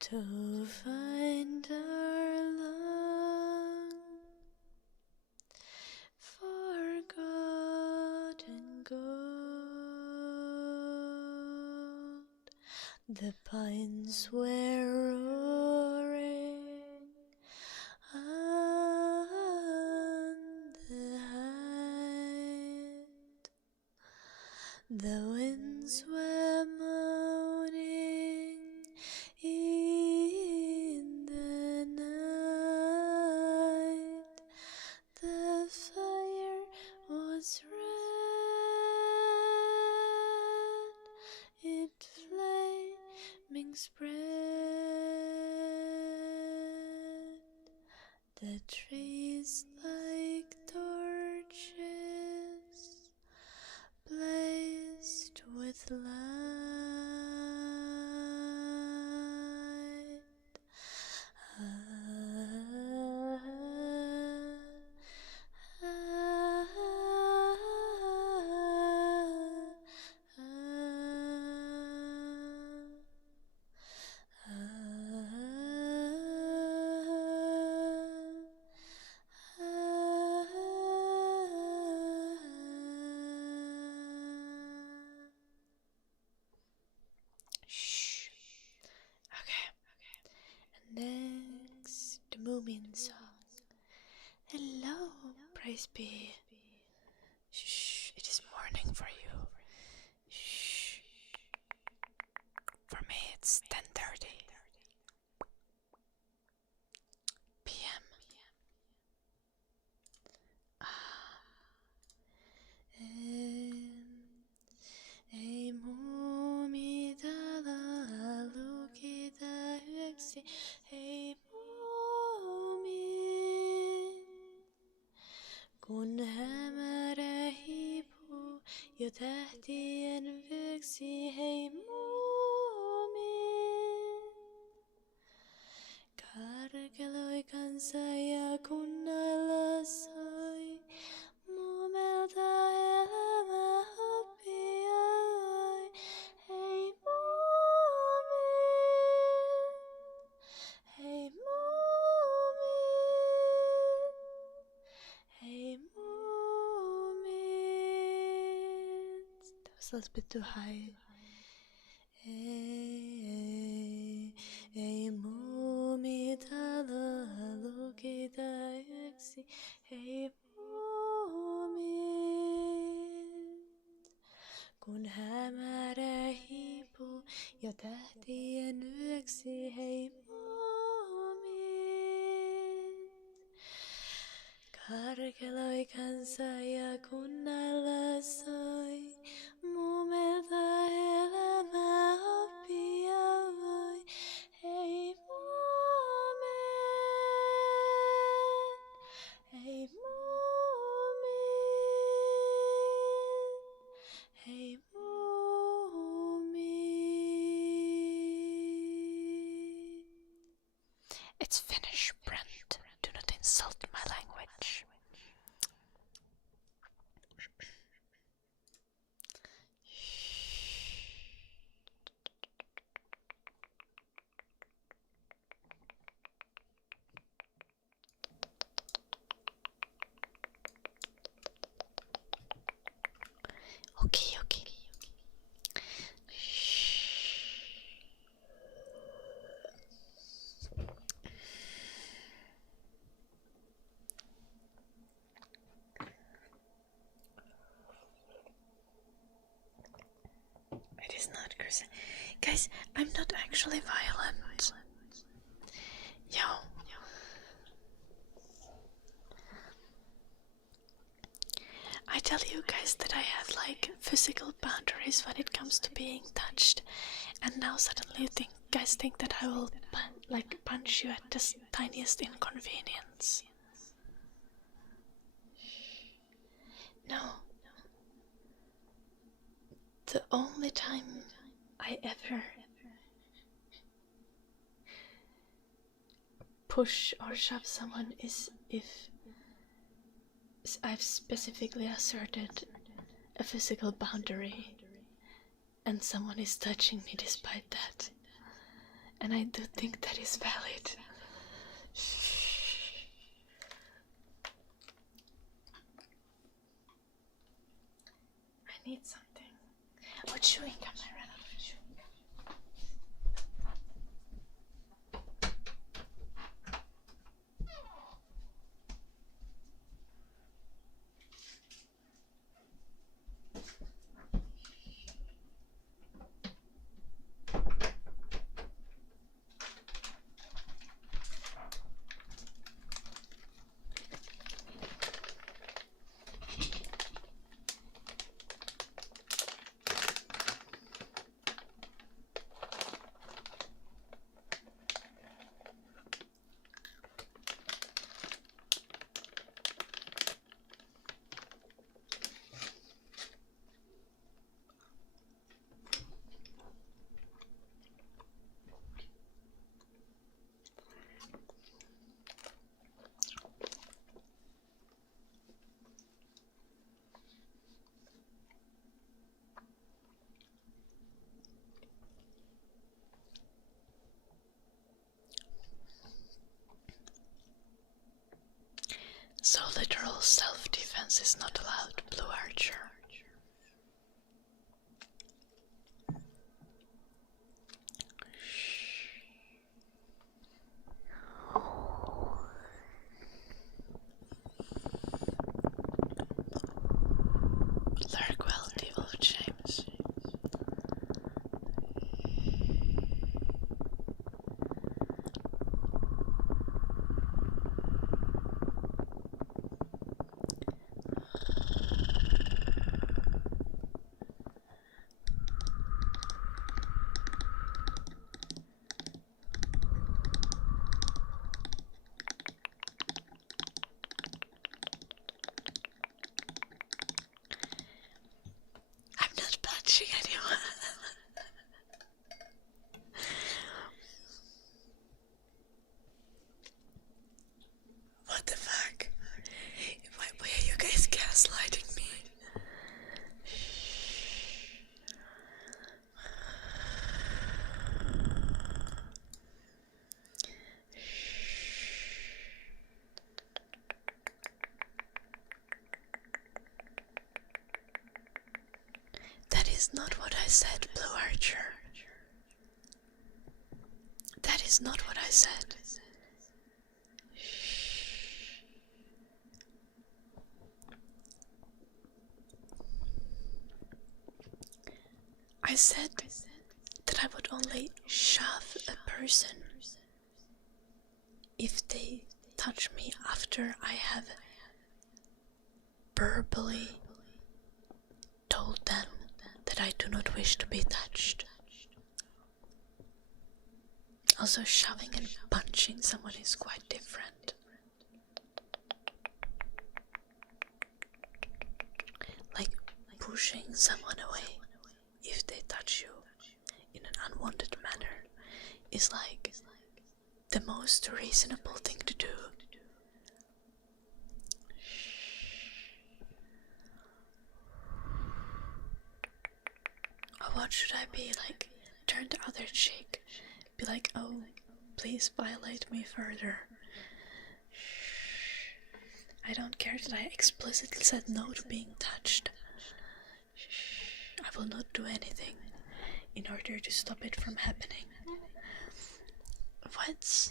to find our long forgotten gold. The pines were roaring on the height, the winds were moaning in the night, the fire was red, it flaming spread, the trees like torches blazed with light. Shh. Okay. Next, the Moomin song. Hello, praise be. Shh, it is morning for you. Shh. For me, it's 10:30 p.m. Ei muumidala lukita yöksi, hei muumin. Kun hämärä hiipuu jo tähtien vyöksi, hei muumin. Karkeloi kansa ja kunnalla soi, muumelta elämä oppia voi. Hei muumin, hei muumin, hei muumin. That was a little bit too high. Ei muumitalo lukita yöksi, hei muumit. Kun hämärä hiipuu jo tähtien yöksi, hei muumit. Karkeloi kansa ja kunnalla soi, muumelta elämä oppia voi. Hei muumin, hei muumin, hei muumin. It's Finnish, Brent. Do not insult my language. Okay. It is not cursing. Guys, I'm not actually violent. Yo. I tell you guys that I have like physical boundaries when it comes to being touched, and now suddenly you guys think that I will punch you at the tiniest inconvenience. No. The only time I ever push or shove someone is if I've specifically asserted a physical boundary and someone is touching me despite that. And I do think that is valid. I need something. Oh, chewing gum. I ran out of chewing gum. So literal self-defense is not allowed, Blue Archer. Lurk well, Devil of James. I'm not punching anyone. What the fuck? Why are you guys gaslighting me? That is not what I said, Blue Archer. That is not what I said. I said that I would only shove a person if they touch me after I have verbally told them that I do not wish to be touched. Also, shoving and punching someone is quite different. Like pushing someone away if they touch you in an unwanted manner is like the most reasonable thing to do. Or what should I be like? Turn the other cheek. Be like, oh, please violate me further. I don't care that I explicitly said no to being touched. I will not do anything in order to stop it from happening. What?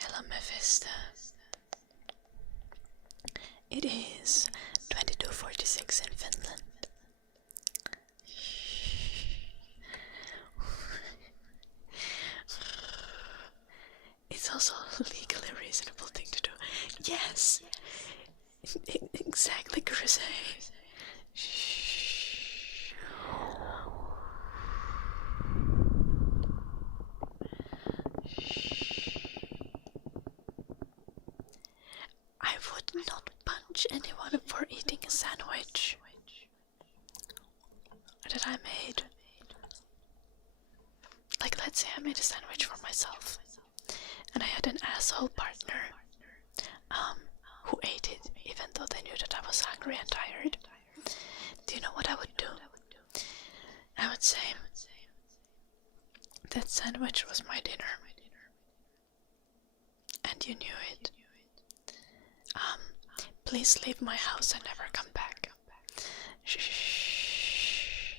Hello, Mephisto. It is 22:46 in Finland. It's also a legally reasonable thing to do. Yes! Exactly, Chris. not punch anyone for eating a sandwich that I made. Like, let's say I made a sandwich for myself, and I had an asshole partner who ate it even though they knew that I was hungry and tired. Do you know what I would do? I would say, that sandwich was my dinner, and you knew it. Please leave my house and never come back. Shh.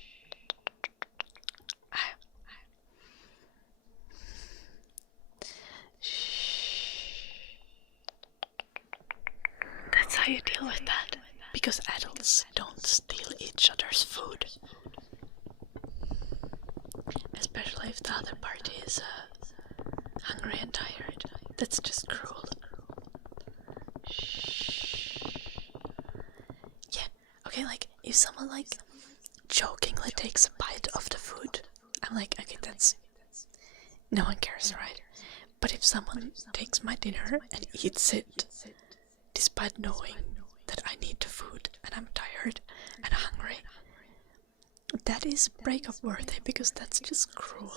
That's how you deal with that, because adults don't steal each other's food. Especially if the other party is hungry and tired. That's just cruel. Yeah, okay, like, if someone, like, jokingly takes a bite of the food, I'm like, okay, that's... no one cares, right? But if someone takes my dinner and eats it, despite knowing that I need the food and I'm tired and hungry, that is breakup worthy, because that's just cruel.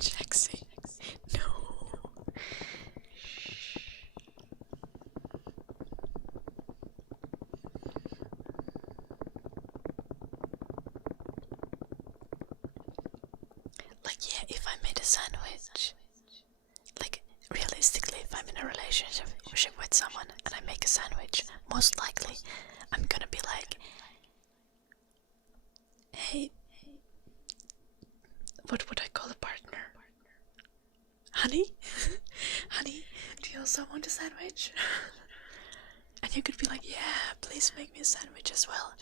Jaxie, no. Like, yeah, if I made a sandwich, like, realistically, if I'm in a relationship with someone and I make a sandwich, most likely I'm gonna be like, hey, what would I call a partner? Honey? Honey, do you also want a sandwich? And you could be like, yeah, please make me a sandwich as well.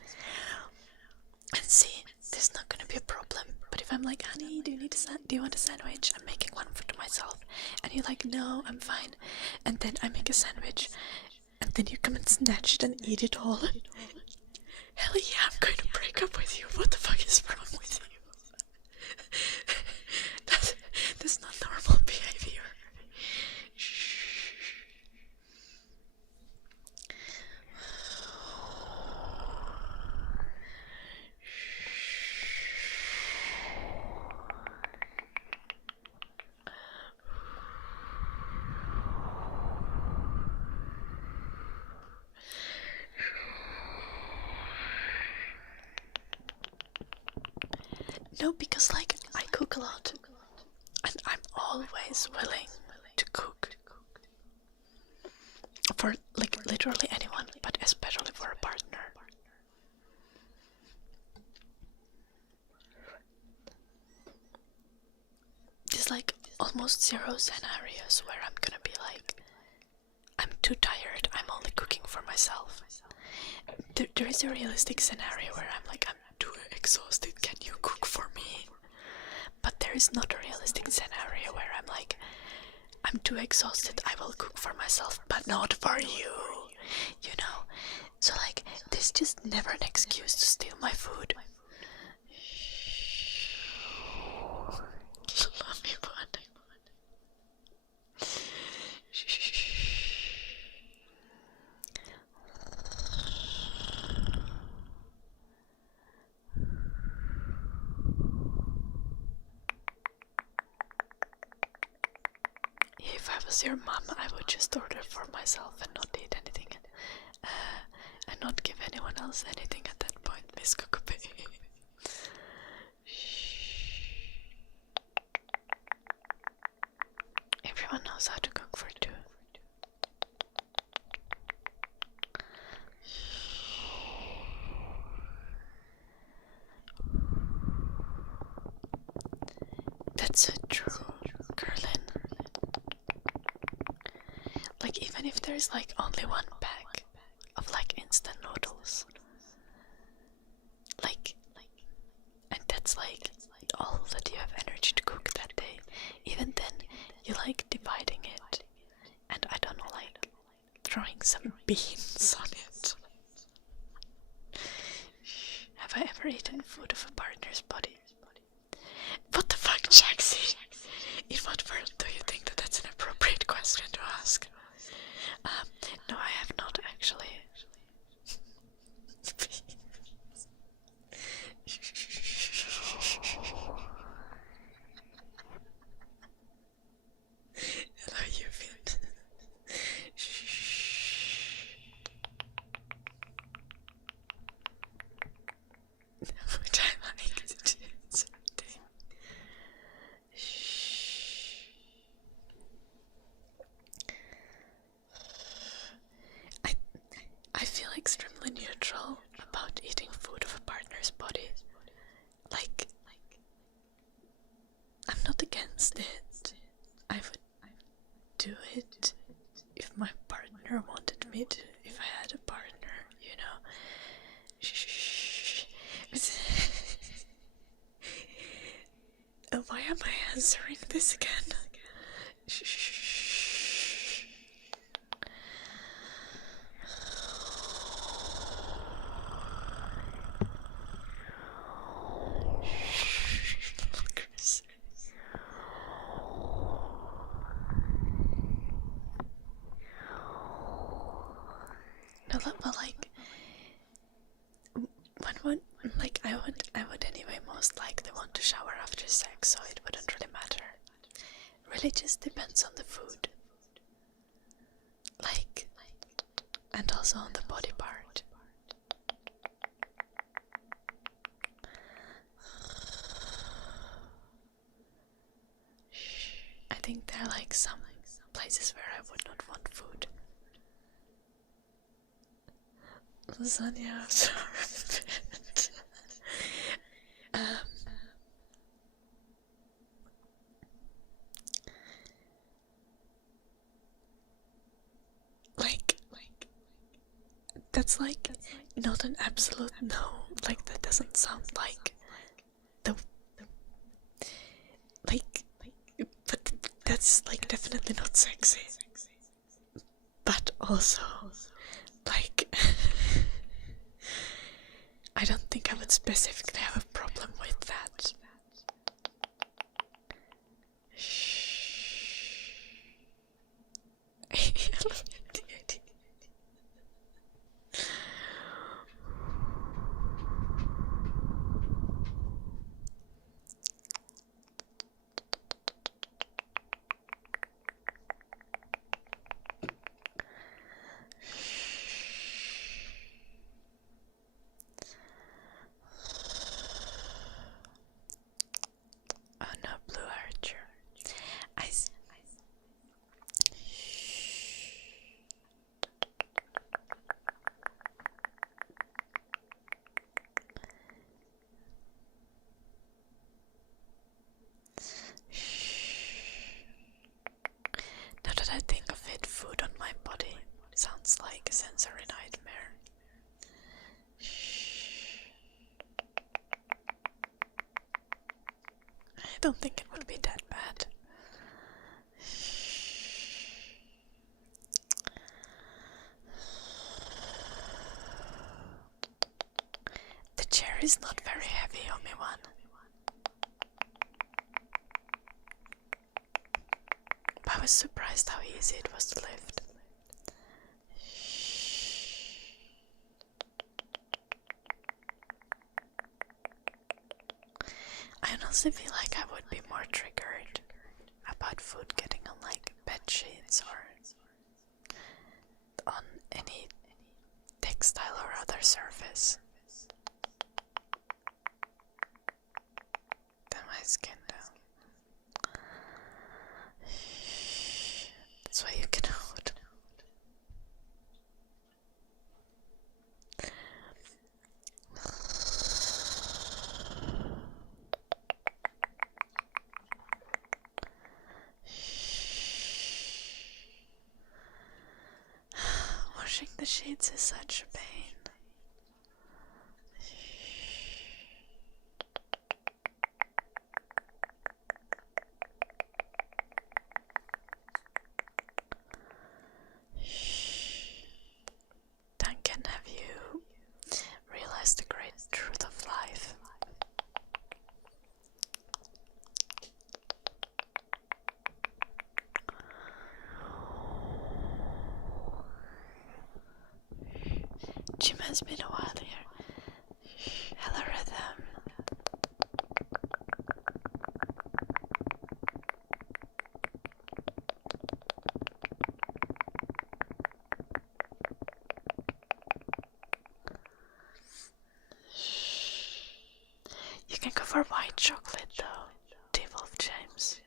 And see, there's not gonna be a problem. But if I'm like, honey, do you want a sandwich? I'm making one for myself. And you're like, no, I'm fine. And then I make a sandwich, and then you come and snatch it and eat it all. Hell yeah, I'm going to break up with you. What the fuck is wrong with you? That's not normal behavior. No, because, like, I cook a lot, and I'm always willing to cook for, like, literally anyone, but especially for a partner. There's, like, almost zero scenarios where I'm gonna be like, I'm too tired, I'm only cooking for myself. There is a realistic scenario where I'm like, I'm too exhausted, can you cook for me? But there is not a realistic scenario where I'm like, I'm too exhausted, I will cook for myself, but not for you, you know? So, like, there's just never an excuse to steal my food. Love me, bud. If I was your mom, I would just order for myself and not eat anything, and not give anyone else anything at that point, Miss Kukupe. Everyone knows how to cook for two. That's so true, Curlin. Like, even if there's like only one pack of like instant noodles, like, and that's like all that you have energy to cook that day, even then you like dividing it, and I don't know, like, throwing some beans on it. Have I ever eaten food of a partner's body? What the fuck, Jaxie? In what world do you think that that's an appropriate question to ask? No, I have not actually. Hello, Yuvin. Which I like to do something. I feel extremely neutral about eating food of a partner's body. Like, I'm not against it. I would do it if my partner wanted me to, if I had a partner, you know. Why am I answering this again? No, but like, I would anyway most likely want to shower after sex, so it wouldn't really matter. Really just depends on the food. Like, and also on the body part. I think there are like some places where I would not want food. Lasagna, sorry. That's like not an absolute no. Like that doesn't sound like the like, but that's like definitely not sexy. But also, like, I don't think I would specifically have a problem with that. Oh no, Blue Archer. Now that I think of it, food on my body sounds like a sensory nightmare. I don't think it would be that bad. The chair is not very heavy, Omi-wan. I was surprised how easy it was to lift. I honestly feel like I would be more triggered about food getting on like bed sheets or on any textile or other surface than my skin though. That's why you can hold. Washing the sheets is such a pain. Jim has been a while here. Hello, Rhythm. You can go for white chocolate though, T-Wolf James.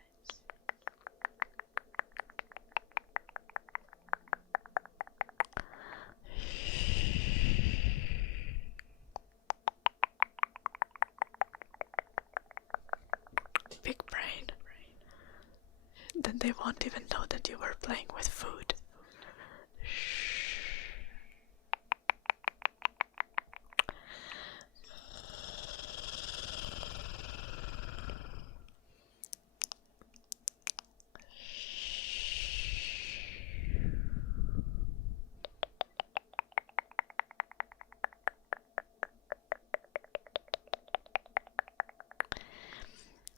Big brain. Then they won't even know that you were playing with food.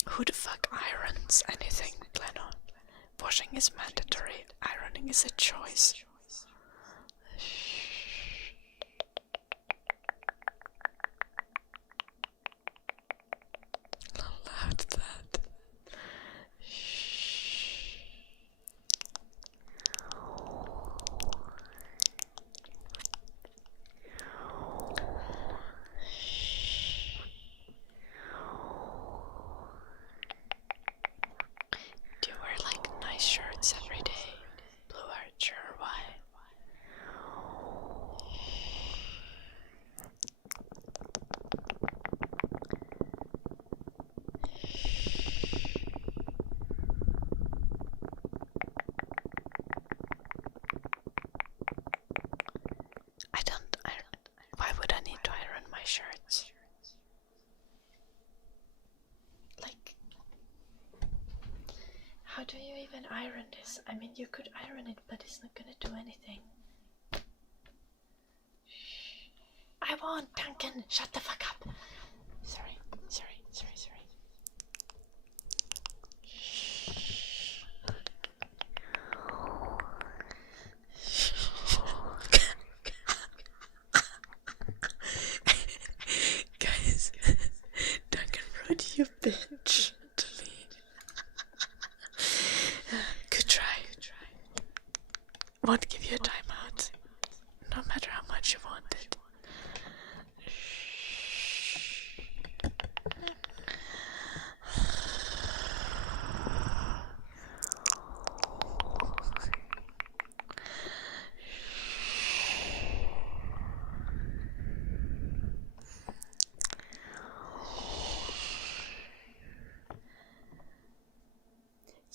Who the fuck irons anything, Pleno? Washing is mandatory, ironing is a choice. How loud that. Do you wear like nice shirts every day? Blue Archer or why? I don't iron. Why would I need to iron my shirts? Like, how do you even iron this? I mean, you could iron it, but it's not gonna do anything. I won't, Duncan! Shut the fuck up! Sorry. Guys, Duncan wrote you bitch to me. Good try. Won't give you a timeout, no matter how much you want it.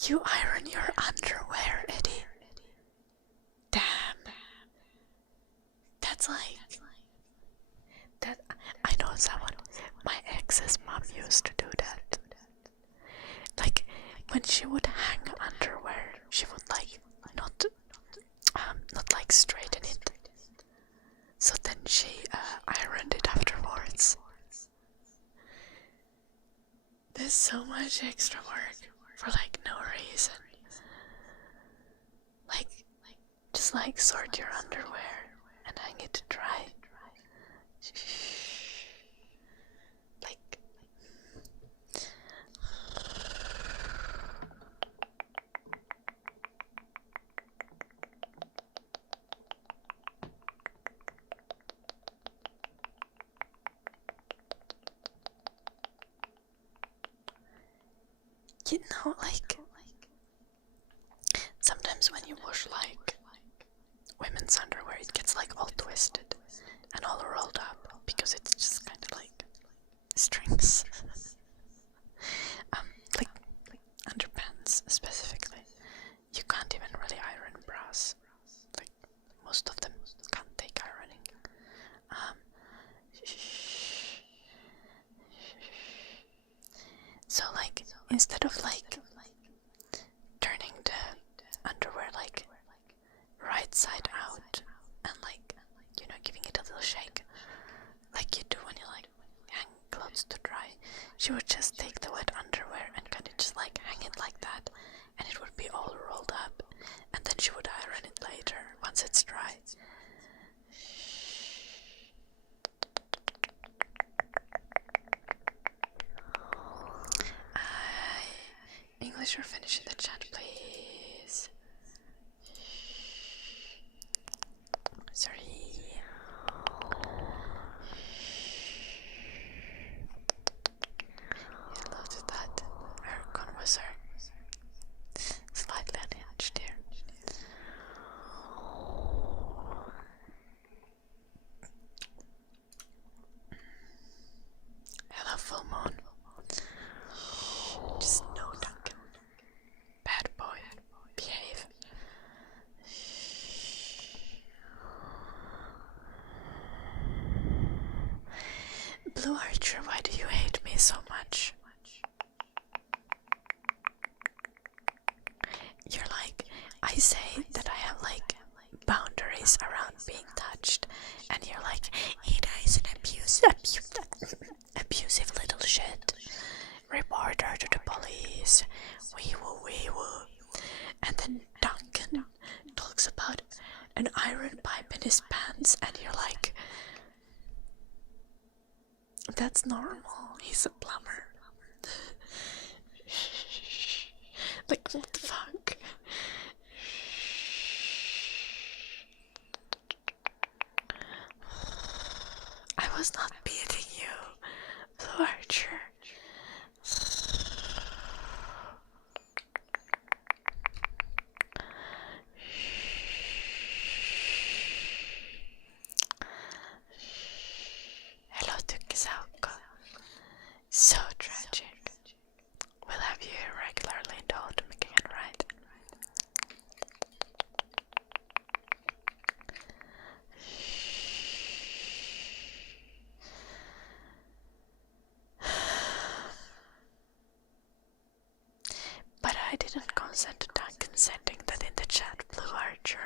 You iron your underwear, Eddie. Damn. That's like... That, I know someone. My ex's mom used to do that. Like, when she would hang underwear, she would like not like straighten it. So then she ironed it afterwards. There's so much extra work for like no reason. Like just like sort your underwear and hang it to dry. Like you know, like sometimes when you wash like women's underwear, it gets like all twisted and all rolled up because it's just kind of like strings. Like underpants specifically. You can't even really iron bras. Like most of them can't take ironing. So like instead of like turning the underwear like right side out and like, you know, giving it a little shake like you do when you like hang clothes to dry, she would just take the wet underwear and kind of just like hang it like that, and it would be all rolled up, and then she would iron it later once it's dry. English or Finnish in the chat, please. Sorry. Hello to that aircon was slightly unhinged here. Hello, full moon. Just no, Duncan. Bad boy. Behave. Blue Archer, why do you hate me so much? You're like, I say that I have like boundaries around being touched, and you're like, Ada is an abusive little shit. Report her to the police. Wee woo, wee woo. And then Duncan talks about an iron pipe in his pants, and you're like, that's normal. He's a plumber. Like, what the fuck? I was not beating you, Blue Archer. Hello, Tukisauko. So tragic. We'll have you here regularly in the autumn again, right? But I didn't consent to Duncan sending that in the chat, Blue Archer.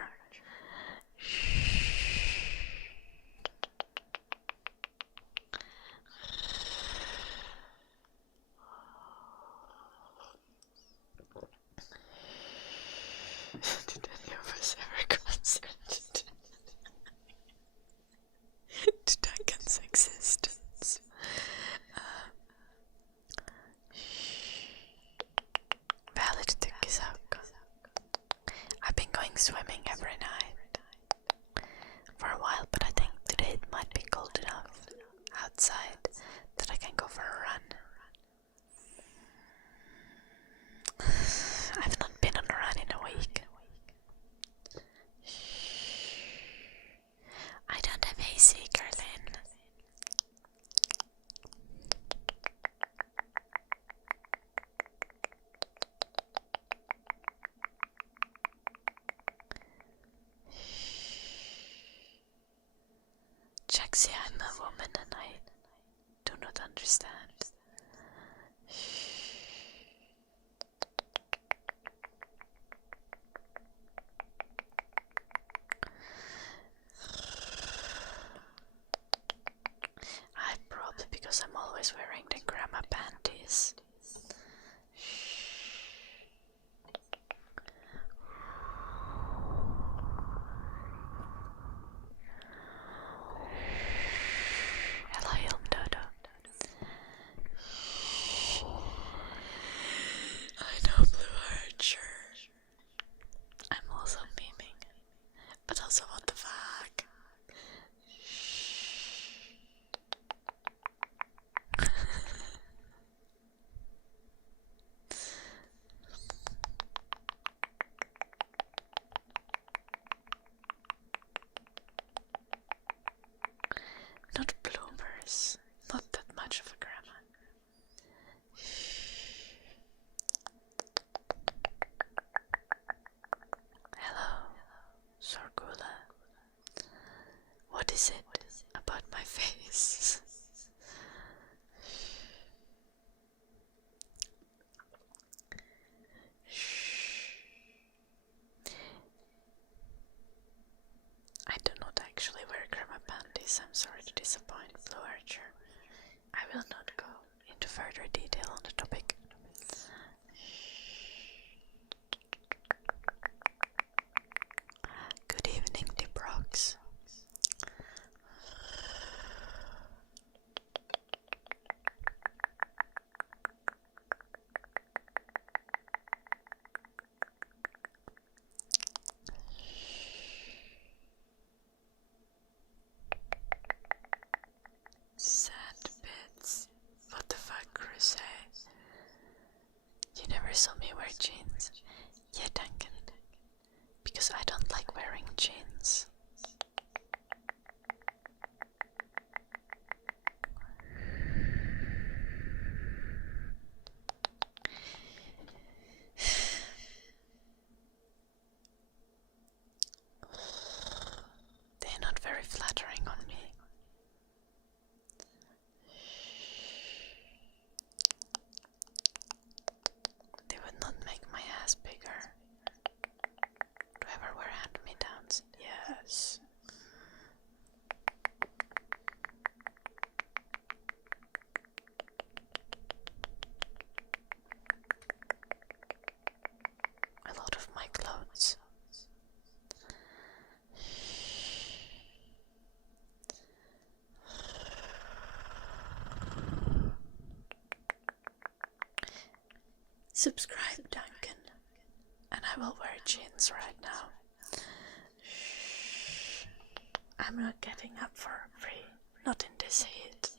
Did any of us ever consent to Duncan's existence? Valid Tukisauko. I've been going swimming every night for a while, but I think today it might be cold enough outside that I can go for a run. I've not been on a run in a week. I don't have AC, Carlin. Jaxie, I'm a woman and I do not understand. Probably because I'm always wearing the grandma panties. Hello, Dodo. I know, Blue Archer. I'm also memeing. But also, what the fuck? Not bloomers. Not that much of a grandma. Hello, Sorgula. What is it about my face? I do not actually wear grandma panties. I'm sorry to disappoint, Blue Archer. I will not go into further detail on the topic. Good evening, Dibrox. saw me wear jeans. Yeah, Duncan. Because I don't like wearing jeans. They're not very flattering on me. They would not make my ass bigger. Do I ever wear hand-me-downs? Yes. A lot of my clothes. Subscribe, Duncan, and I will wear jeans right now. I'm not getting up for free, not in this heat.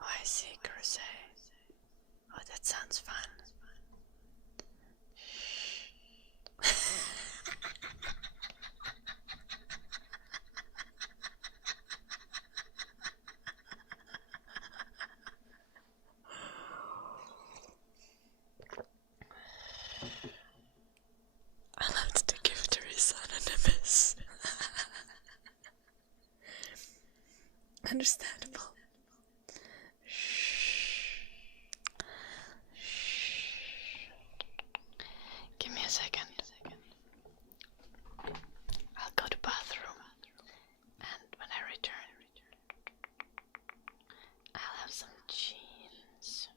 Oh, I see, Groceries. Oh, that sounds fun. I loved the gift is anonymous. Understandable. Give me a second. I'll go to the bathroom, and when I return, I'll have some jeans.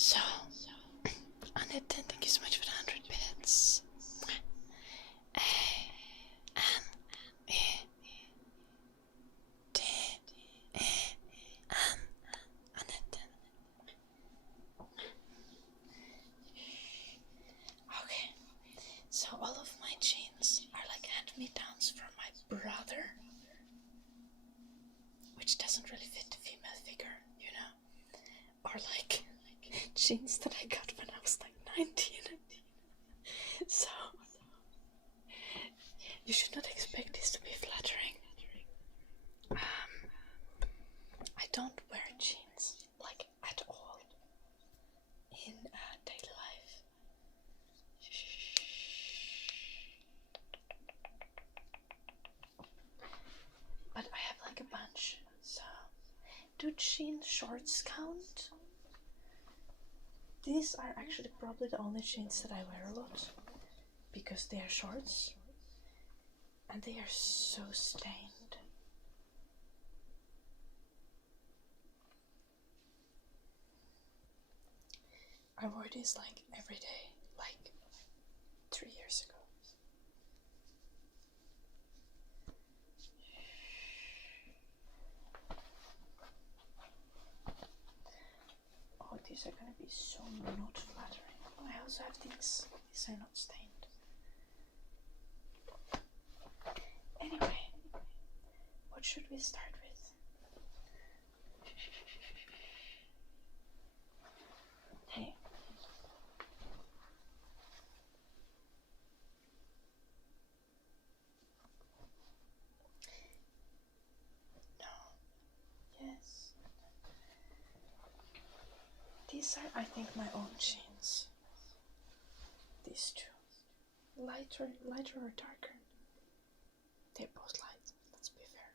So, Annette, thank you so much for the 100 bits. Okay, so all of my jeans are like hand-me-downs from my brother, which doesn't really fit the female figure, you know, or like jeans that I got when I was like 19. So you should not expect this to be flattering. I don't wear jeans like at all in daily life. But I have like a bunch. So do jean shorts count? These are actually probably the only jeans that I wear a lot, because they are shorts and they are so stained. I wore these like every day, like 3 years ago. Oh, these are gonna be so not flattering. I also have these. These are not stained. Anyway, what should we start with? Hey. No. Yes. These are, I think, my own jeans. These two. Lighter or darker? They're both light, let's be fair.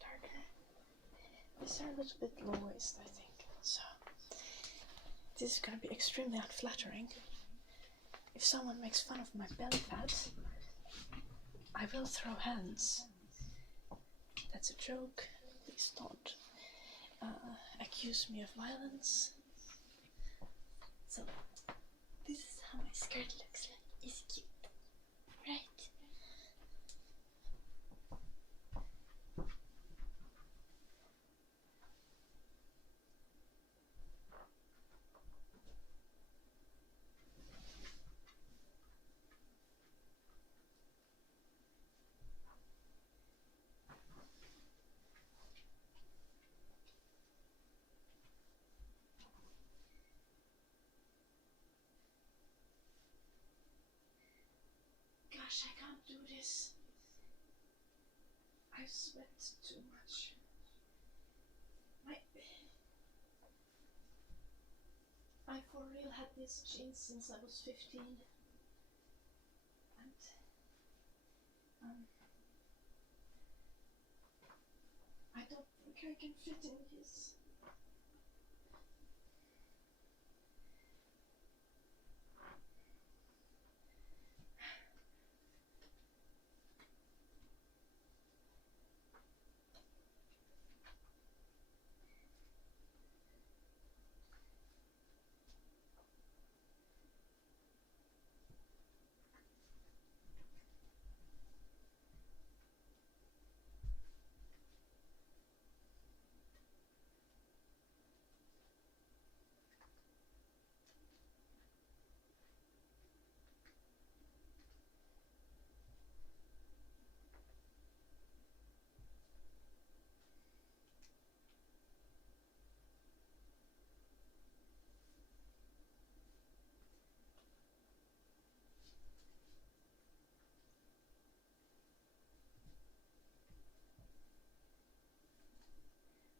Darker. These are a little bit low waist, I think. So this is gonna be extremely unflattering. If someone makes fun of my belly fat, I will throw hands. That's a joke. Please don't accuse me of violence. So this is how my skirt looks like. It's cute, right? Gosh, I can't do this. I sweat too much. I for real had these jeans since I was 15. And I don't think I can fit in these.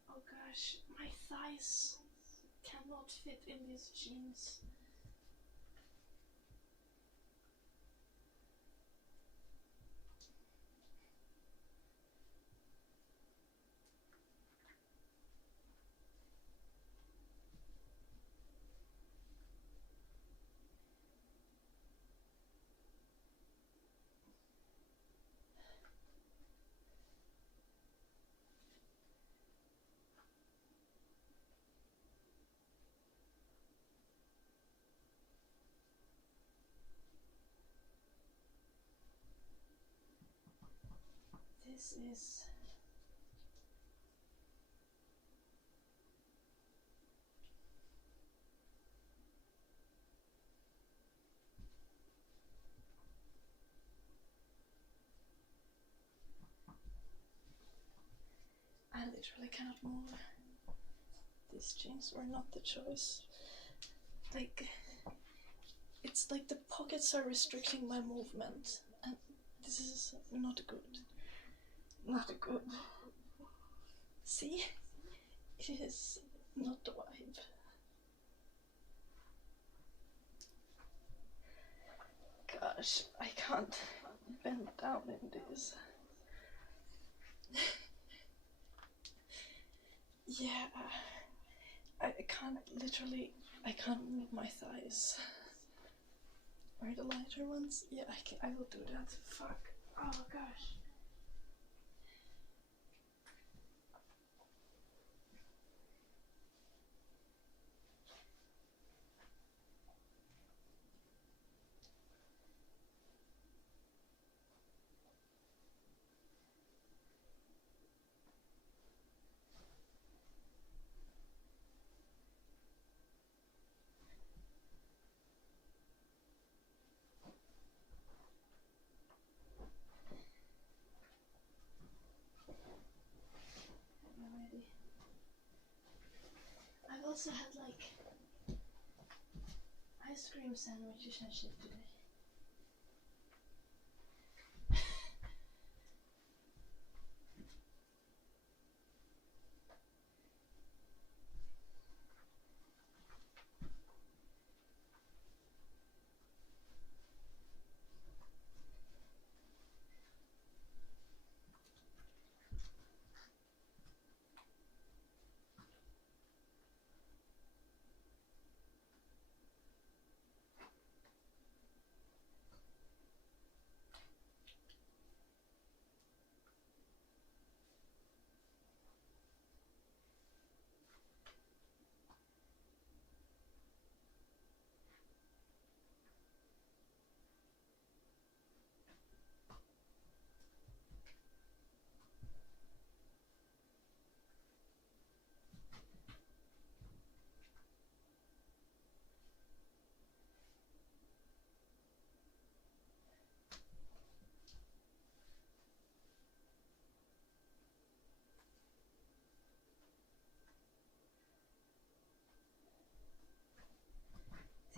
Oh gosh, my thighs cannot fit in these jeans. This is I literally cannot move. These jeans were not the choice. Like, it's like the pockets are restricting my movement, and this is not good. Not good. See? It is not the vibe. Gosh, I can't bend down in this. Yeah, I can't move my thighs. Are the lighter ones? Yeah, I will do that. Fuck. Oh gosh. I've also had like ice cream sandwiches and shit today.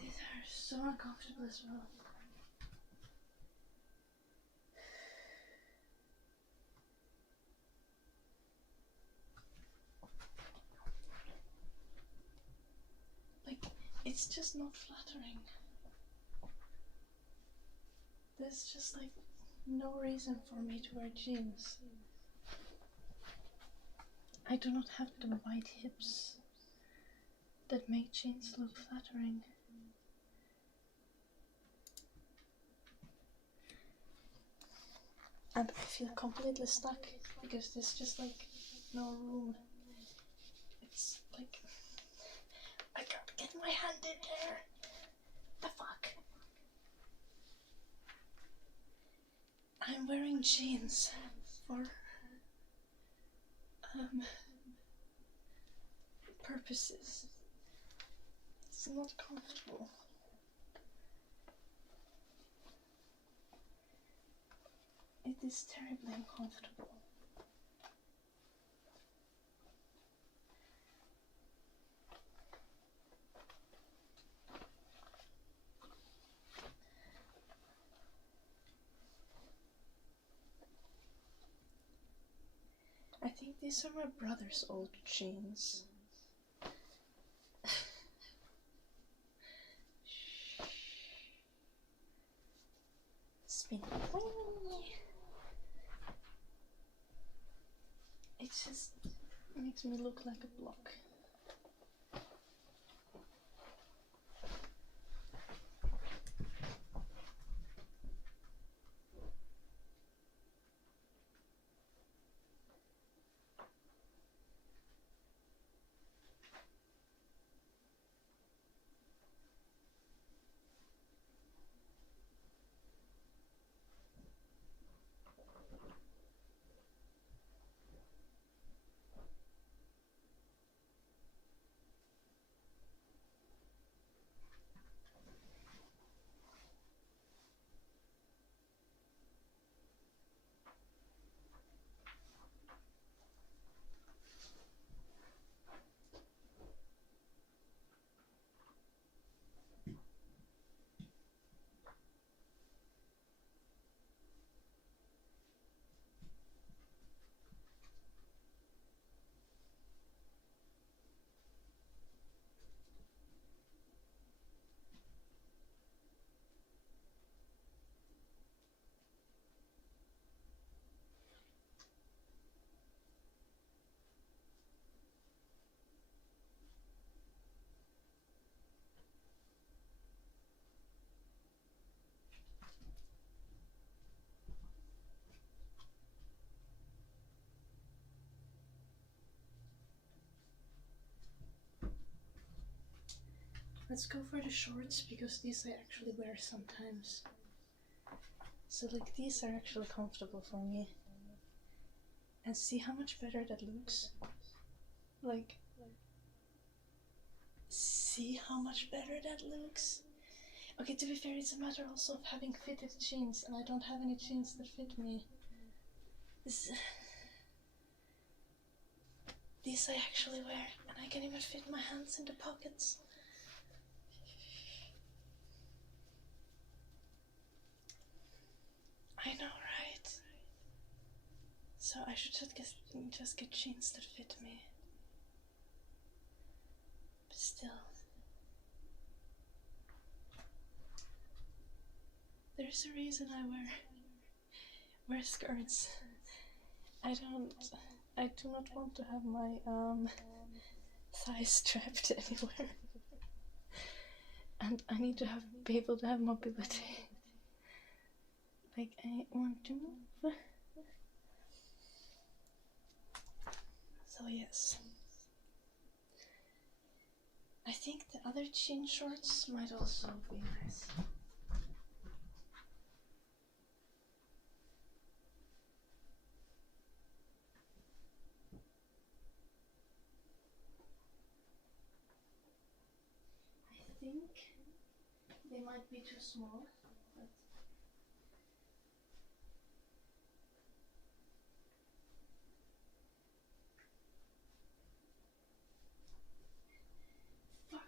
These are so uncomfortable as well. Like, it's just not flattering. There's just like no reason for me to wear jeans. I do not have the wide hips that make jeans look flattering. And I feel completely stuck because there's just like no room. It's like I can't get my hand in there. The fuck? I'm wearing jeans for purposes. It's not comfortable. It is terribly uncomfortable. I think these are my brother's old jeans. Spin. It just makes me look like a block. Let's go for the shorts, because these I actually wear sometimes. So like these are actually comfortable for me. And see how much better that looks? Like, see how much better that looks? Okay, to be fair, it's a matter also of having fitted jeans, and I don't have any jeans that fit me. These I actually wear, and I can even fit my hands in the pockets. I know, right? So I should just get jeans that fit me. But still, there's a reason I wear skirts. I do not want to have my thighs strapped anywhere. And I need to be able to have mobility. Like, I want to move. So yes. I think the other jean shorts might also be nice. I think they might be too small, but fuck.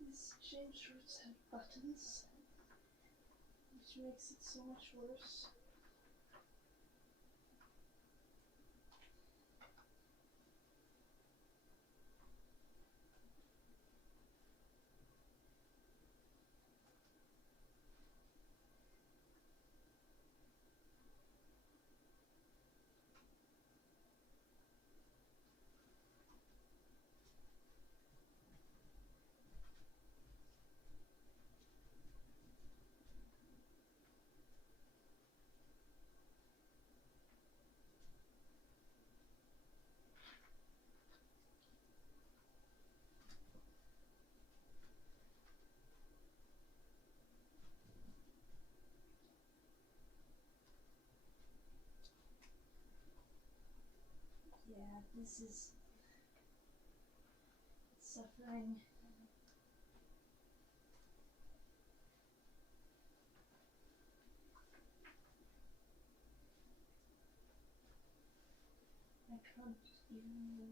These jean shorts have buttons, which makes it so much worse. Yeah, this is suffering. I can't even move.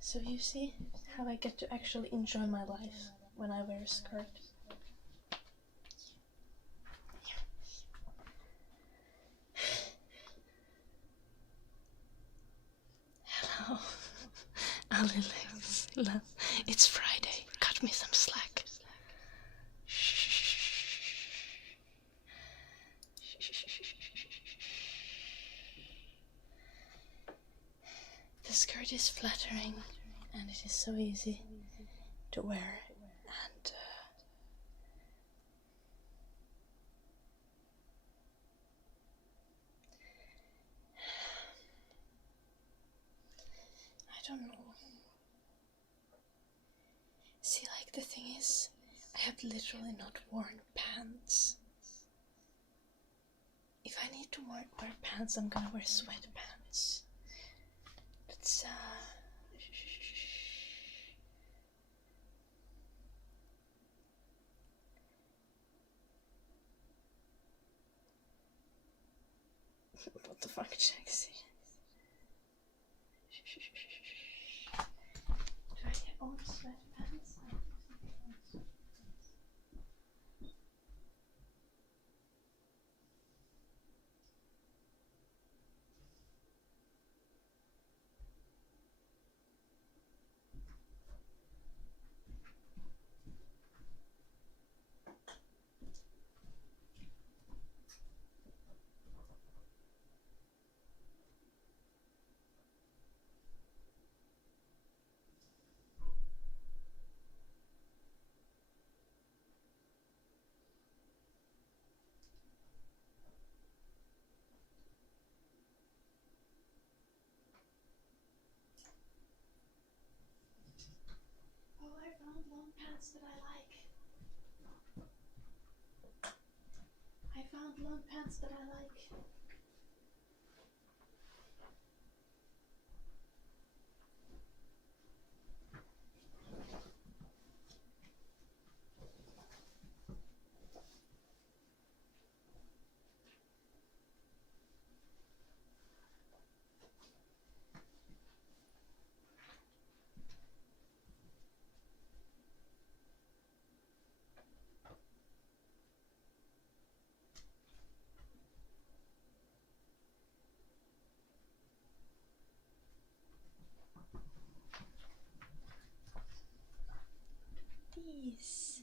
So you see how I get to actually enjoy my life when I wear a skirt. Hello, Ali lives. It's Friday. Cut me some slack. The skirt is flattering, and it is so easy to wear, and I don't know. See, like, the thing is, I have literally not worn pants. If I need to wear pants, I'm gonna wear sweatpants. But It's what the fuck, Jaxie? Do I get old sweatpants? Oh, I found long pants that I like. I found long pants that I like. These.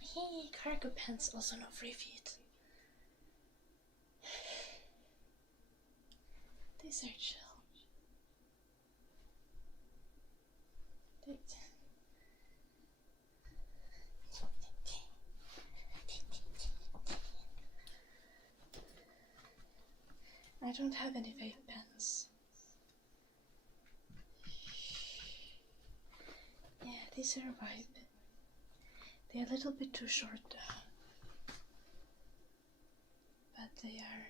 Hey, cargo pants, also no free feet. These are chill. I don't have any vape pens. Yeah, these are a vibe. They're a little bit too short though. But they are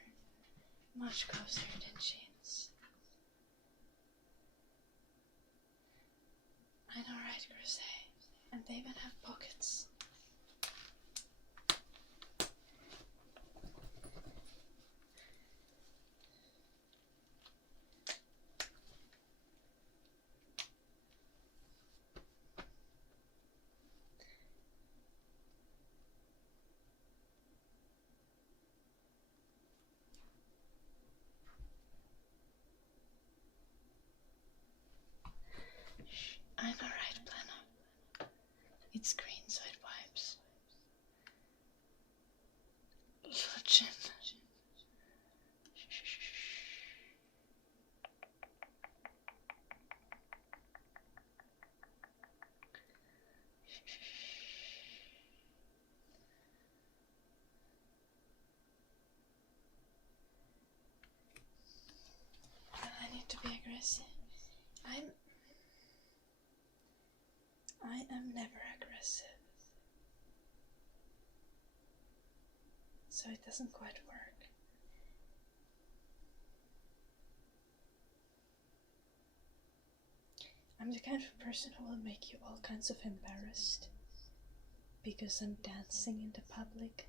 much closer than jeans. I know, right, Groceries? And they even have pockets. I know, right, Plano? It's green, so it wipes. Legend. I need to be aggressive. I am never aggressive. So it doesn't quite work. I'm the kind of person who will make you all kinds of embarrassed because I'm dancing in the public.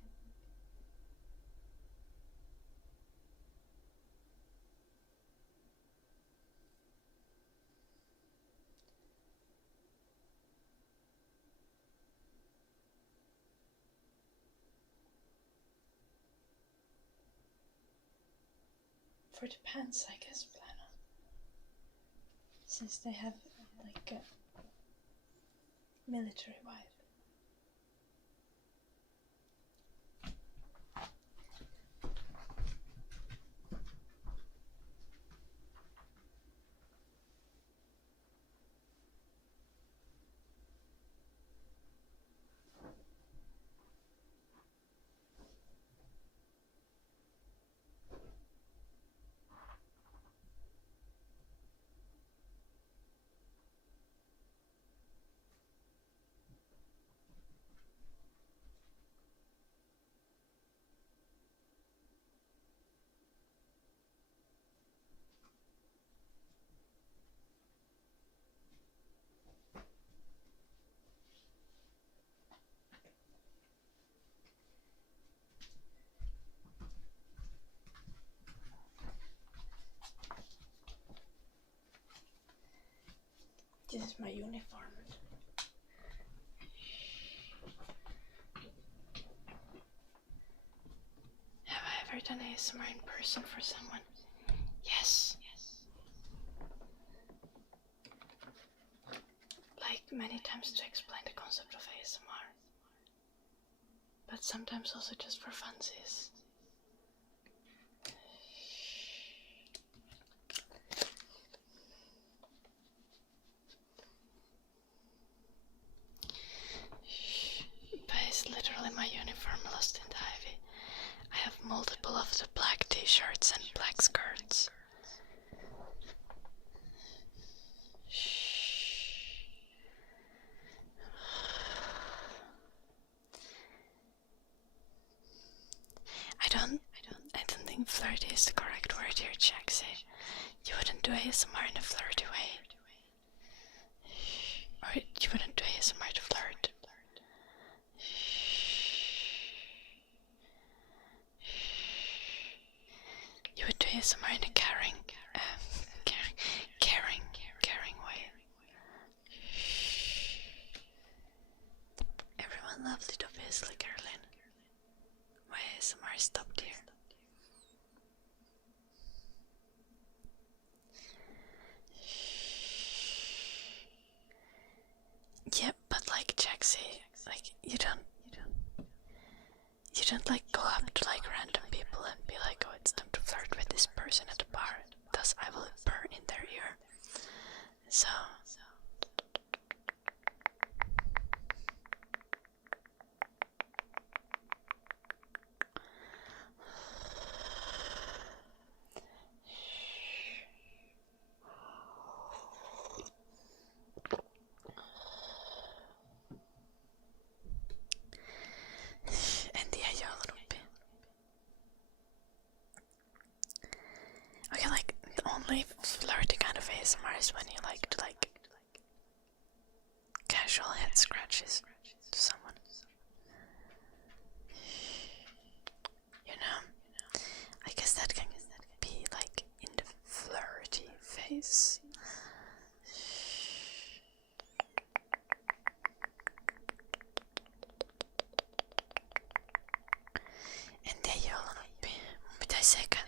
For the pants, I guess, Plano. Since they have like a military vibe. This is my uniform. Have I ever done ASMR in person for someone? Yes. Like many times to explain the concept of ASMR. But sometimes also just for funsies. But it's literally my uniform lost in the ivy. I have multiple of the black t-shirts and black skirts. I don't think flirty is the correct word here, Jaxie. You wouldn't do ASMR in a flirty way. Or you wouldn't do ASMR to flirt. You would do ASMR in a caring way. Everyone loved it, obviously, Caroline. Why ASMR stopped here? Yeah, but like Jaxie, like you don't like go up to like random people and be like, oh, it's time to flirt with this person at the bar. Thus I will burn in their ear. So and the yo a little bit. Okay, like the only flirty kind of ASMR is when you like to like casual head scratches to someone. You know, I guess that can be like in the flirty phase. Entä joulunoppi? Pitäisi sekä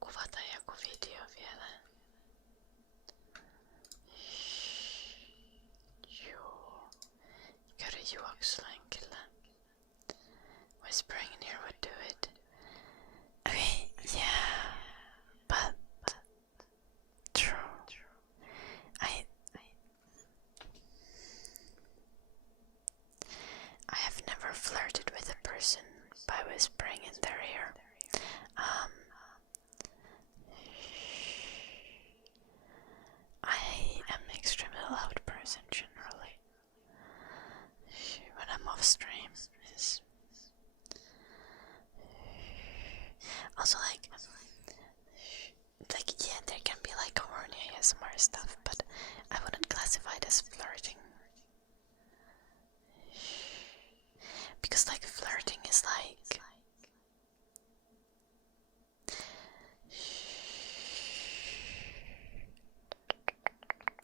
kuvata joku video vielä. Joo. Käydä juoksulenkillä. Whispering in here would do it. Okay, yeah. But true. I have never flirted with a person by whispering in their ear. I am an extremely loud person generally. When I'm off stream, also like yeah, there can be like horny ASMR stuff, but I wouldn't classify it as flirting. Because like flirting is like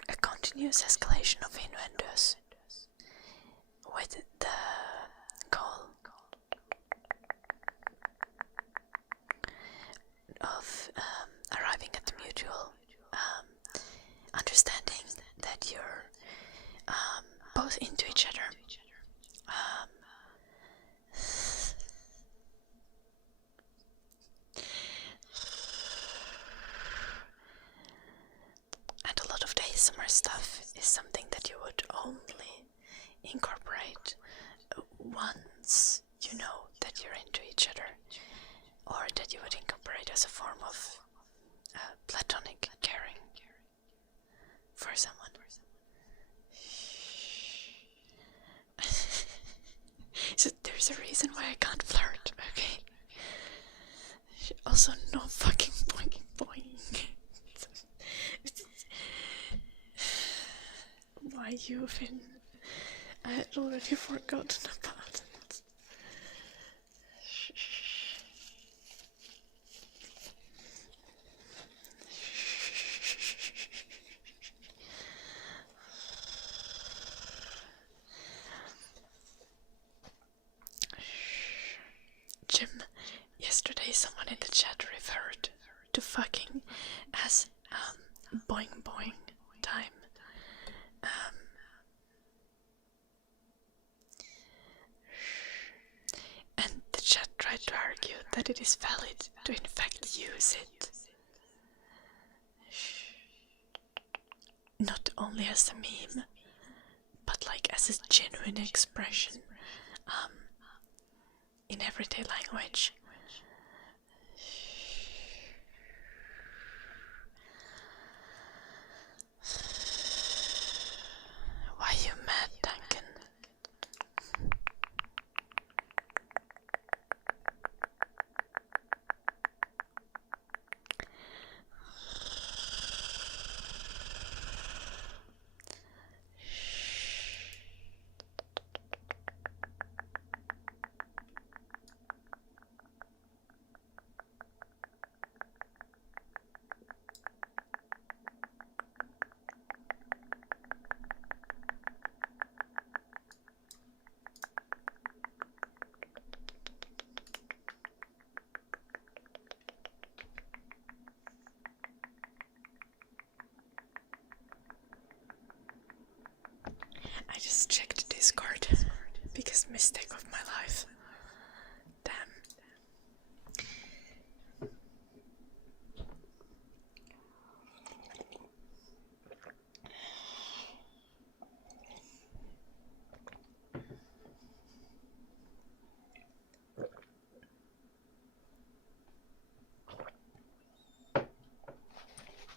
a continuous escalation of innuendos with the goal of arriving at the mutual understanding that you're both into each other. And a lot of the ASMR stuff is something that you would only incorporate once you know that you're into each other, or that you would incorporate as a form of platonic caring for someone. So there's a reason why I can't flirt, okay? Also, no fucking boing boing. Why you been? I had already forgotten about it. gym yesterday, someone in the chat referred to fucking as boing boing time. And the chat tried to argue that it is valid to in fact use it. Not only as a meme, but like as a genuine expression in everyday language. Why you mad, Duncan? I just checked Discord because mistake of my life. Damn.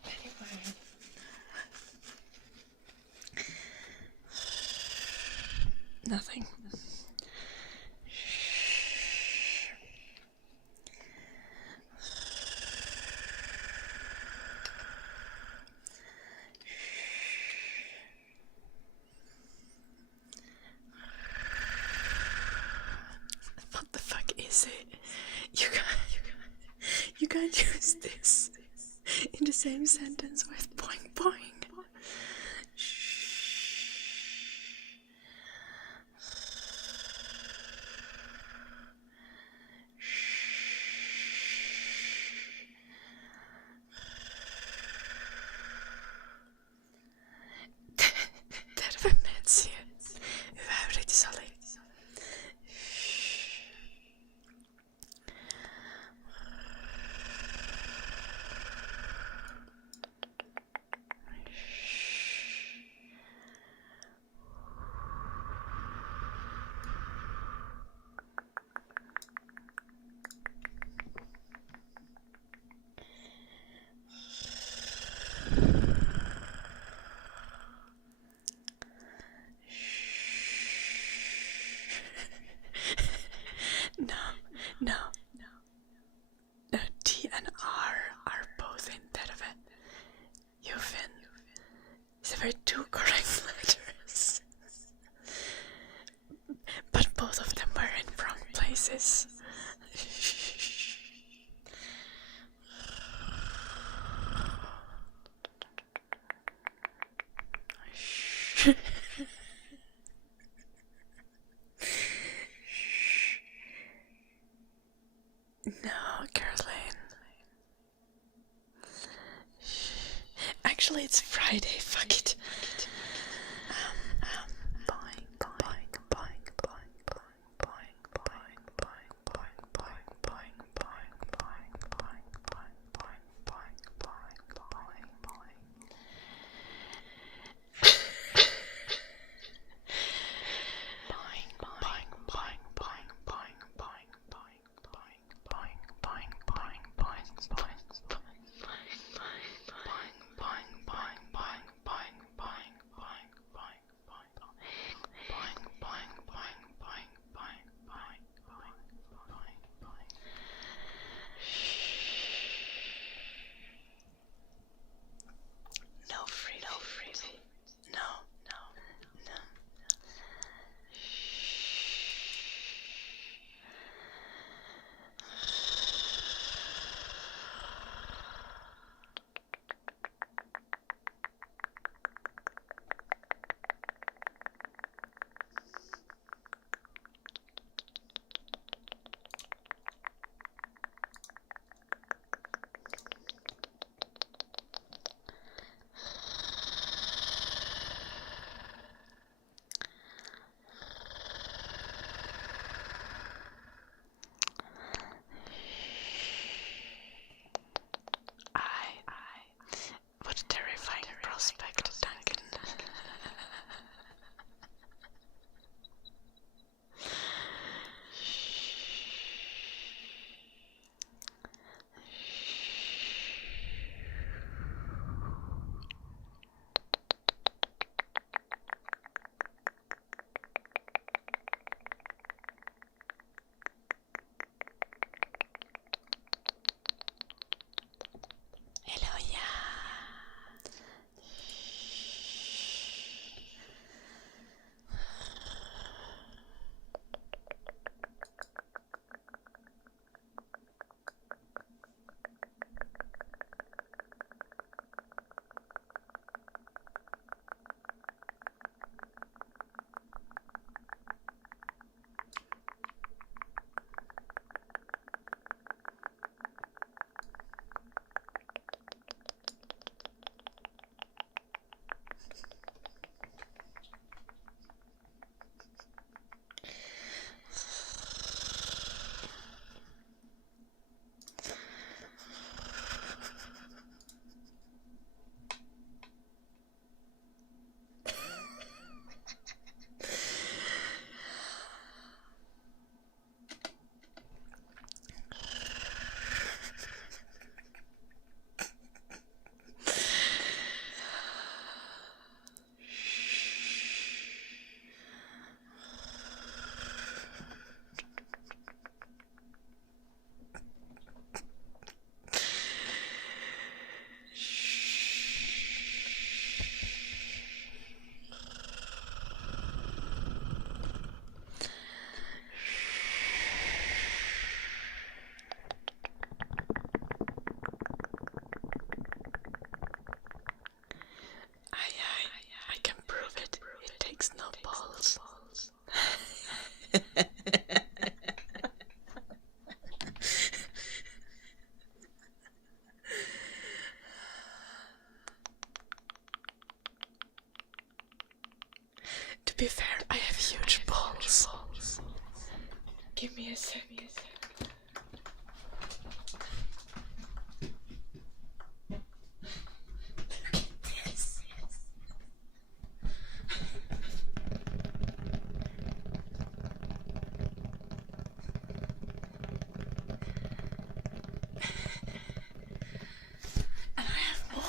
Anyway. Nothing. What the fuck is it? You can't use this in the same sentence with boing boing. No. T and R are both in Terve. Yufin. They were two correct letters. But both of them were in wrong places. No, Caroline. Actually, it's Friday. Fuck it. Boing, boing, boing, boing, boing, boing, boing, boing, boing, boing, boing, boing, boing, boing, boing, boing, boing, boing, boing, boing. Boing, boing, boing, boing, boing, boing, boing, boing, boing, boing, boing, boing, boing, boing, boing, boing, boing, boing, boing, boing, Give me a sec. Yes. And I have more.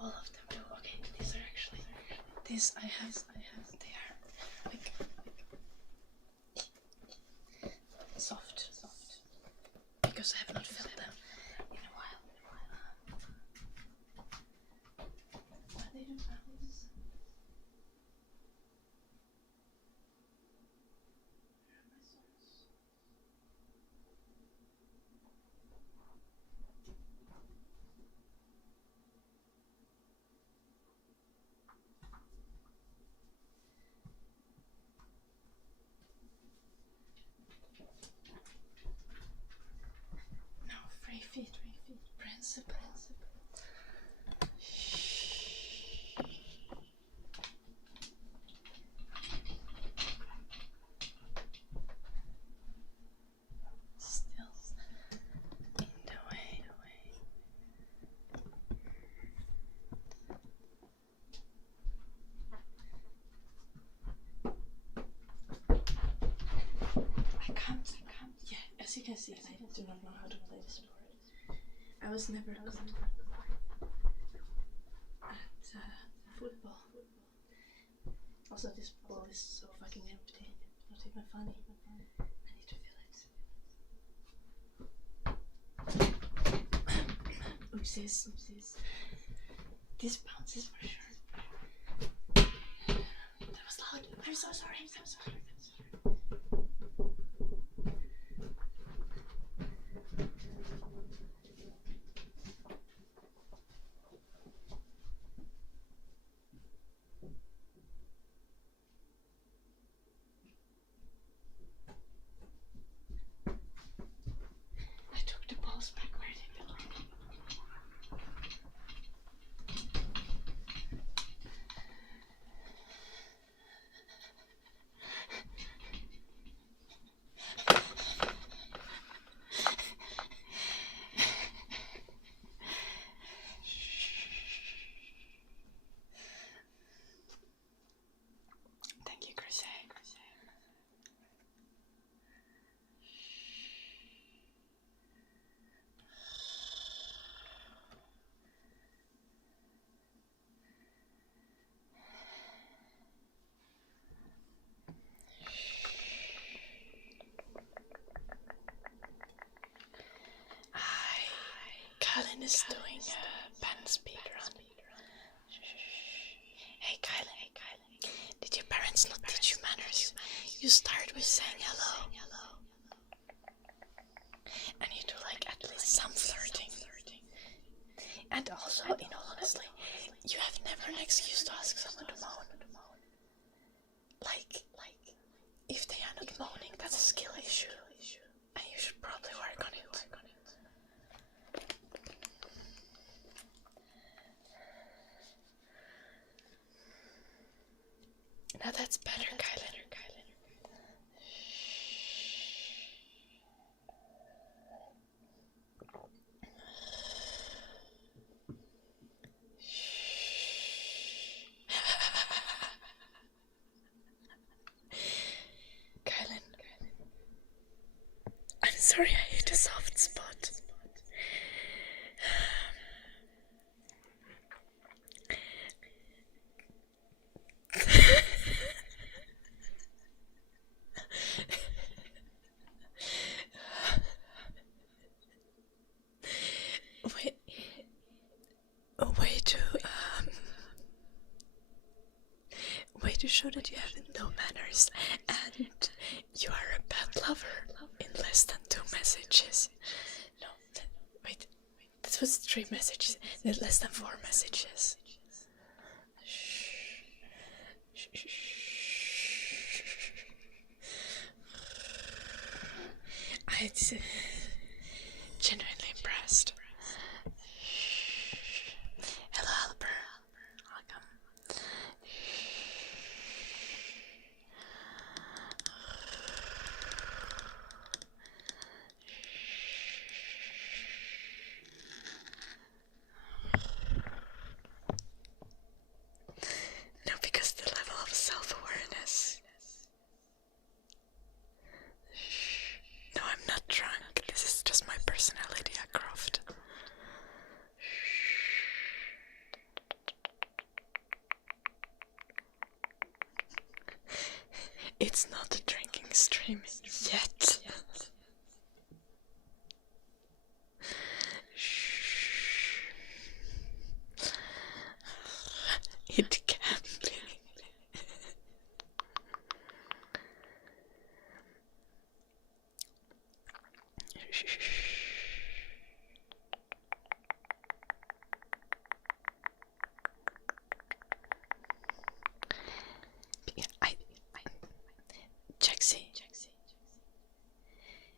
All of them do. Okay, these are actually. These I have. They are like soft. Because I have not filled them in a while. But they do pounds. Free feet, principle. Still in the way. I can't. Yeah, as you can see, I do not know how to play this board. I was never good at football. Also, this ball is so fucking empty. Not even funny. I need to fill it. Oopsies. This bounces for sure. That was loud. I'm so sorry. I took the balls back where they belong. Thank you, Chris. Kylan is doing a pen speed run. Hey Kylan, did your parents not teach you manners? You start with saying hello. And you do like at least some flirting. And also, in all honesty, you have never an excuse to ask someone to moan. Like, if they are not moaning, that's a skill issue. And you should probably work on it. Now that's better, Kylan. Kylan, I'm sorry I hit a soft spot. way to show that you have no manners and you are a bad lover in less than 2 messages. No, wait, that was 3 messages, less than 4 messages. I'm genuinely impressed. Hello, Albert. Welcome. No, because the level of self-awareness. No, I'm not drunk. This is just my personality, Croft. It's not a drinking stream yet. It can be. Jaxie,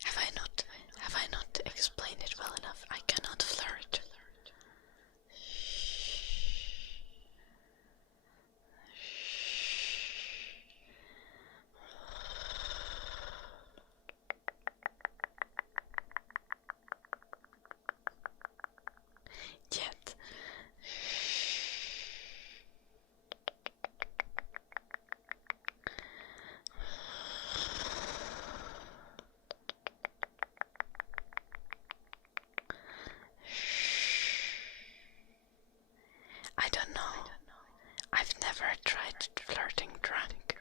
have I not explained it well enough? I cannot flirt. Yet. I don't know. I've never tried flirting drunk.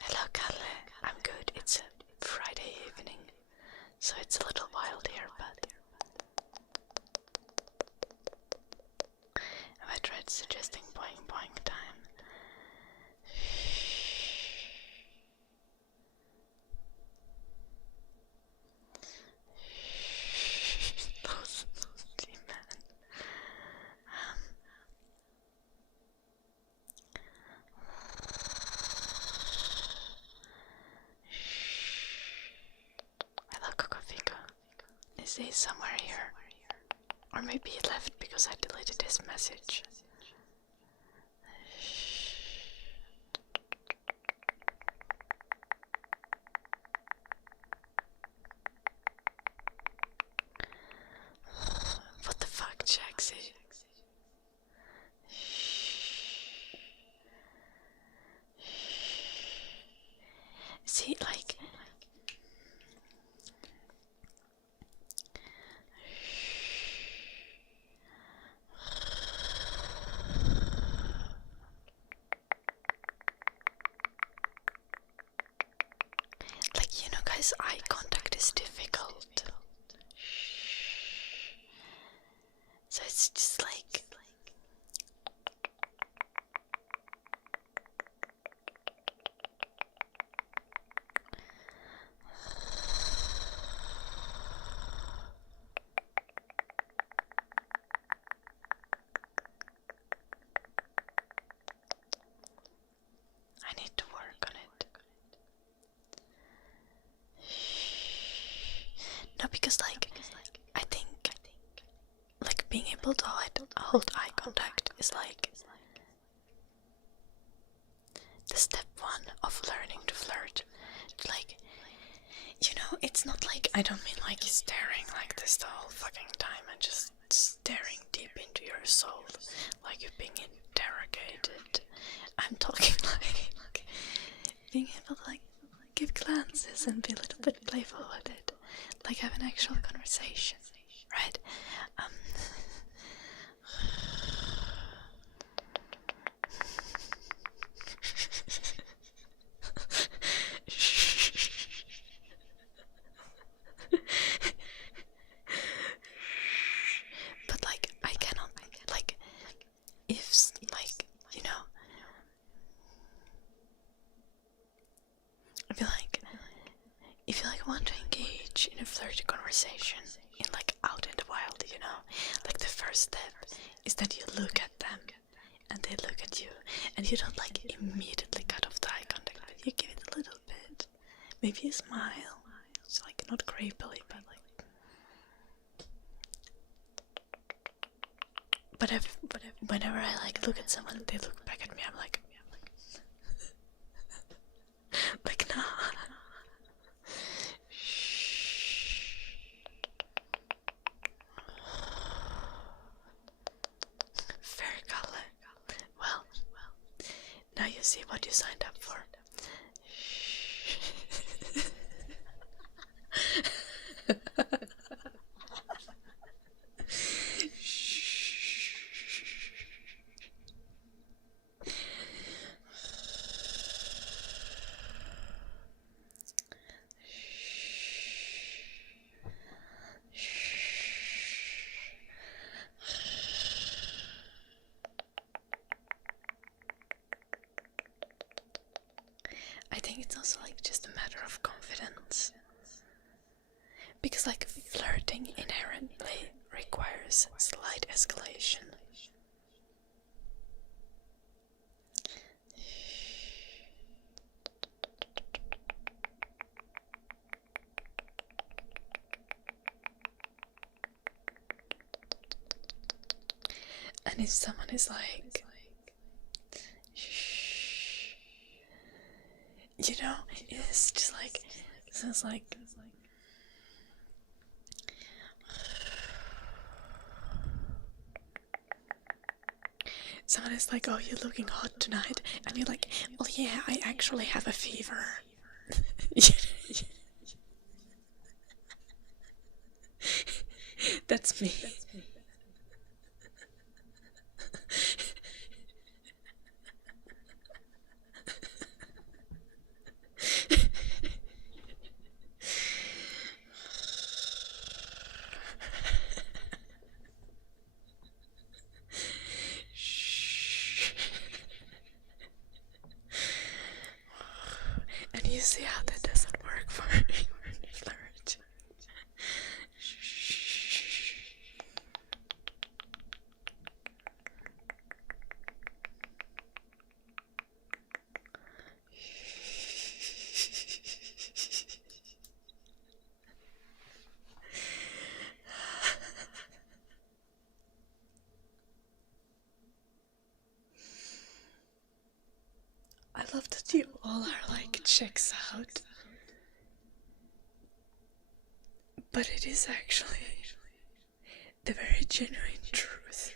Hello, Kalle. I'm good. It's a Friday evening, so it's a little wild here, but have I tried suggesting boing boing time? Those man. Hello, Cocofico. Is he somewhere here? Or maybe he left because I deleted his message. What the fuck, Jaxie? See, like... Like, you know, guys, eye contact is difficult. So it's just like... I need to work on it. No, because like, I think like being able to hold eye contact is like the step 1 of learning to flirt. Like, you know, it's not like, I don't mean like staring like this the whole fucking time and just staring deep into your soul like you're being interrogated. I'm talking like being able to like give glances and be a little bit playful with it, like have an actual conversation, right? I feel like if you like want to engage in a flirty conversation in like out in the wild, you know, like the first step is that you look at them and they look at you, and you don't like immediately cut off the eye contact, but you give it a little bit. Maybe a smile. It's like not creepily, but like. But whenever I like look at someone, they look back at me. I'm like, like no. Fair color. Well, now you see what you signed up for. I think it's also like just a matter of confidence. Because like flirting inherently requires slight escalation. And if someone is like, you know, it's just like, sounds like, someone is like, oh, you're looking hot tonight, and you're like, well, yeah, I actually have a fever. That's me. And you see how that doesn't work for me when you flirt. I love that you all are like, checks out. But it is actually the very genuine truth.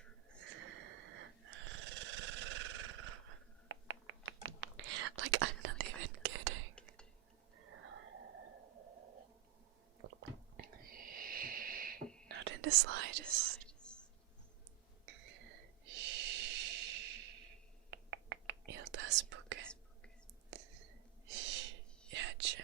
Like, I'm not even kidding. Not in the slightest. Helt asbukke. Ja, Jim.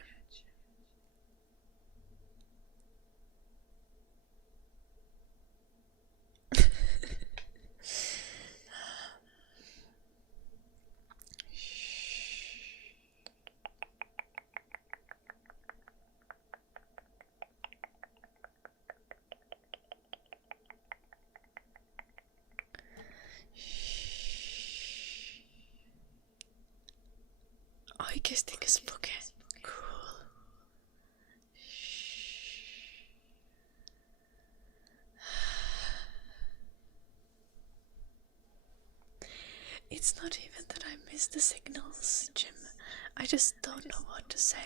Oikeesti spooky. Cool. It's not even that I miss the signals, Jim. I just don't know what to say.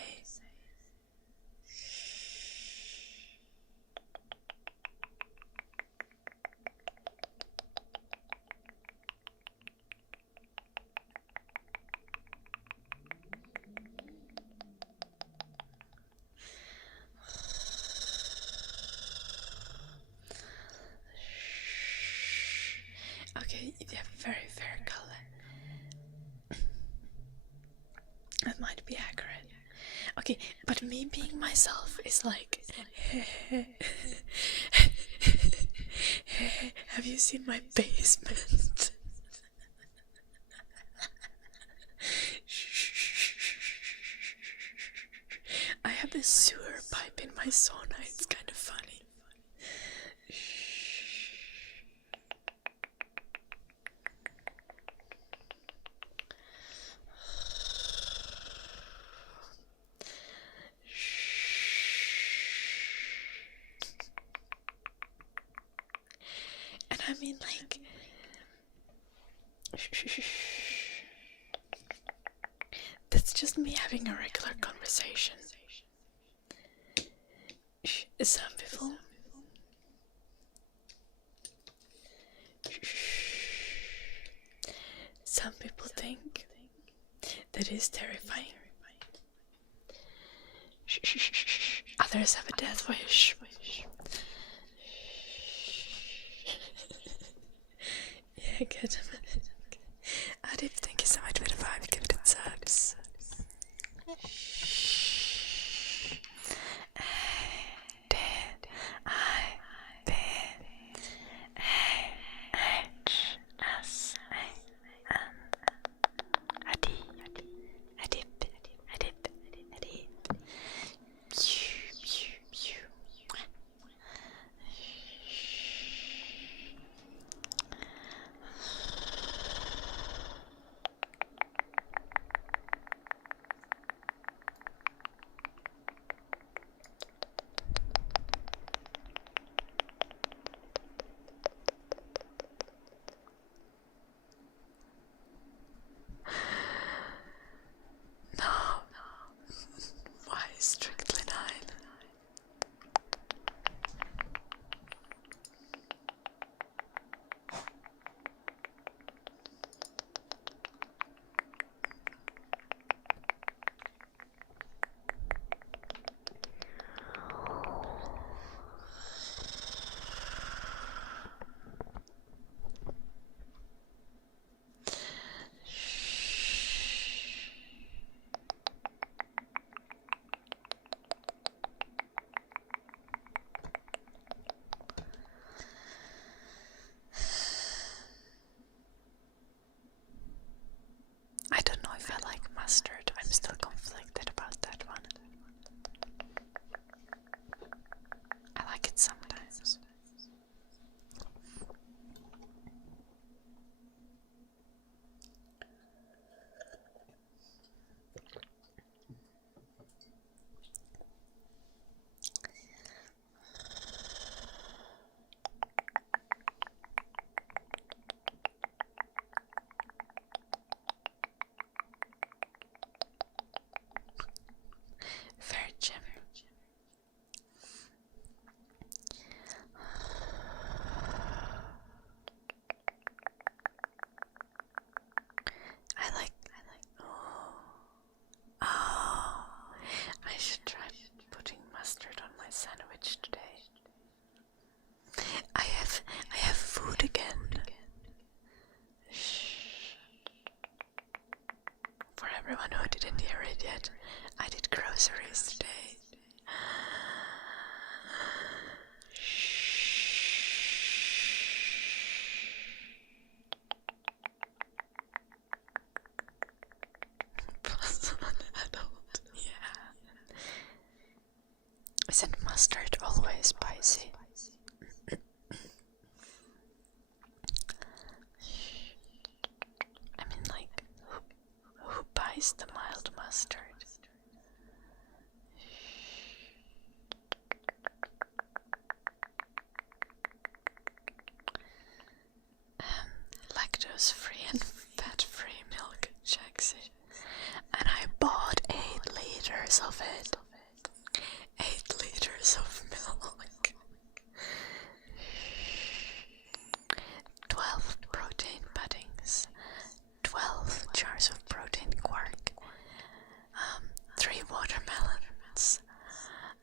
Okay, you have a very fair color. That might be accurate. Okay, but me being myself is like, have you seen my basement? a sewer pipe in my sauna. It's kind of funny. And I mean, like, that's just me having a regular conversation. Some people think that is terrifying. Others have a death wish. Yeah, good. Adib, thank you so much for the 5 gifted subs. I don't know if I like mustard. I'm still conflicted about that one. I like it sometimes. Everyone who didn't hear it yet, I did groceries today. Plus 1 adult. Yeah. Isn't mustard always spicy? I mean, like, who buys the mild mustard? Lactose-free and fat-free milk, Jaxie. And I bought 8 liters of it. 8 liters of milk. 12 protein puddings. 12 jars of protein quark. 3 watermelons.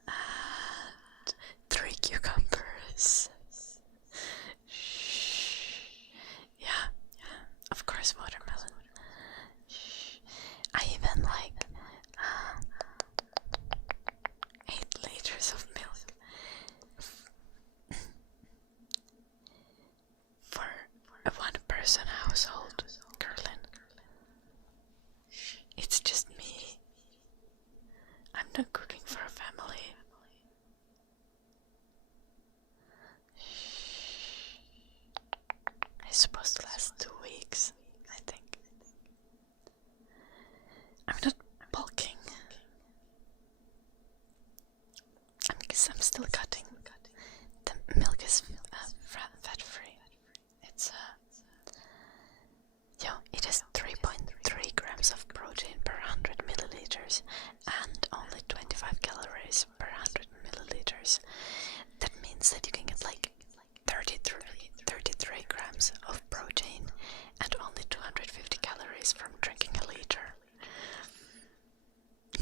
And 3 cucumbers. Yeah, of course watermelon. I even like 8 liters of milk for a 1-person household, Gerlin. It's just me. I'm not cooking for a family.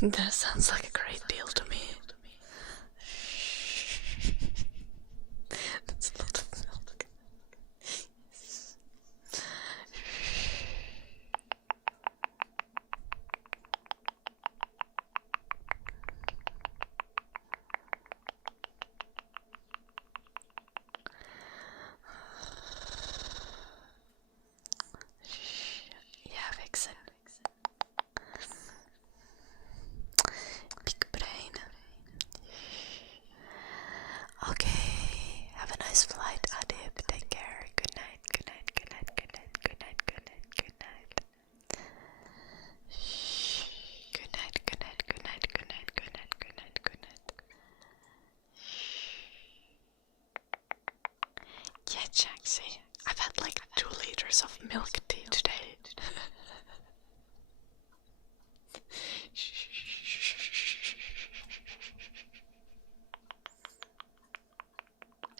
That sounds like a great deal to me. That's a lot of milk. Yeah, Vixen. Big brain. Okay, have a nice flight, Adib. Take care. Good night, good night, good night, good night, good night, good night, good night. Good night, good night, good night, good night, good night, good night, good night. Yeah, Jaxie, I've had like 2 liters of milk tea today.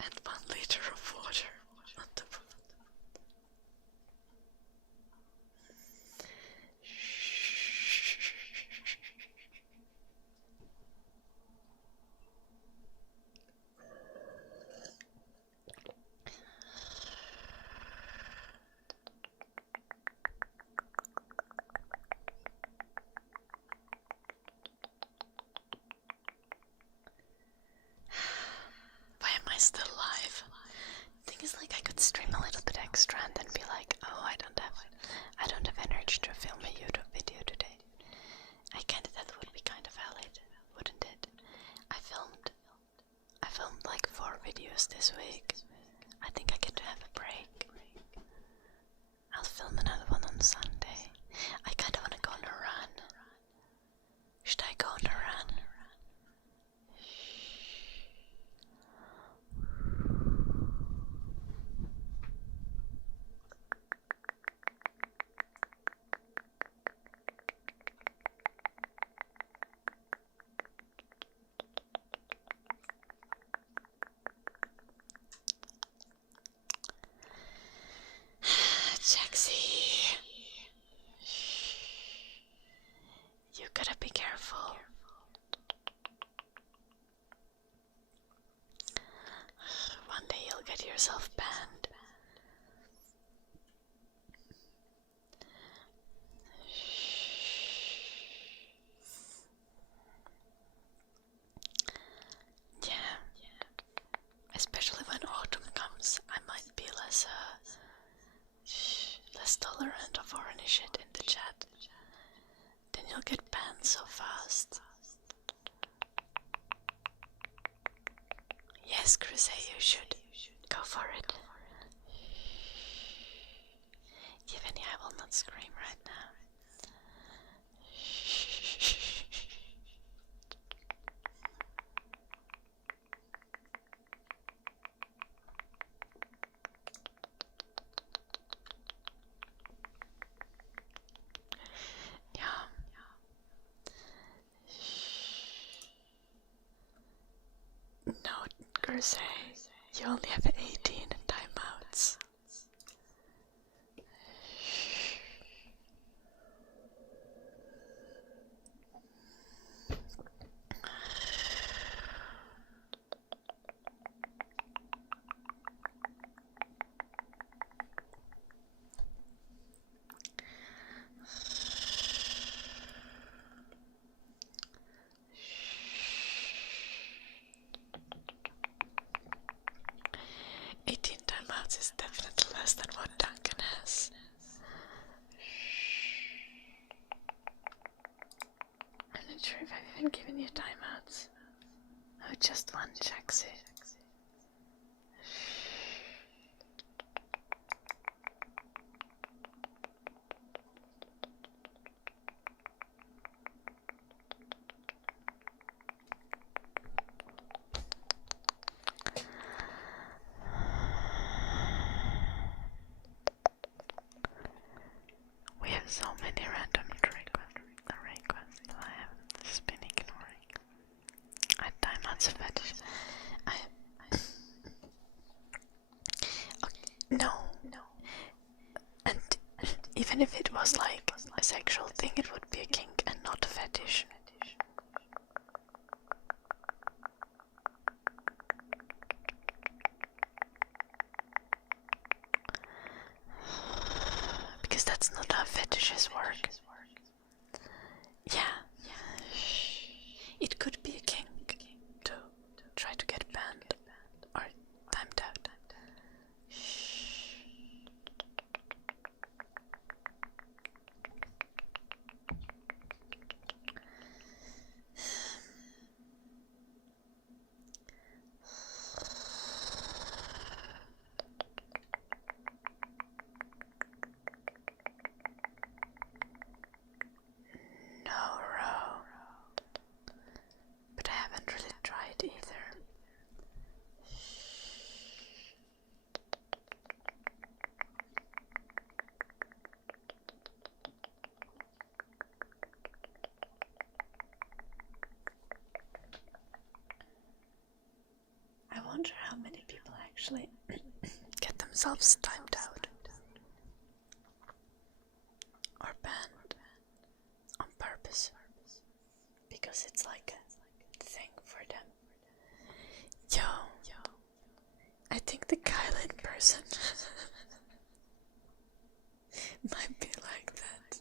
And 1 liter of water on top of it. Why am I still alive? Thing is, like, I could stream a little bit extra and then be like, oh, I don't have energy to film a YouTube video today. That would be kind of valid, wouldn't it? I filmed like 4 videos this week. I think I get to have a break. I'll film another one on Sunday. I kind of want to go on a run. Should I go on a run? Jaxie, you gotta be careful. One day you'll get yourself banned. Yeah. Especially when autumn comes, I might be less tolerant of foreign shit in the chat. Then you'll get banned so fast. Yes, Crusade, you should. Go for it. Even I will not scream right now. No, Crusade, you only have 18 timeouts. Is definitely less than what Duncan has. I'm not sure if I've even given you timeouts. Oh, just one, Jaxie. So many random requests that I have just been ignoring. I had timeouts of fetish. Okay, no. And even if it was like a sexual thing, it would be a kink and not a fetish. wonder how many people actually get themselves timed out or banned on purpose because it's like a thing for them. Yo, I think the Kylan person might be like that.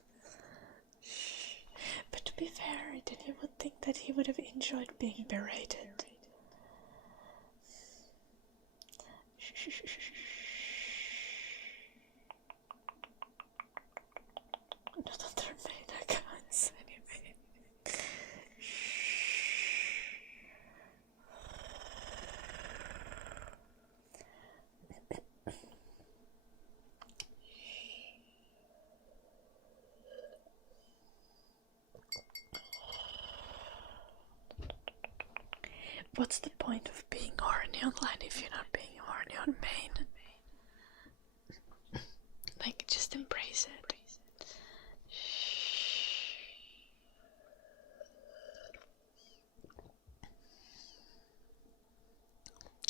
But to be fair, then you would think that he would have enjoyed being berated. Another main accounts anyway. What's the point of being horny online if you're not being horny on main? Like, just embrace it.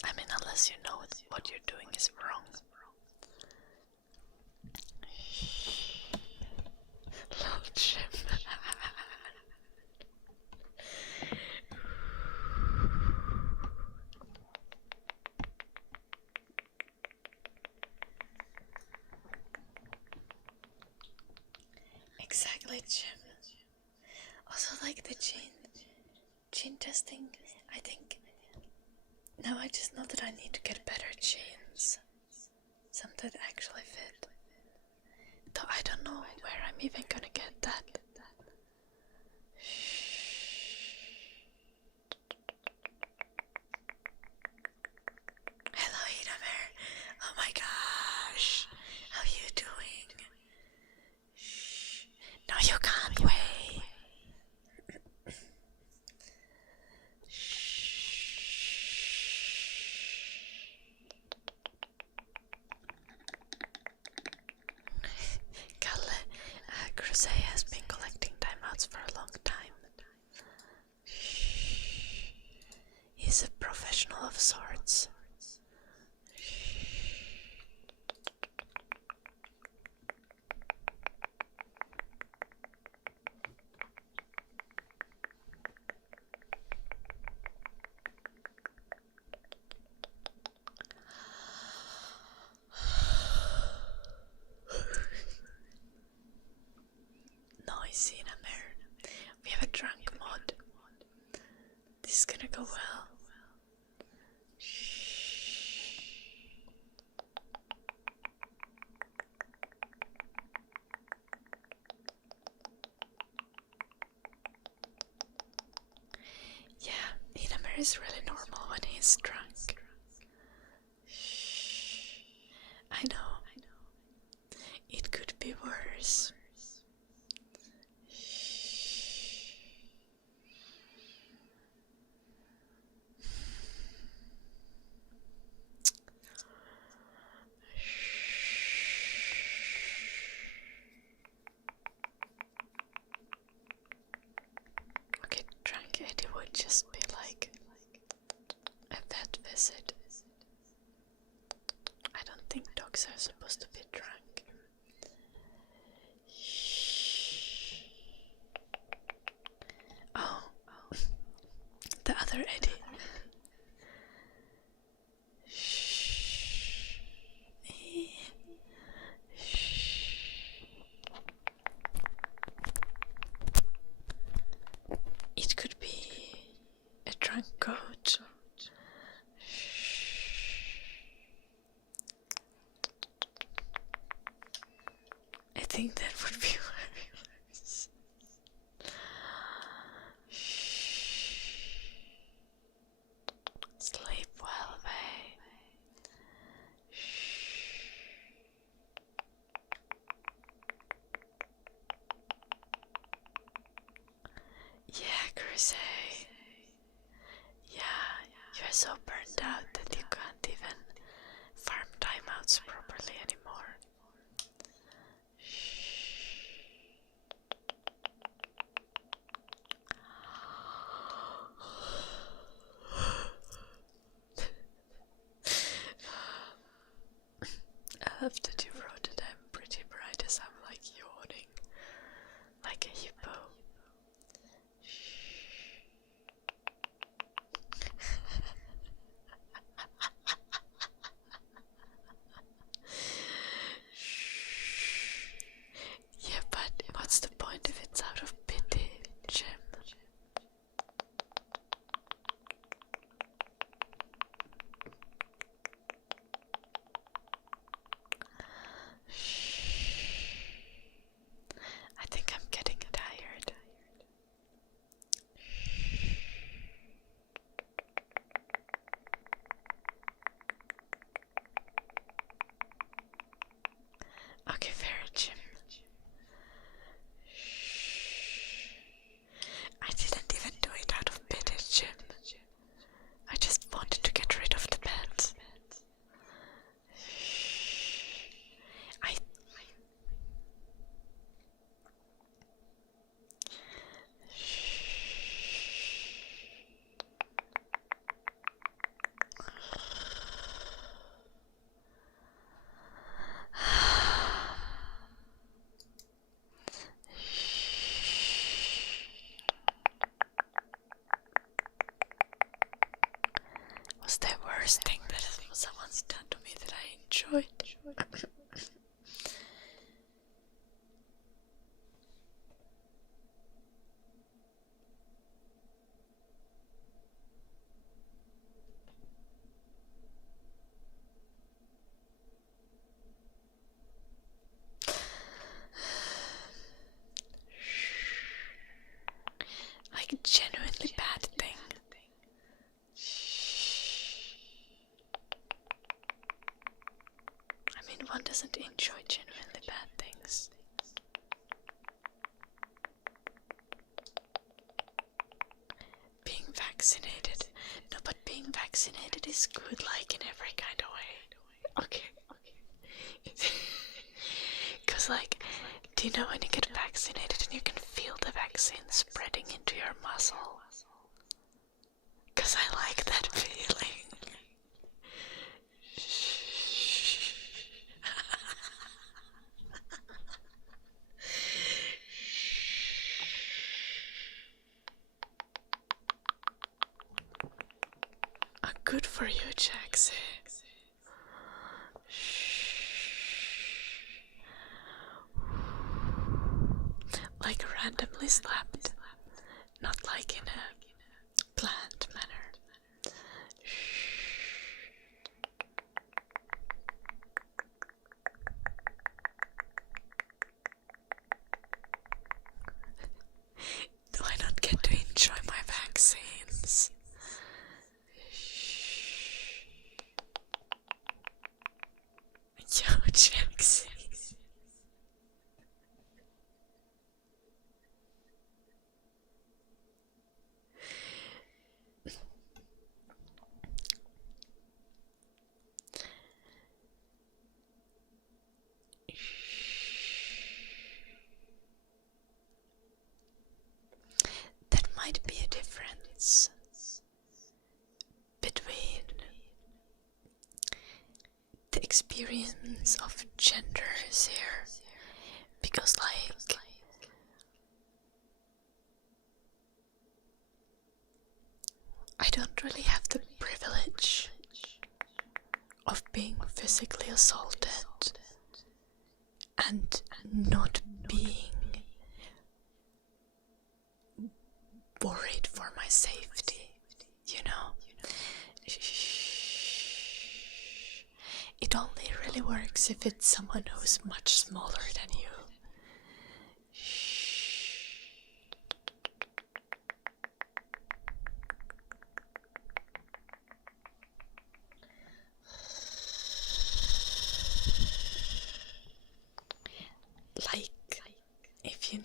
I mean, unless you know what you're doing is wrong. Lol, Jim. Exactly, Jim. Also, like the gene testing, I think. Now I just know that I need to get better jeans. Some that actually fit. Though I don't know where I'm even gonna get that. Hello, Edamer. Oh my gosh. How you doing? No, you can't wait. Crusade has been collecting timeouts for a long time. He's a professional of sorts. Noisy in a mirror. We have a drunk mod. This is gonna go well. Yeah, Edamer is really normal when he's drunk. I know. It could be worse. Okay, drunk Eddie would just be like a vet visit. I don't think dogs are supposed to be drunk. Oh, the other Eddie. It could be a drunk goat. I think that would be worse. Sleep well, babe. Yeah, Crusade. Yeah, you're so burned out that you can't even farm timeouts properly anymore. love that you wrote that I'm pretty bright as I'm like yawning like a hippo. Yeah, but what's the point if it's out of pity, Jim? I think I'm getting tired. Okay, fair, Jim. I didn't even do it out of pity, Jim. I just wanted to get rid of the pet. I was the worst thing that someone's done to me that I enjoyed. Like a genuinely bad thing. I mean, one doesn't enjoy genuinely bad things. Being vaccinated. No, but being vaccinated is good, like, in every kind of way. Okay. Because, like, do you know when you get vaccinated and you can feel the vaccine spreading into your muscle? Because I like that feeling. Good for you, Jaxie. Like randomly slapped, not like in a planned manner. Do I not get to enjoy my vaccines? Yo, Jaxie. That might be a difference between the experience of genders here, because like I don't really have the privilege of being physically assaulted and not being worried for my safety, you know? It only really works if it's someone who's much smaller than you. Like, if you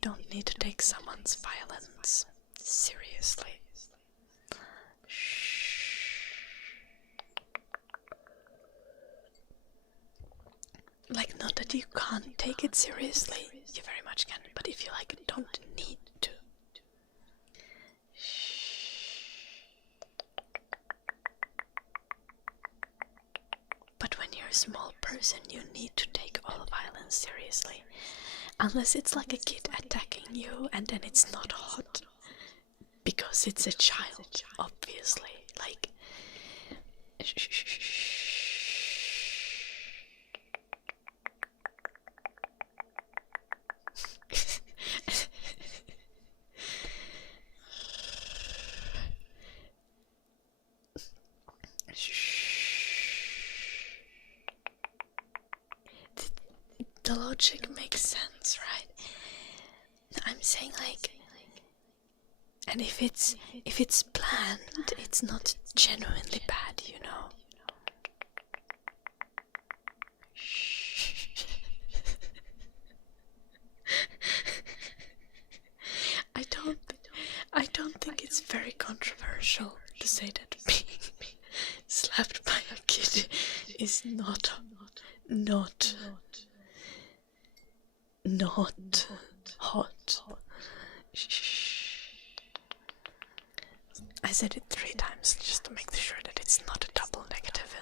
don't need to take someone's violence seriously. Like, not that you can't take it seriously, you very much can, but if you like don't need to. But when you're a small person, you need to take all violence seriously. Unless it's like a kid attacking you, and then it's not hot. Because it's a child, obviously. Like... The logic makes sense, right? I'm saying like, and if it's planned, it's not genuinely bad, you know. I don't think it's very controversial to say that being slapped by a kid is not hot. I said it 3 times just to make sure that it's not a double negative,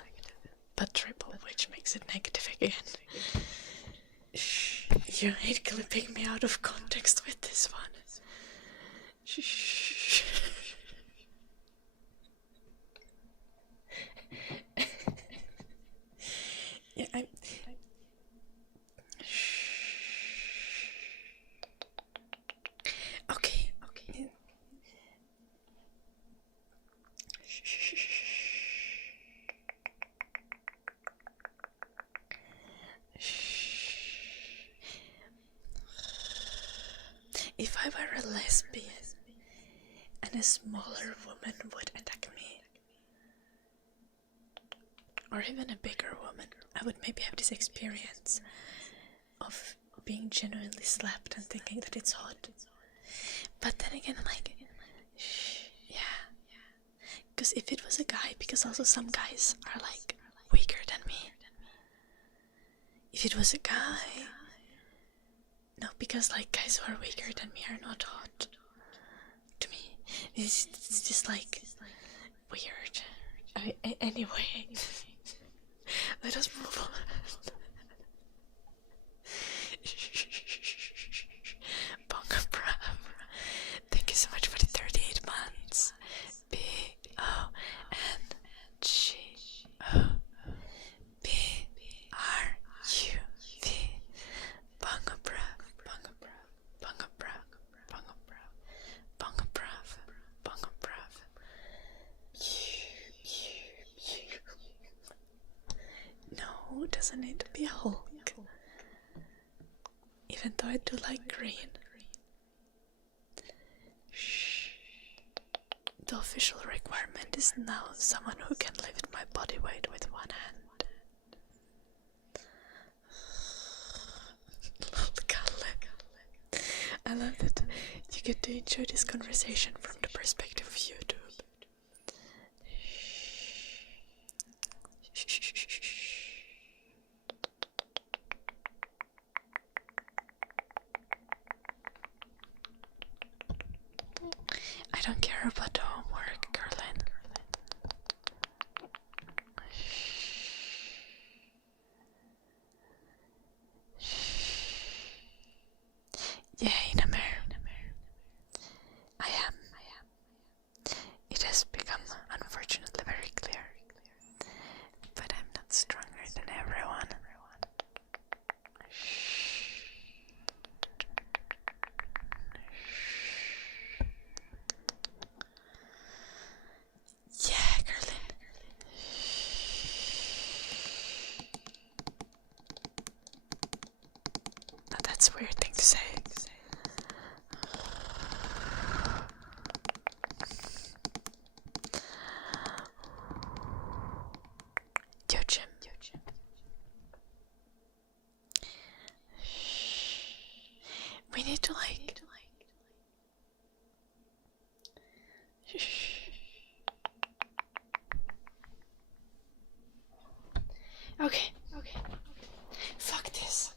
but triple, which makes it negative again. You hate clipping me out of context with this one. Yeah, okay. If I were a lesbian and a smaller woman would attack me, or even a bigger woman, I would maybe have this experience of being genuinely slapped and thinking that it's hot. But then again, like, yeah. Because if it was a guy, because also some guys are like weaker than me. If it was a guy, no, because like guys who are weaker than me are not hot to me. It's just like weird. Anyway, let us move on. Bonga Brav, thank you so much for the 38 months. BONGOBRUV. Bonga Brav, Bonga Brav, Bonga Brav, Bonga Brav, Bonga Brav, Bonga Brav. No, it doesn't need to be a Hulk. Even though I do like green. The official requirement is now someone who can lift my body weight with one hand. I love that you get to enjoy this conversation from the perspective of YouTube. I don't care about the homework, Carlin. Yeah, in America. I am. It has become, unfortunately, very clear. But I'm not stronger than everyone. Yeah, Carlin. Now that's a weird thing to say. Yo, Jim. We need to like... Okay. Fuck this.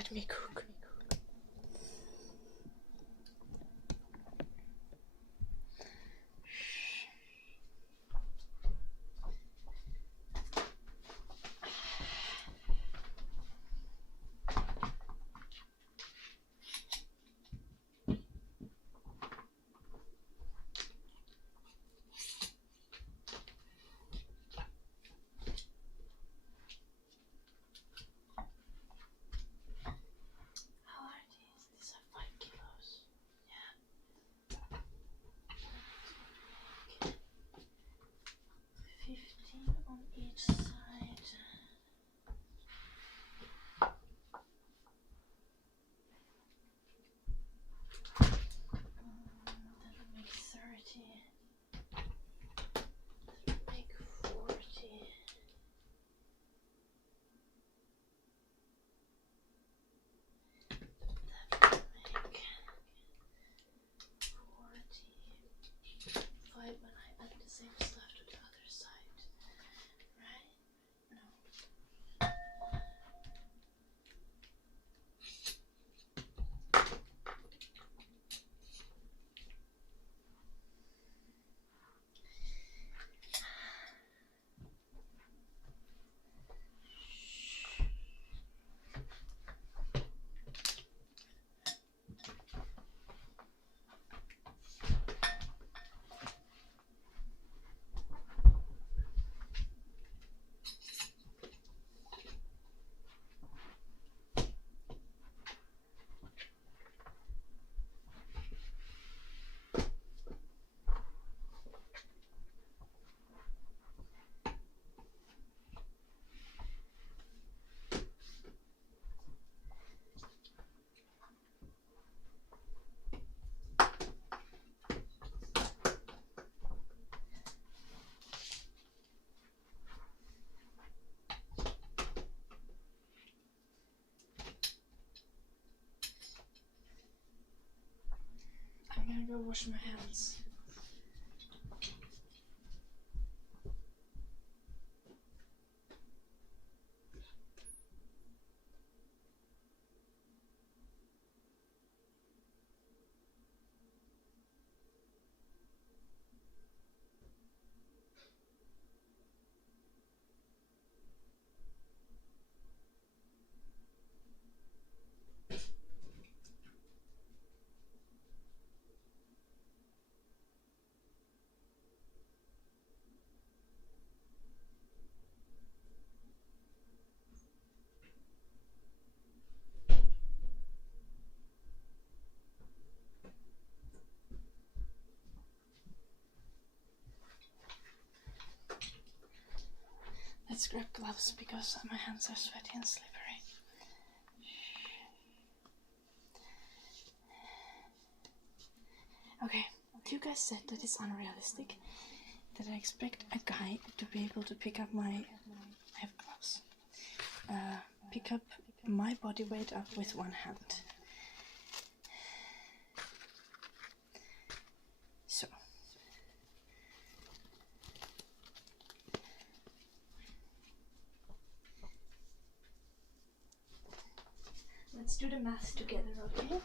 Let me cook. How are these? These are 5 kilos. Yeah. 15 on each side. That would make 30. That would make 40. That would make 45 when I add the same stuff to the other side. Right? No. I'm gonna go wash my hands. Let's grab gloves because my hands are sweaty and slippery. Okay, you guys said that it's unrealistic that I expect a guy to be able to pick up I have gloves. Pick up my body weight up with one hand. So. Let's do the math together, okay?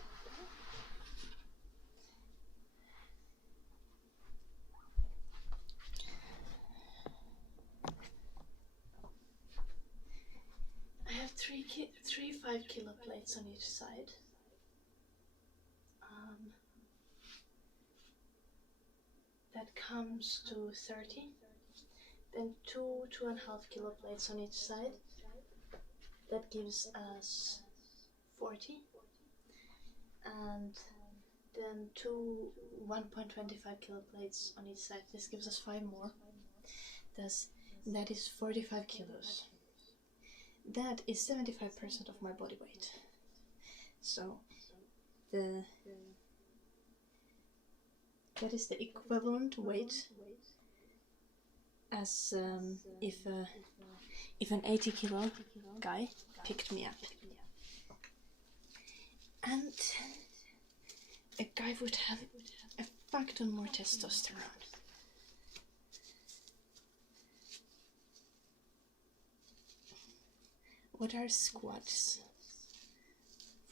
I have three 5 kilo plates on each side. That comes to 30. Then 2.5 kilo plates on each side. That gives us 40. And then 1.25 kilo plates on each side. This gives us 5 more. That is 45 kilos. That is 75% of my body weight. So that is the equivalent weight as if an 80 kilo guy picked me up. And a guy would have a fuck ton more testosterone. What are squats?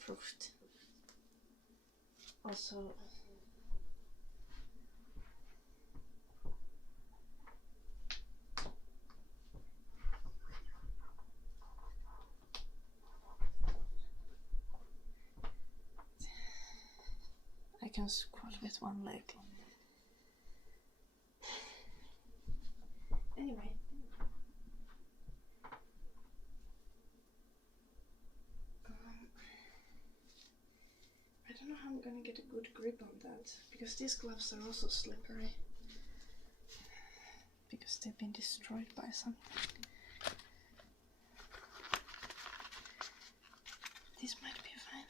waterproofed. Also, I can squat with one leg. Anyway. I don't know how I'm gonna get a good grip on that, because these gloves are also slippery. Because they've been destroyed by something. This might be fine.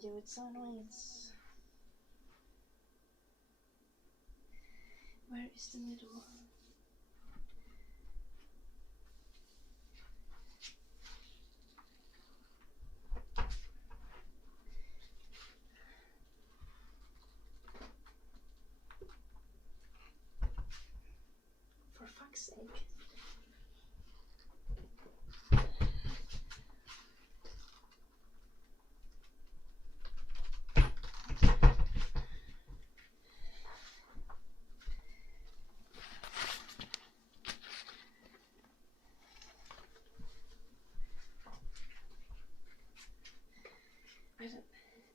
Do its own ways. Where is the middle? For fuck's sake.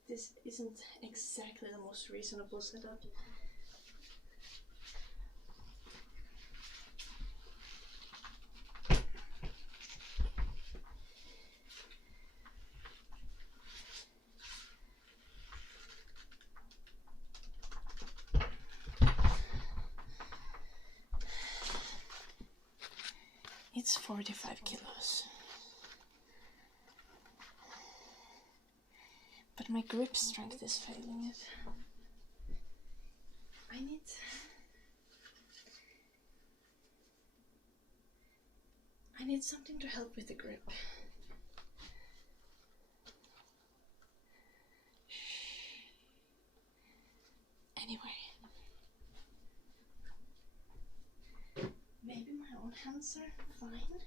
This isn't exactly the most reasonable setup. It's 45 kilos. But my grip strength is failing it. I need something to help with the grip. Anyway. Maybe my own hands are fine.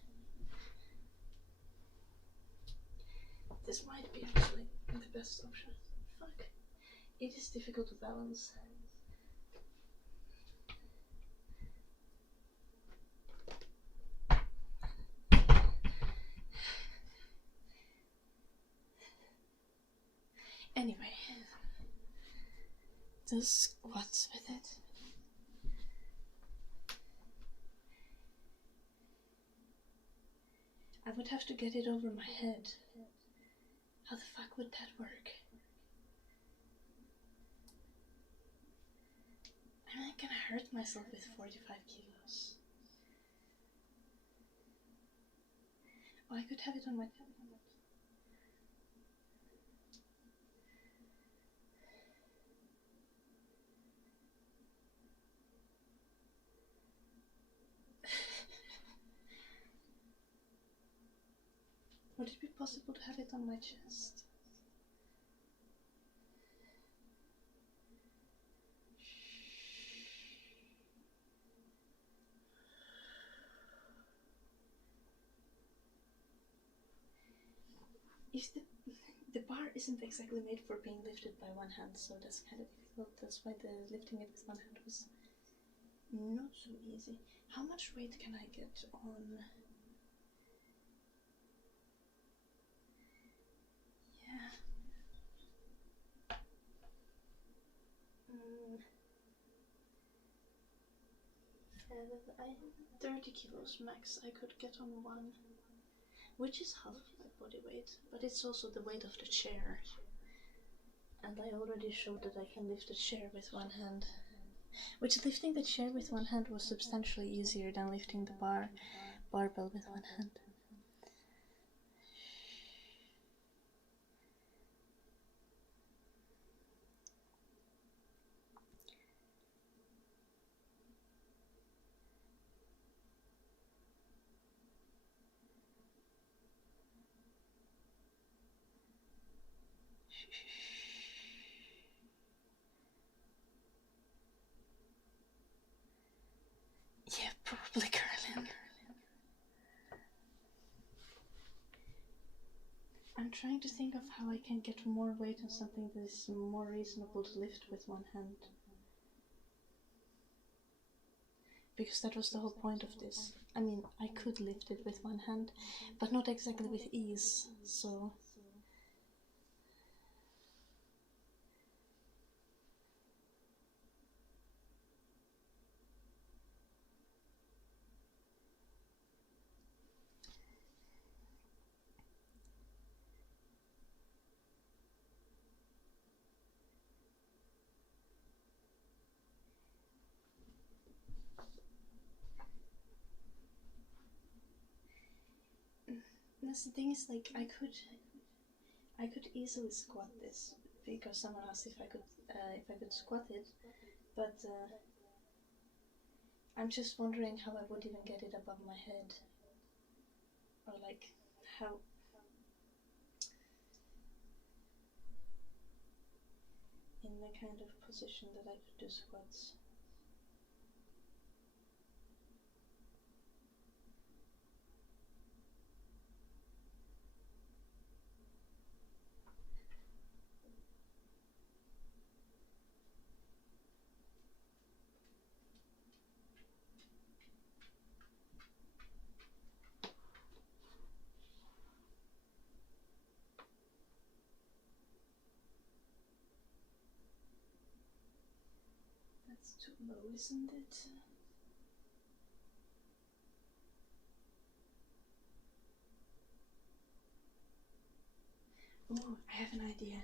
This might be actually the best option. Fuck. It is difficult to balance. Anyway, do squats with it. I would have to get it over my head. How the fuck would that work? I'm not gonna hurt myself with 45 kilos. Oh, I could have it on my tablet. Would it be possible to have it on my chest? If the bar isn't exactly made for being lifted by one hand, so that's kind of difficult. That's why the lifting it with one hand was not so easy. How much weight can I get on? Yeah. I 30 kilos max I could get on one, which is half my body weight, but it's also the weight of the chair. And I already showed that I can lift the chair with one hand. Which lifting the chair with one hand was substantially easier than lifting the barbell with one hand. trying to think of how I can get more weight on something that is more reasonable to lift with one hand. Because that was the whole point of this. I mean, I could lift it with one hand, but not exactly with ease, so... That's the thing is, like, I could easily squat this because someone asked if I could squat it, but I'm just wondering how I would even get it above my head, or like how in the kind of position that I could do squats. That's too low, isn't it? Oh, I have an idea.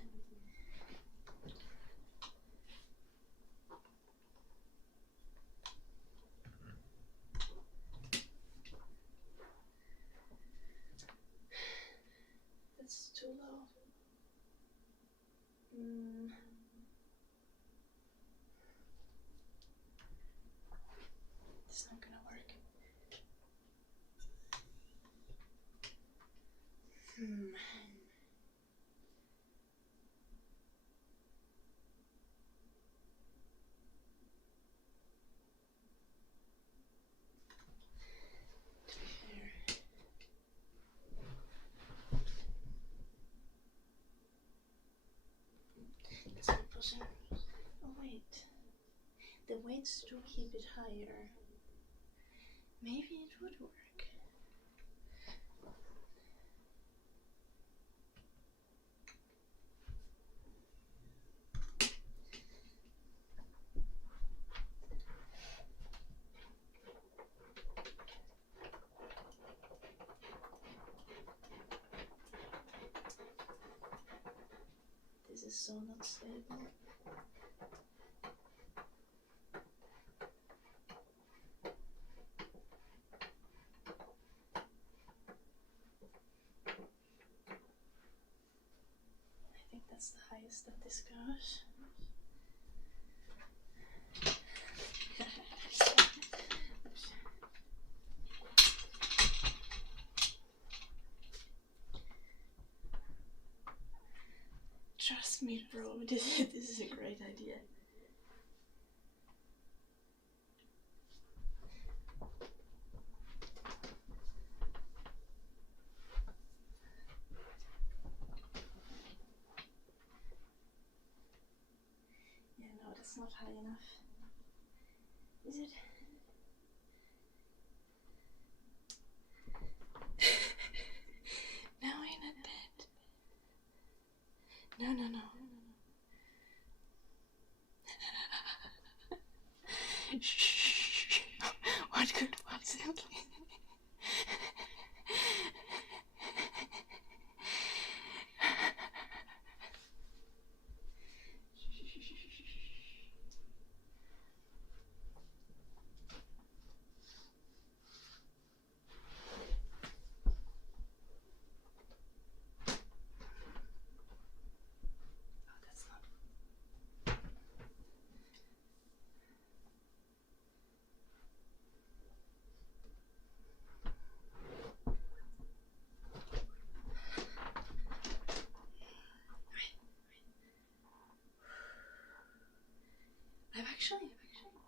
That's too low. It's not gonna work. Oh wait, the weights do keep it higher. Maybe it would work. This is so not stable. I think that's the highest that this goes. Trust me, bro, this is a great idea. Yeah, no, that's not high enough. Is it? Now I'm at bed. No. Shh. What could possibly?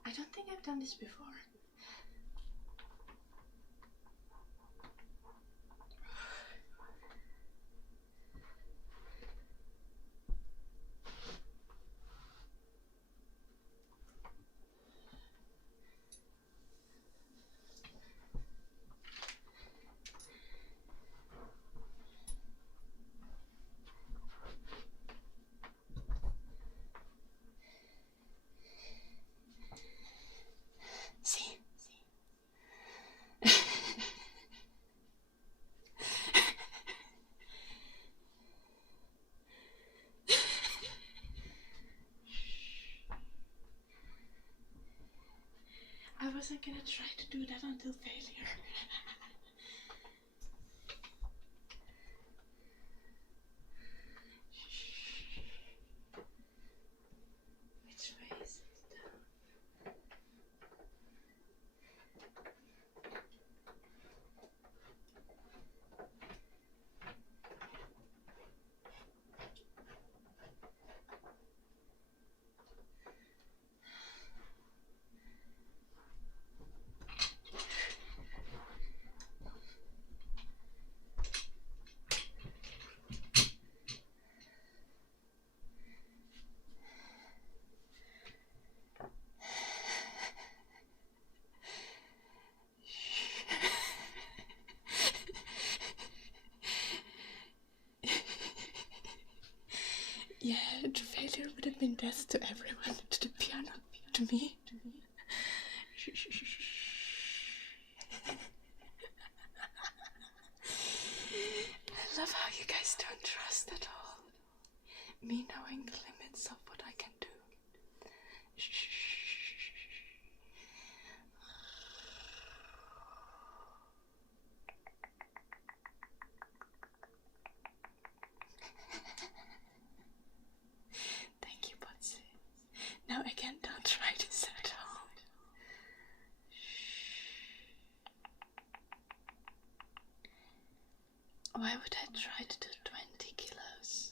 I don't think I've done this before. because I'm gonna try to do that until failure. Which way is it down? Yeah, the failure would have been death to everyone, to the piano, to me. I love how you guys don't trust at all. Me knowing the limits of what I can do. Thank you, Betsy. Now again, don't try this at home. Why would I try to do 20 kilos?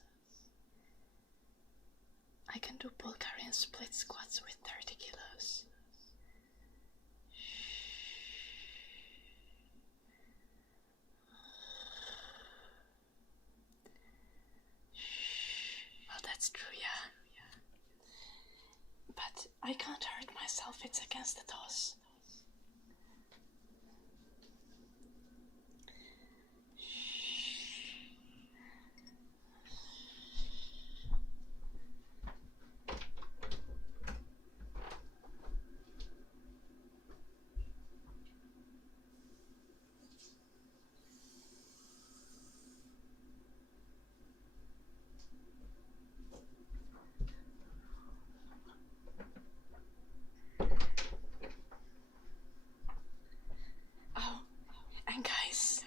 I can do Bulgarian split squats with 30 kilos. Well, that's true, yeah. But I can't hurt myself, it's against the toss. And guys,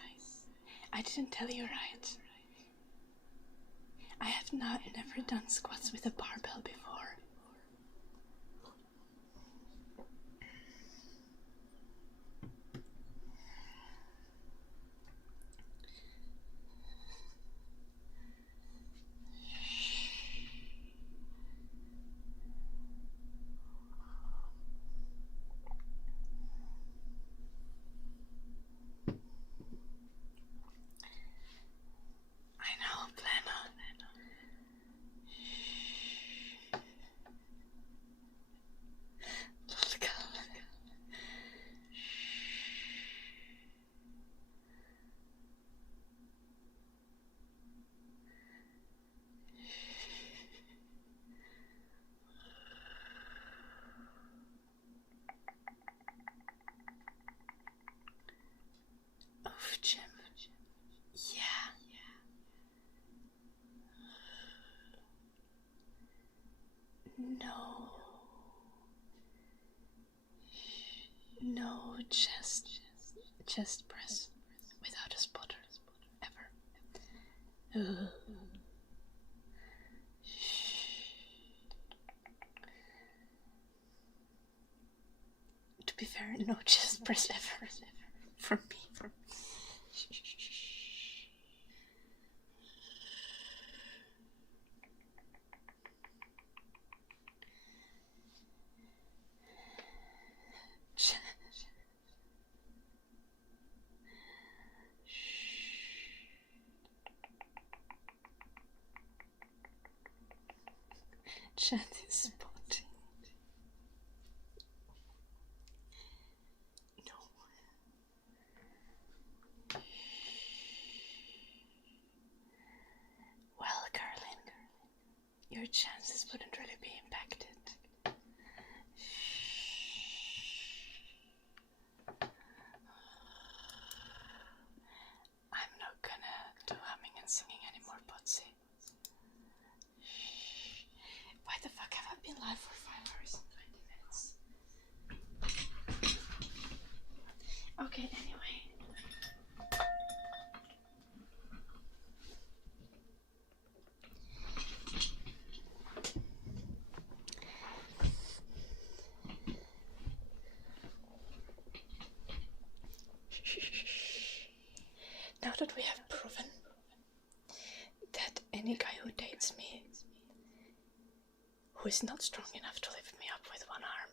I didn't tell you right. I have never done squats with a barbell before. Jim. Yeah. No chest press without a spotter ever. To be fair, no chest press ever for me. Chat is spotting. No. Well, Carlin, your chances wouldn't really be impacted. I'm not gonna do humming and singing anymore, Potsy. Why the fuck have I been live for 5 hours and 20 minutes? Now that we have proven that any guy who dates me who is not strong enough to lift me up with one arm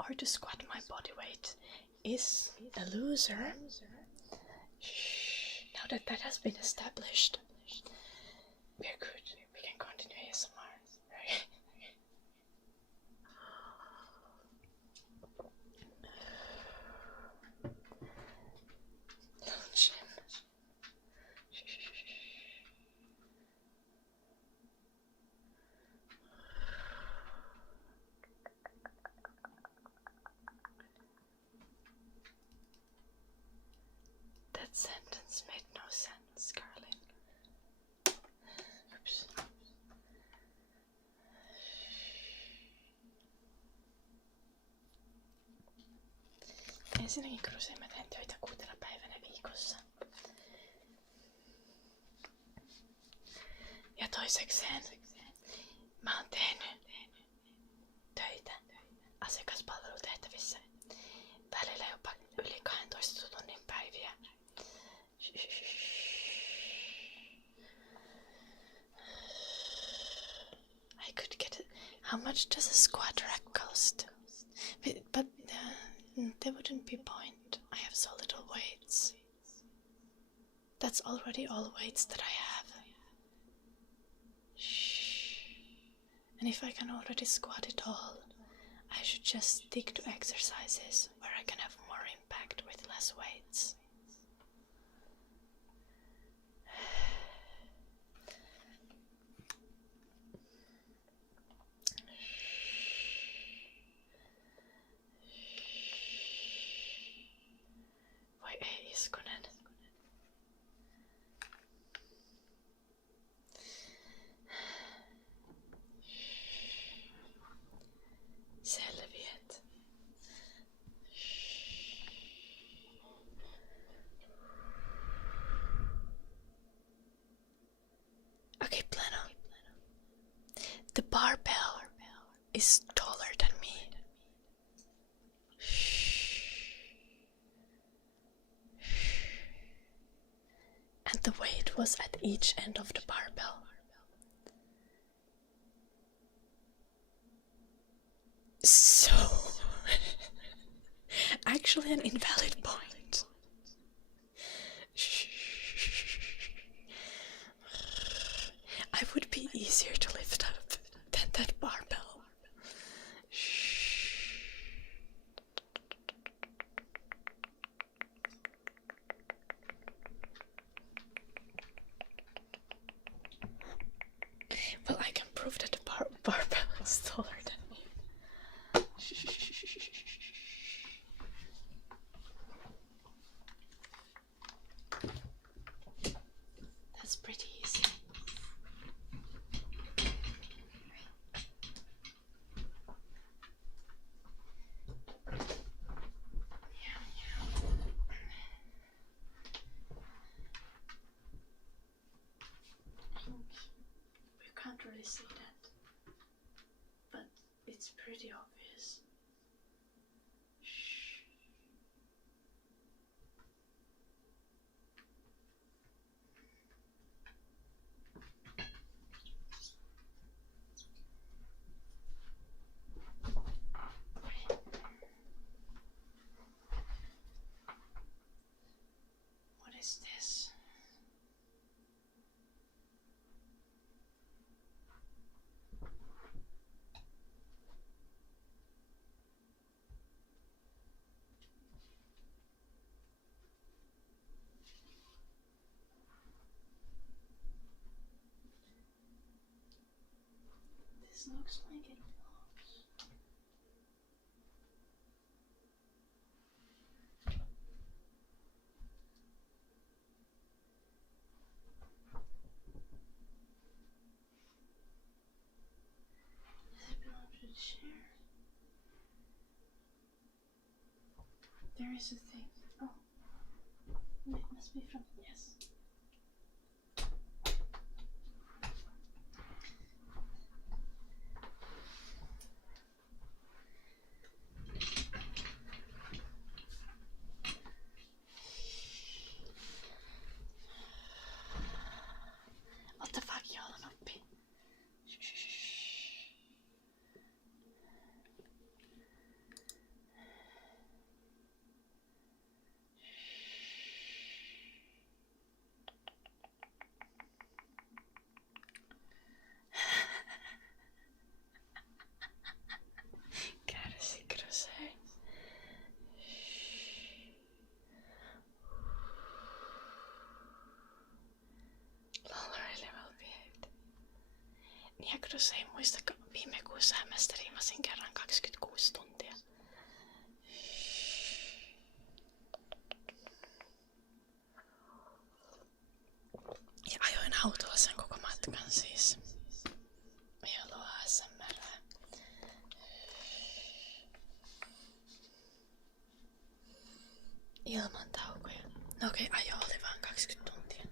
or to squat my body weight is a loser, now that that has been established, we're good. We can continue ASMR. Right? Launch him. That sentence made no sense, Carlin. Oops. Ensinnäkin Groceries mä teen töitä 6 päivänä viikossa. Ja toisekseen mä oon tehnyt töitä asiakaspalvelutehtävissä välillä jopa yli 12 tunnin päiviä. I could get it. How much does a squat rack cost? But there wouldn't be point. I have so little weights. That's already all weights that I have. And if I can already squat it all, I should just stick to exercises where I can have more impact with less weights. Voi ei, Iskonen. Selviät. Okay, Plano. The barbell is taller than me. And the weight was at each end of the barbell. So, actually an invalid point. I would be easier to lift up than that barbell. Well, I can prove that the barbell is taller than me. That's pretty easy. We can't really see that, but it's pretty obvious. What is this? This looks like it belongs. Does it belong to the chair? There is a thing. Oh. It must be from. Yes. Jääkö se ei muista, viime kuussa mä striimasin kerran 26 tuntia. Ja ajoin autolla sen koko matkan siis. Ja luo ASMR. Ilman taukoja. No okei, ajo oli vaan 20 tuntia.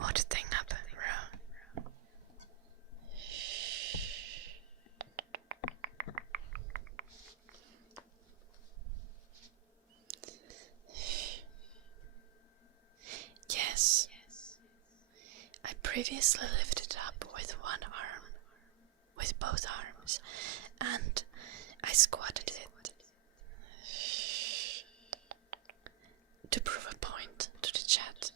What thing happened, bro? Yes. I previously lifted up with one arm, with both arms, and I squatted it to prove a point to the chat.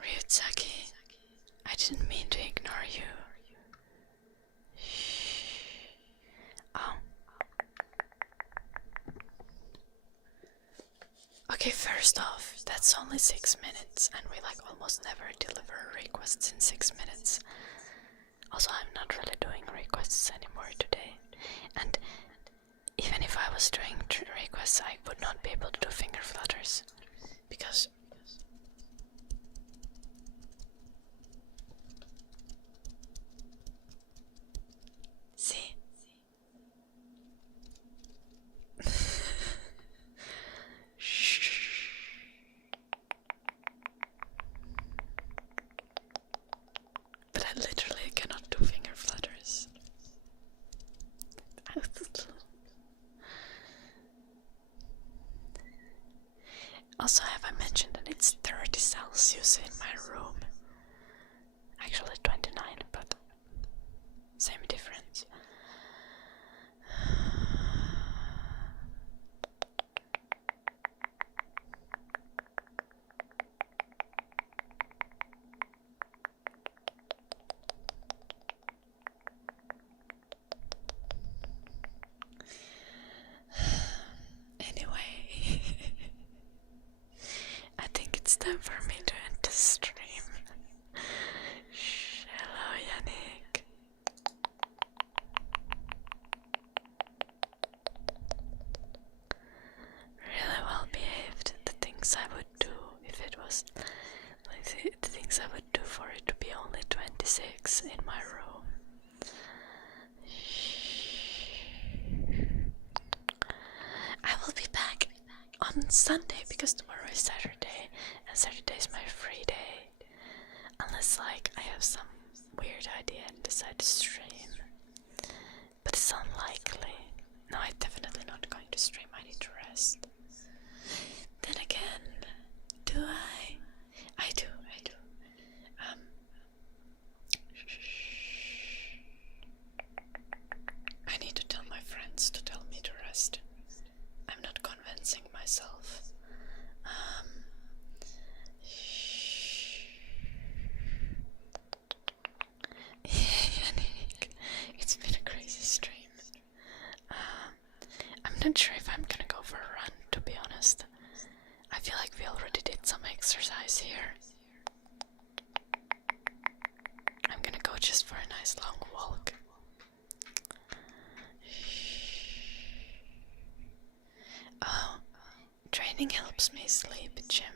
Ryutsaki, I didn't mean to ignore you. Oh. Okay, first off, that's only 6 minutes, and we like almost never deliver requests in 6 minutes. Also, I'm not really doing requests anymore today, and even if I was doing requests, I would not be able to do finger flutters, because see? Shh. But I literally cannot do finger flutters. Also, have I mentioned that it's 30 Celsius in my room? Actually 29, but same difference. Anyway, I think it's time for me to end the stream. Hello, Yannick. Really well behaved. The things I would do if it was like the things I would do for it to be only 26 in my room. I will be back on Sunday because tomorrow is Saturday and Saturday is my free day. Unless like I have some weird idea and decide to stream. But it's unlikely. No, I'm definitely not going to stream. I need to rest. Then again, do I? I do. I need to tell my friends to tell me to rest. I'm not convincing myself. It's been a crazy stream. I'm not sure if I'm gonna go for a run, to be honest. I feel like we already did some exercise here. I'm gonna go just for a nice long walk. Oh, training helps me sleep, Jim.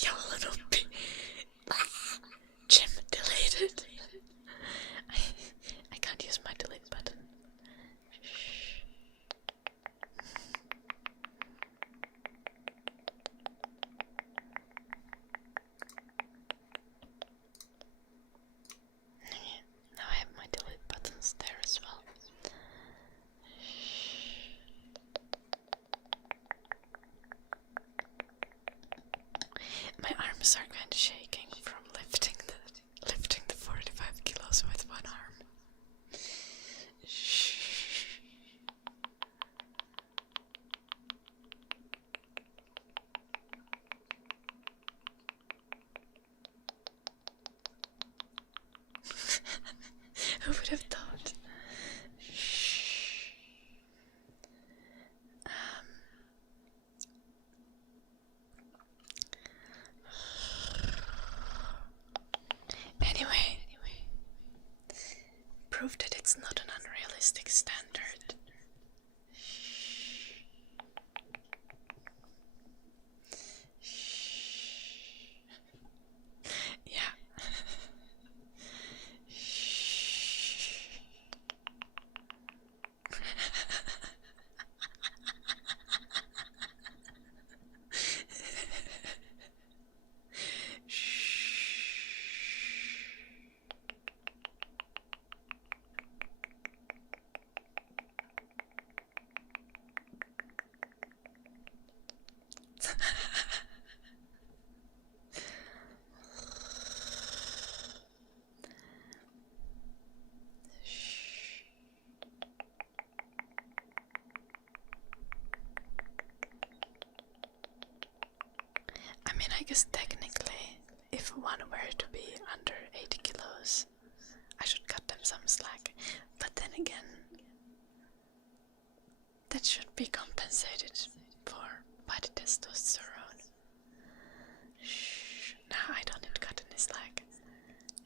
Yo, little bit. Jim deleted. I can't use my delete button. Now I have my delete buttons there as well. arms are kind of shaking from lifting the 45 kilos with one arm. Shh. Who would have thought? Shh. Anyway, prove that it's not an unrealistic standard. Yeah. I mean, I guess technically, if one were to be under 80 kilos, I should cut them some slack. But then again, that should be compensated for by the testosterone. Shh. Now I don't need to cut any slack.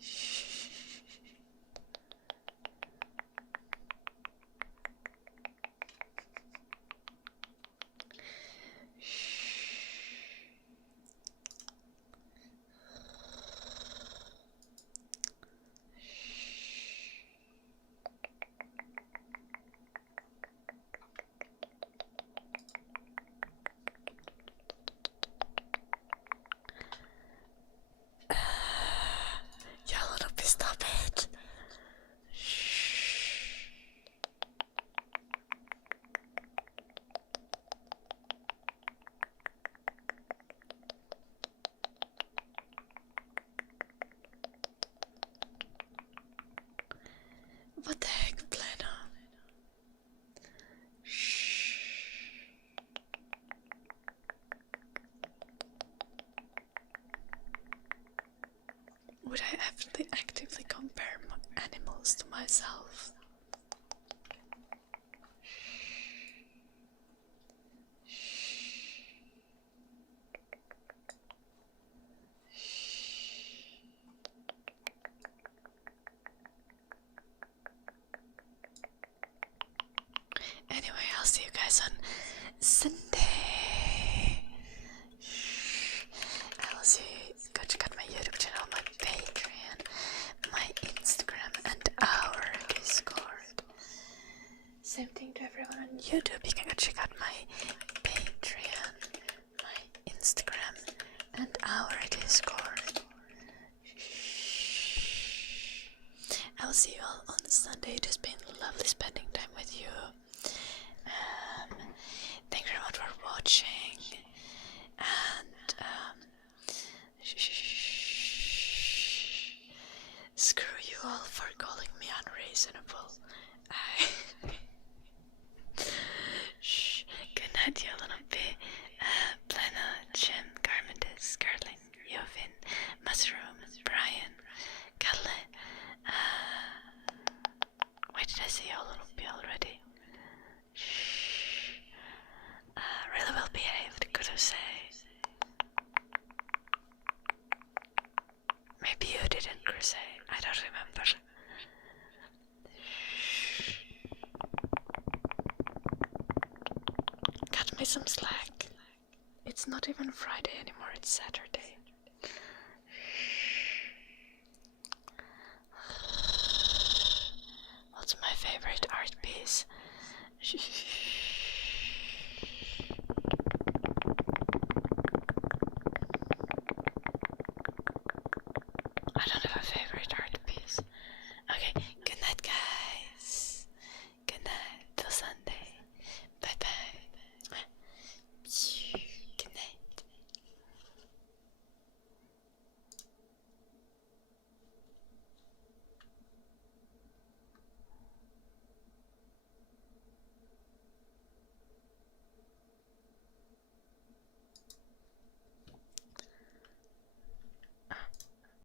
Shh. Stop it. Shh. What the heck, Plena? Shh. Would I actively compare animals to myself? Anyway, I'll see you guys on Sunday. I'll see you. Go check out my YouTube channel, my Patreon, my Instagram, and our Discord. Same thing to everyone on YouTube. You can go check out my Patreon, my Instagram, and our Discord. I will see you all on Sunday. It has been lovely spending time with you. Thank you very much for watching. And screw you all for calling me unreasonable. Shh. Good night, Jolanampi, Plena, Jim, Garmendis, Gerling, Jovin, Mushroom, Brian, Kalle. Wait, did I say Jolanampi already? Shh. Really well behaved, could I say? Maybe you didn't, Crusade. I don't remember. Cut me some slack. It's not even Friday anymore, it's Saturday. What's my favorite art piece?